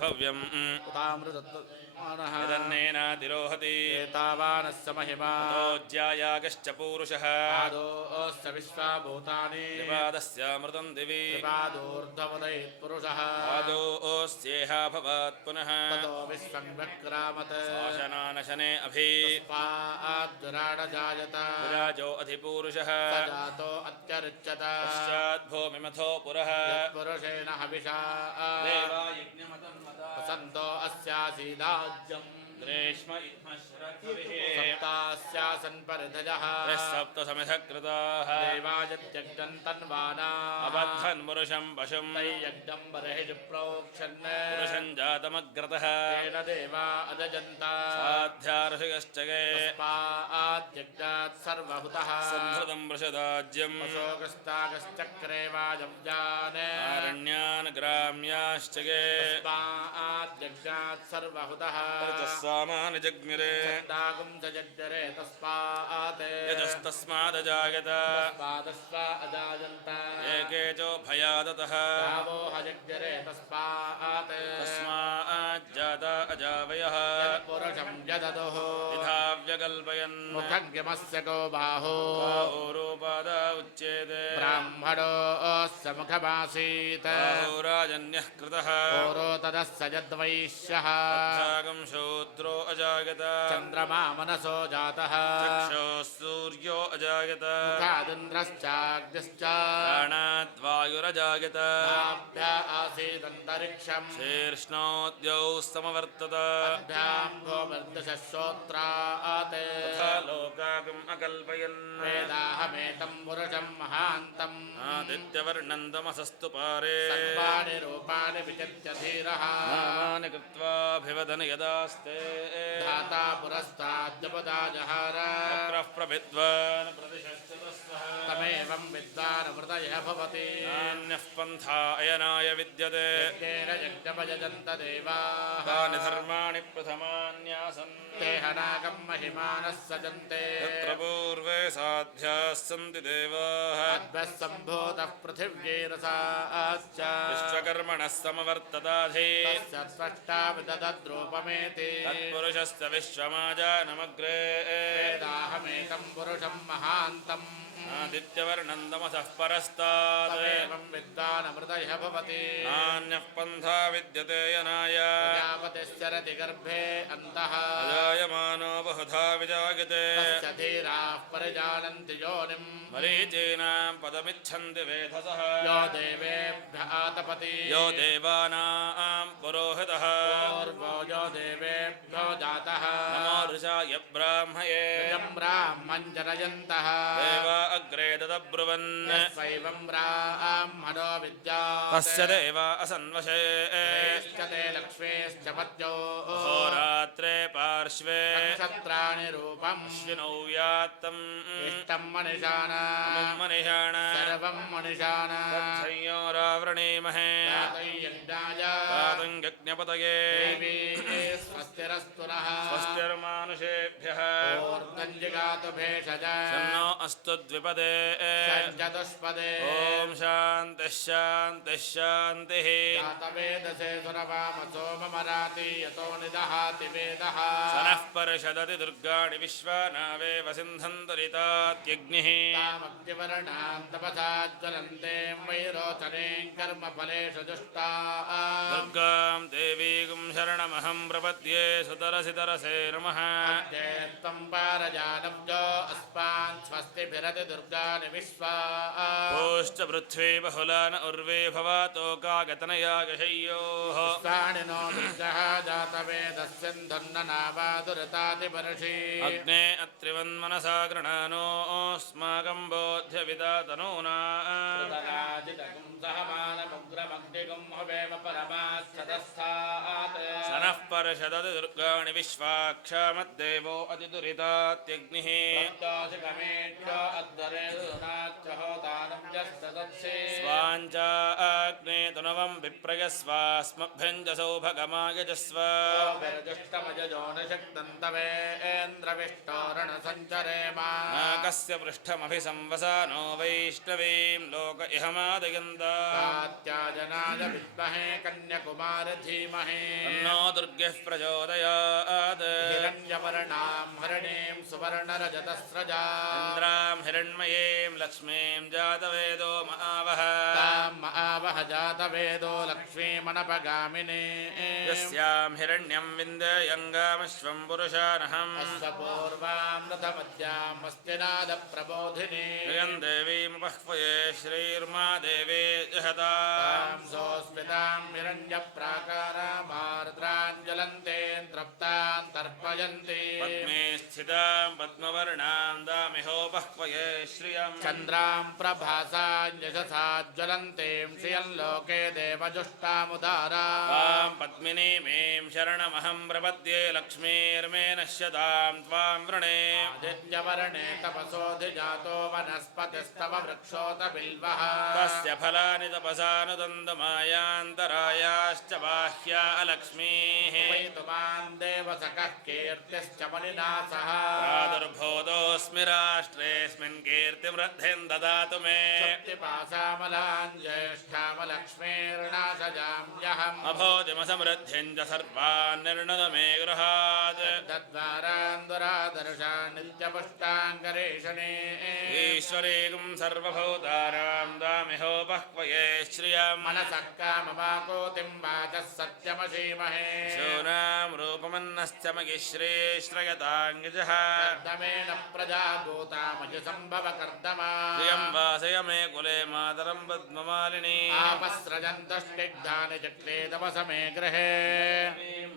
भव्यम् यदन्नेनातिरोहति एतावानस्य महिमा ज्यायागश्च पूरुषः पादोऽस्य विश्वाभूतानि त्रिपादस्यामृतं दिवि त्रिपादोर्ध्वमुदयेत्पुरुषः पादोऽस्येह भवात् पुनः ततो विश्वं व्यक्रामत् शासनानशने अभि पाद्विराडजायत विराजो अधिपूरुषः स जातो अत्यरुच्यत पश्चाद्भूमिमथो पुरः पुरुषेण हविषा वसन्तो अस्यासीदाज्यम् ग्रीष्म इत्मश्रद्भिः सप्तास्यासन् परिधजः सप्तसमिधकृताः देवायत्यग्नं तन्वाना अबद्धन् पुरुषं पशुं तैयज्ञं बर्हिषु प्रोक्षन् पुरुषं जातमग्रतः तेन देवा अदजन्त साध्यार्षिकश्च आद्यज्ञात् सर्वहुतः संहृतं वृषदाज्यम् अशोकस्ताकश्चक्रे वाजव्यान् आरण्यान् ग्राम्याश्च आद्यज्ञात् सर्वहुतः सामानि जग्निरे दागुंसजज्ञरे तस्मात् यजस्तस्मादजायत तस्मादस्वा अजायन्त एके चोभयादतः गावो हजज्ञरे तस्मात् तस्माज्जाता अजावयः पुरुषं यददुः यथा व्यकल्पयन् मुखज्ञमस्य गो बाहो बाहुरूपाद उच्येते ब्राह्मणोऽस्य मुखमासीत् बाहुराजन्यः कृतः पौरो तदस्य यद्वैश्यः तथागं शूद्रो अजायत चन्द्रमा मनसो जातः चक्षुः सूर्यो अजायत मुखादिन्द्रश्चाग्निश्च प्राणाद्वायुरजायत नाभ्या आसीदन्तरिक्षम् शीर्ष्णोद्यौ समवर्तत अभ्यां भूमिर्दशश्रोत्रात् तथा लोकागम् अकल्पयन् वेदाहमेतं पुरुषं महान्तम् आदित्यवर्णं तमसस्तु पारे सर्वाणि रूपाणि विचित्य धीरः नामानि कृत्वाभिवदन यदास्ते धाता पुरस्ताद्यपदा जहार तत्रः प्रविद्वान् प्रतिशश्चतस्वः तमेवं विद्वानमृतयः भवति नान्यः पन्था अयनाय विद्यते यज्ञेन यज्ञमयजन्त देवाः तानि धर्माणि प्रथमान्यासन् तेहनागं महिमानः सजन्ते तत्र पूर्वे साध्याः सन्ति देवाः अद्भः सम्भूतः पृथिव्यैरसाश्च विश्वकर्मणः समवर्तताधि तस्य स्पष्टा विदधद्रूपमेति तत्पुरुषस्य विश्वमाजानमग्रे वेदाहमेकं पुरुषं महान्तम् आदित्यवर्णं तमसः परस्तात् तमेवं विद्वानमृतयः भवति नान्यः पन्था विद्यते यनाय प्रजापतिश्चरति गर्भे अन्तः अजायमानो बहुधा विजायते तस्य धीराः परिजानन्ति योनिम् मरीचीनां पदमिच्छन्ति वेधसः यो देवेभ्य आतपति यो देवानां पुरोहितः पूर्वो यो देवेभ्यो जातः नमो ऋषाय ब्राह्मये यं ब्राह्मण मञ्जरयन्तः देवा अग्रे तदब्रुवन् स्वैवं ब्राह्मणो विद्यात् तस्य देव असन्वशे ते लक्ष्मीश्च पद्यो होरात्रे पार्श्वे नक्षत्राणि रूपम् अश्विनौ व्यात्तम् इष्टं मनिषाण मनिषाण सर्वं मनिषाण संयोरावृणीमहे पातं यज्ञपतये देवी स्वस्तिरस्तु नः स्वस्तिर्मानुषेभ्यः ऊर्ध्वञ्जिगातु भेषज तन्नो अस्तु द्विपदे चतुष्पदे ॐ शान्तिः शान्तिः शान्तिः जातवेदसे सुरवाम सोममराति यतो निदहाति वेदः सनः परिषदति दुर्गाणि विश्वानावेव सिन्धन्तरितात्यग्निः तामग्निवर्णां तपसा ज्वलन्तीं वैरोचनीं कर्मफलेषु जुष्टा दुर्गां देवीं शरणमहं प्रपद्ये सुतरसितरसे नमः त्वं पारजानब्जो अस्मान् स्वस्तिभिरति दुर्गाणि विश्वा ओश्च पृथ्वी बहुलान उर्वे भवातोकागतनया यशय्योः नो दुर्गः जातवेदस्यन्धन्ननावादुरतादिपर्षि अग्ने अत्रिवन्मनसा गृणानोऽस्माकं बोध्यविदा तनूना सनः पर्षदति दुर्गाणि विश्वाक्षामद्देवो अतिदुरितात्यग्निः स्वाञ्चा अग्ने तुनवं विप्रयस्वास्मभ्यञ्जसौ भगमायजस्व नाकस्य पृष्ठमभिसंवसानो वैष्णवीं लोक इहमादयन्ता जनाय विद्महे कन्याकुमार धीमहि तन्नो दुर्गः प्रचोदयात् हिरण्यवर्णां हरिणीं सुवर्णरजतस्रजा इन्द्रां हिरण्मयीं लक्ष्मीं जातवेदो महावः तां महावह जातवेदो लक्ष्मीमनपगामिनी यस्यां हिरण्यं विन्दयङ्गामश्वं पुरुषानहम् अस्य पूर्वां रथमध्यां मस्तिनादप्रबोधिनी श्रियं देवीमुपह्वये श्रीर्मा देवी जहता तां सोऽस्मितां हिरण्यप्राकारामार्द्राञ्जलन्ते तृप्तां तर्पयन्ति पद्मे स्थितां पद्मवर्णां दामिहोपह्वये श्रियम् चन्द्रां प्रभासां यशसा ज्वलन्तीं श्रियं लोके देवजुष्टामुदारा तां पद्मिनीमीं शरणमहं प्रपद्ये लक्ष्मीर्मे नश्यतां त्वां वृणे आदित्यवर्णे तपसोऽधिजातो वनस्पतिस्तव वृक्षोत बिल्वः तस्य फलानि तपसानुदन्तमायान्तरायाश्च बाह्या अलक्ष्मीः वैतुमान् देवसखः कीर्तिश्च मलिना सह प्रादुर्भूतोऽस्मि राष्ट्रेऽस्मिन् कीर्तिमृद्धिं ददातु मे शक्तिपाशामलान् ज्येष्ठामलक्ष्मीर्नाशजाम्यहम् अभोजमसमृद्धिं च सर्वान् निर्णद मे गृहात् तद्वारान् दुरादर्शान् नित्यपुष्टाङ्गरेषणे ईश्वरीं सर्वभूतानां दामिहोपह्वये श्रियम् मनसः कामवाकोतिं वाचः सत्यमशीमहे शूनां रूपमन्नश्च मयि श्रीश्रयताङ्गिजः कर्दमेन प्रजाभूतामय सम्भव कर्दमा प्रियं वासय मे कुले मातरं पद्ममालिनी आपस्रजन्तष्टिग्धानि चक्लेदवसमे गृहे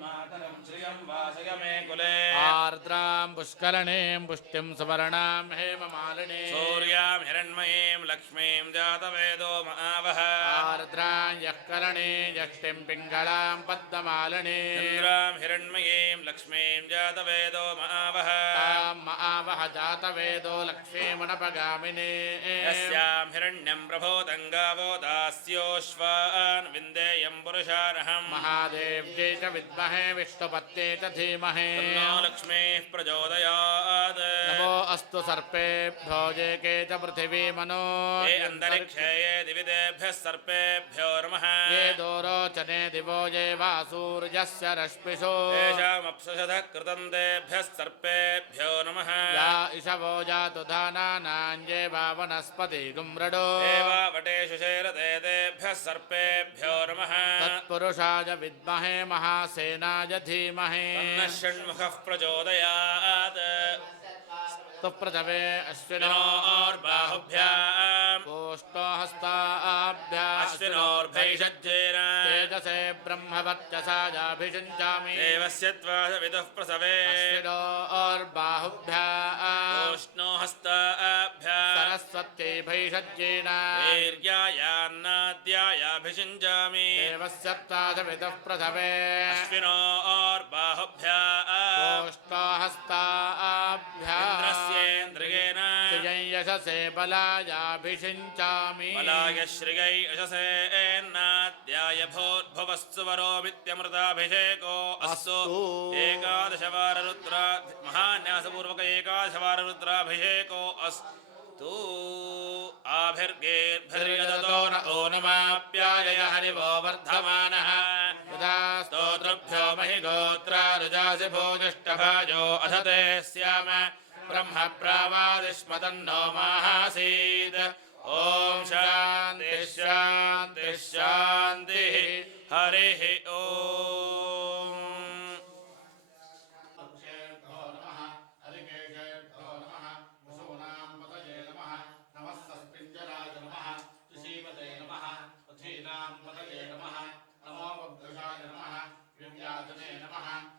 मातरं श्रियं वासय मे कुले आर्द्रां पुष्करणीं पुष्टिं सुवर्णां हेममालिनी सूर्यां हिरण्मयीं लक्ष्मीं जातवेदो महावः आर्द्रां यः करणे यष्टिं पिङ्गळां पद्ममालिनी इन्द्रां हिरण्मयीं लक्ष्मीं जातवेदो महावः तां महावह जातवेदो लक्ष्मीमनपगामिनी यस्यां हिरण्यं प्रभोदं गावो दास्योश्वान् विन्देयं पुरुषानहम् महादेव्यै च विद्महे विष्णुपत्यै च धीमहि तन्नो लक्ष्मीः प्रचोदयात् नमो अस्तु सर्पेभ्यो ये के च पृथिवीमनो ये अन्तरिक्षे ये दिविदेभ्यः सर्पेभ्यो नमः ये दोरोचने दिवो ये वा सूर्यस्य रश्मिषु येषामप्सुषधः कृतं तेभ्यः सर्पेभ्यो नमः या इषवो जातु धानानां ये वा वनस्पति गुम्रडो देवावटेषु शेरते तेभ्यः सर्पेभ्यो नमः तत्पुरुषाय विद्महे महासेनाय धीमहि तन्नः षण्मुखः प्रचोदयात् सुप्रजवे अश्विनो विनोर्बाहुभ्याम् ओष्टोहस्ताभ्याम् अश्विनोर्भैषज्येन तेजसे ब्रह्मवर्चसा जाभिषिञ्चामि देवस्य त्वा सवितुः प्रसवे अश्विनोर्बाहुभ्याम् ओष्णो हस्ताभ्याम् सरस्वत्यै भैषज्येन वीर्यायान्नाद्यायाभिषिञ्चामि देवस्य त्वादविदुः प्रथवे अश्विनोर्बाहुभ्याम् ओष्टोहस्ताभ्याम् इन्द्रस्येन्द्रियेण श्रियै यशसे बलायाभिषिञ्चामि बलाय श्रियै यशसेन्नाद्याय भूर्भुवस्सु वरो विद्यमृताभिषेको अस्तु एकादशवाररुद्रा महान्यासपूर्वक एकादशवाररुद्राभिषेको अस्तु आभिर्गेर्भिर्यदतो न ओ नमाप्यायय हरिवो वर्धमानः यदा स्तोत्रभ्यो महि गोत्रारुजासि भोजिष्ठभाजो अधते स्याम ब्रह्म प्रावादिष्मतन्नो माहासीत् ॐ शान्ति शान्ति शान्तिः हरिः ॐ नमो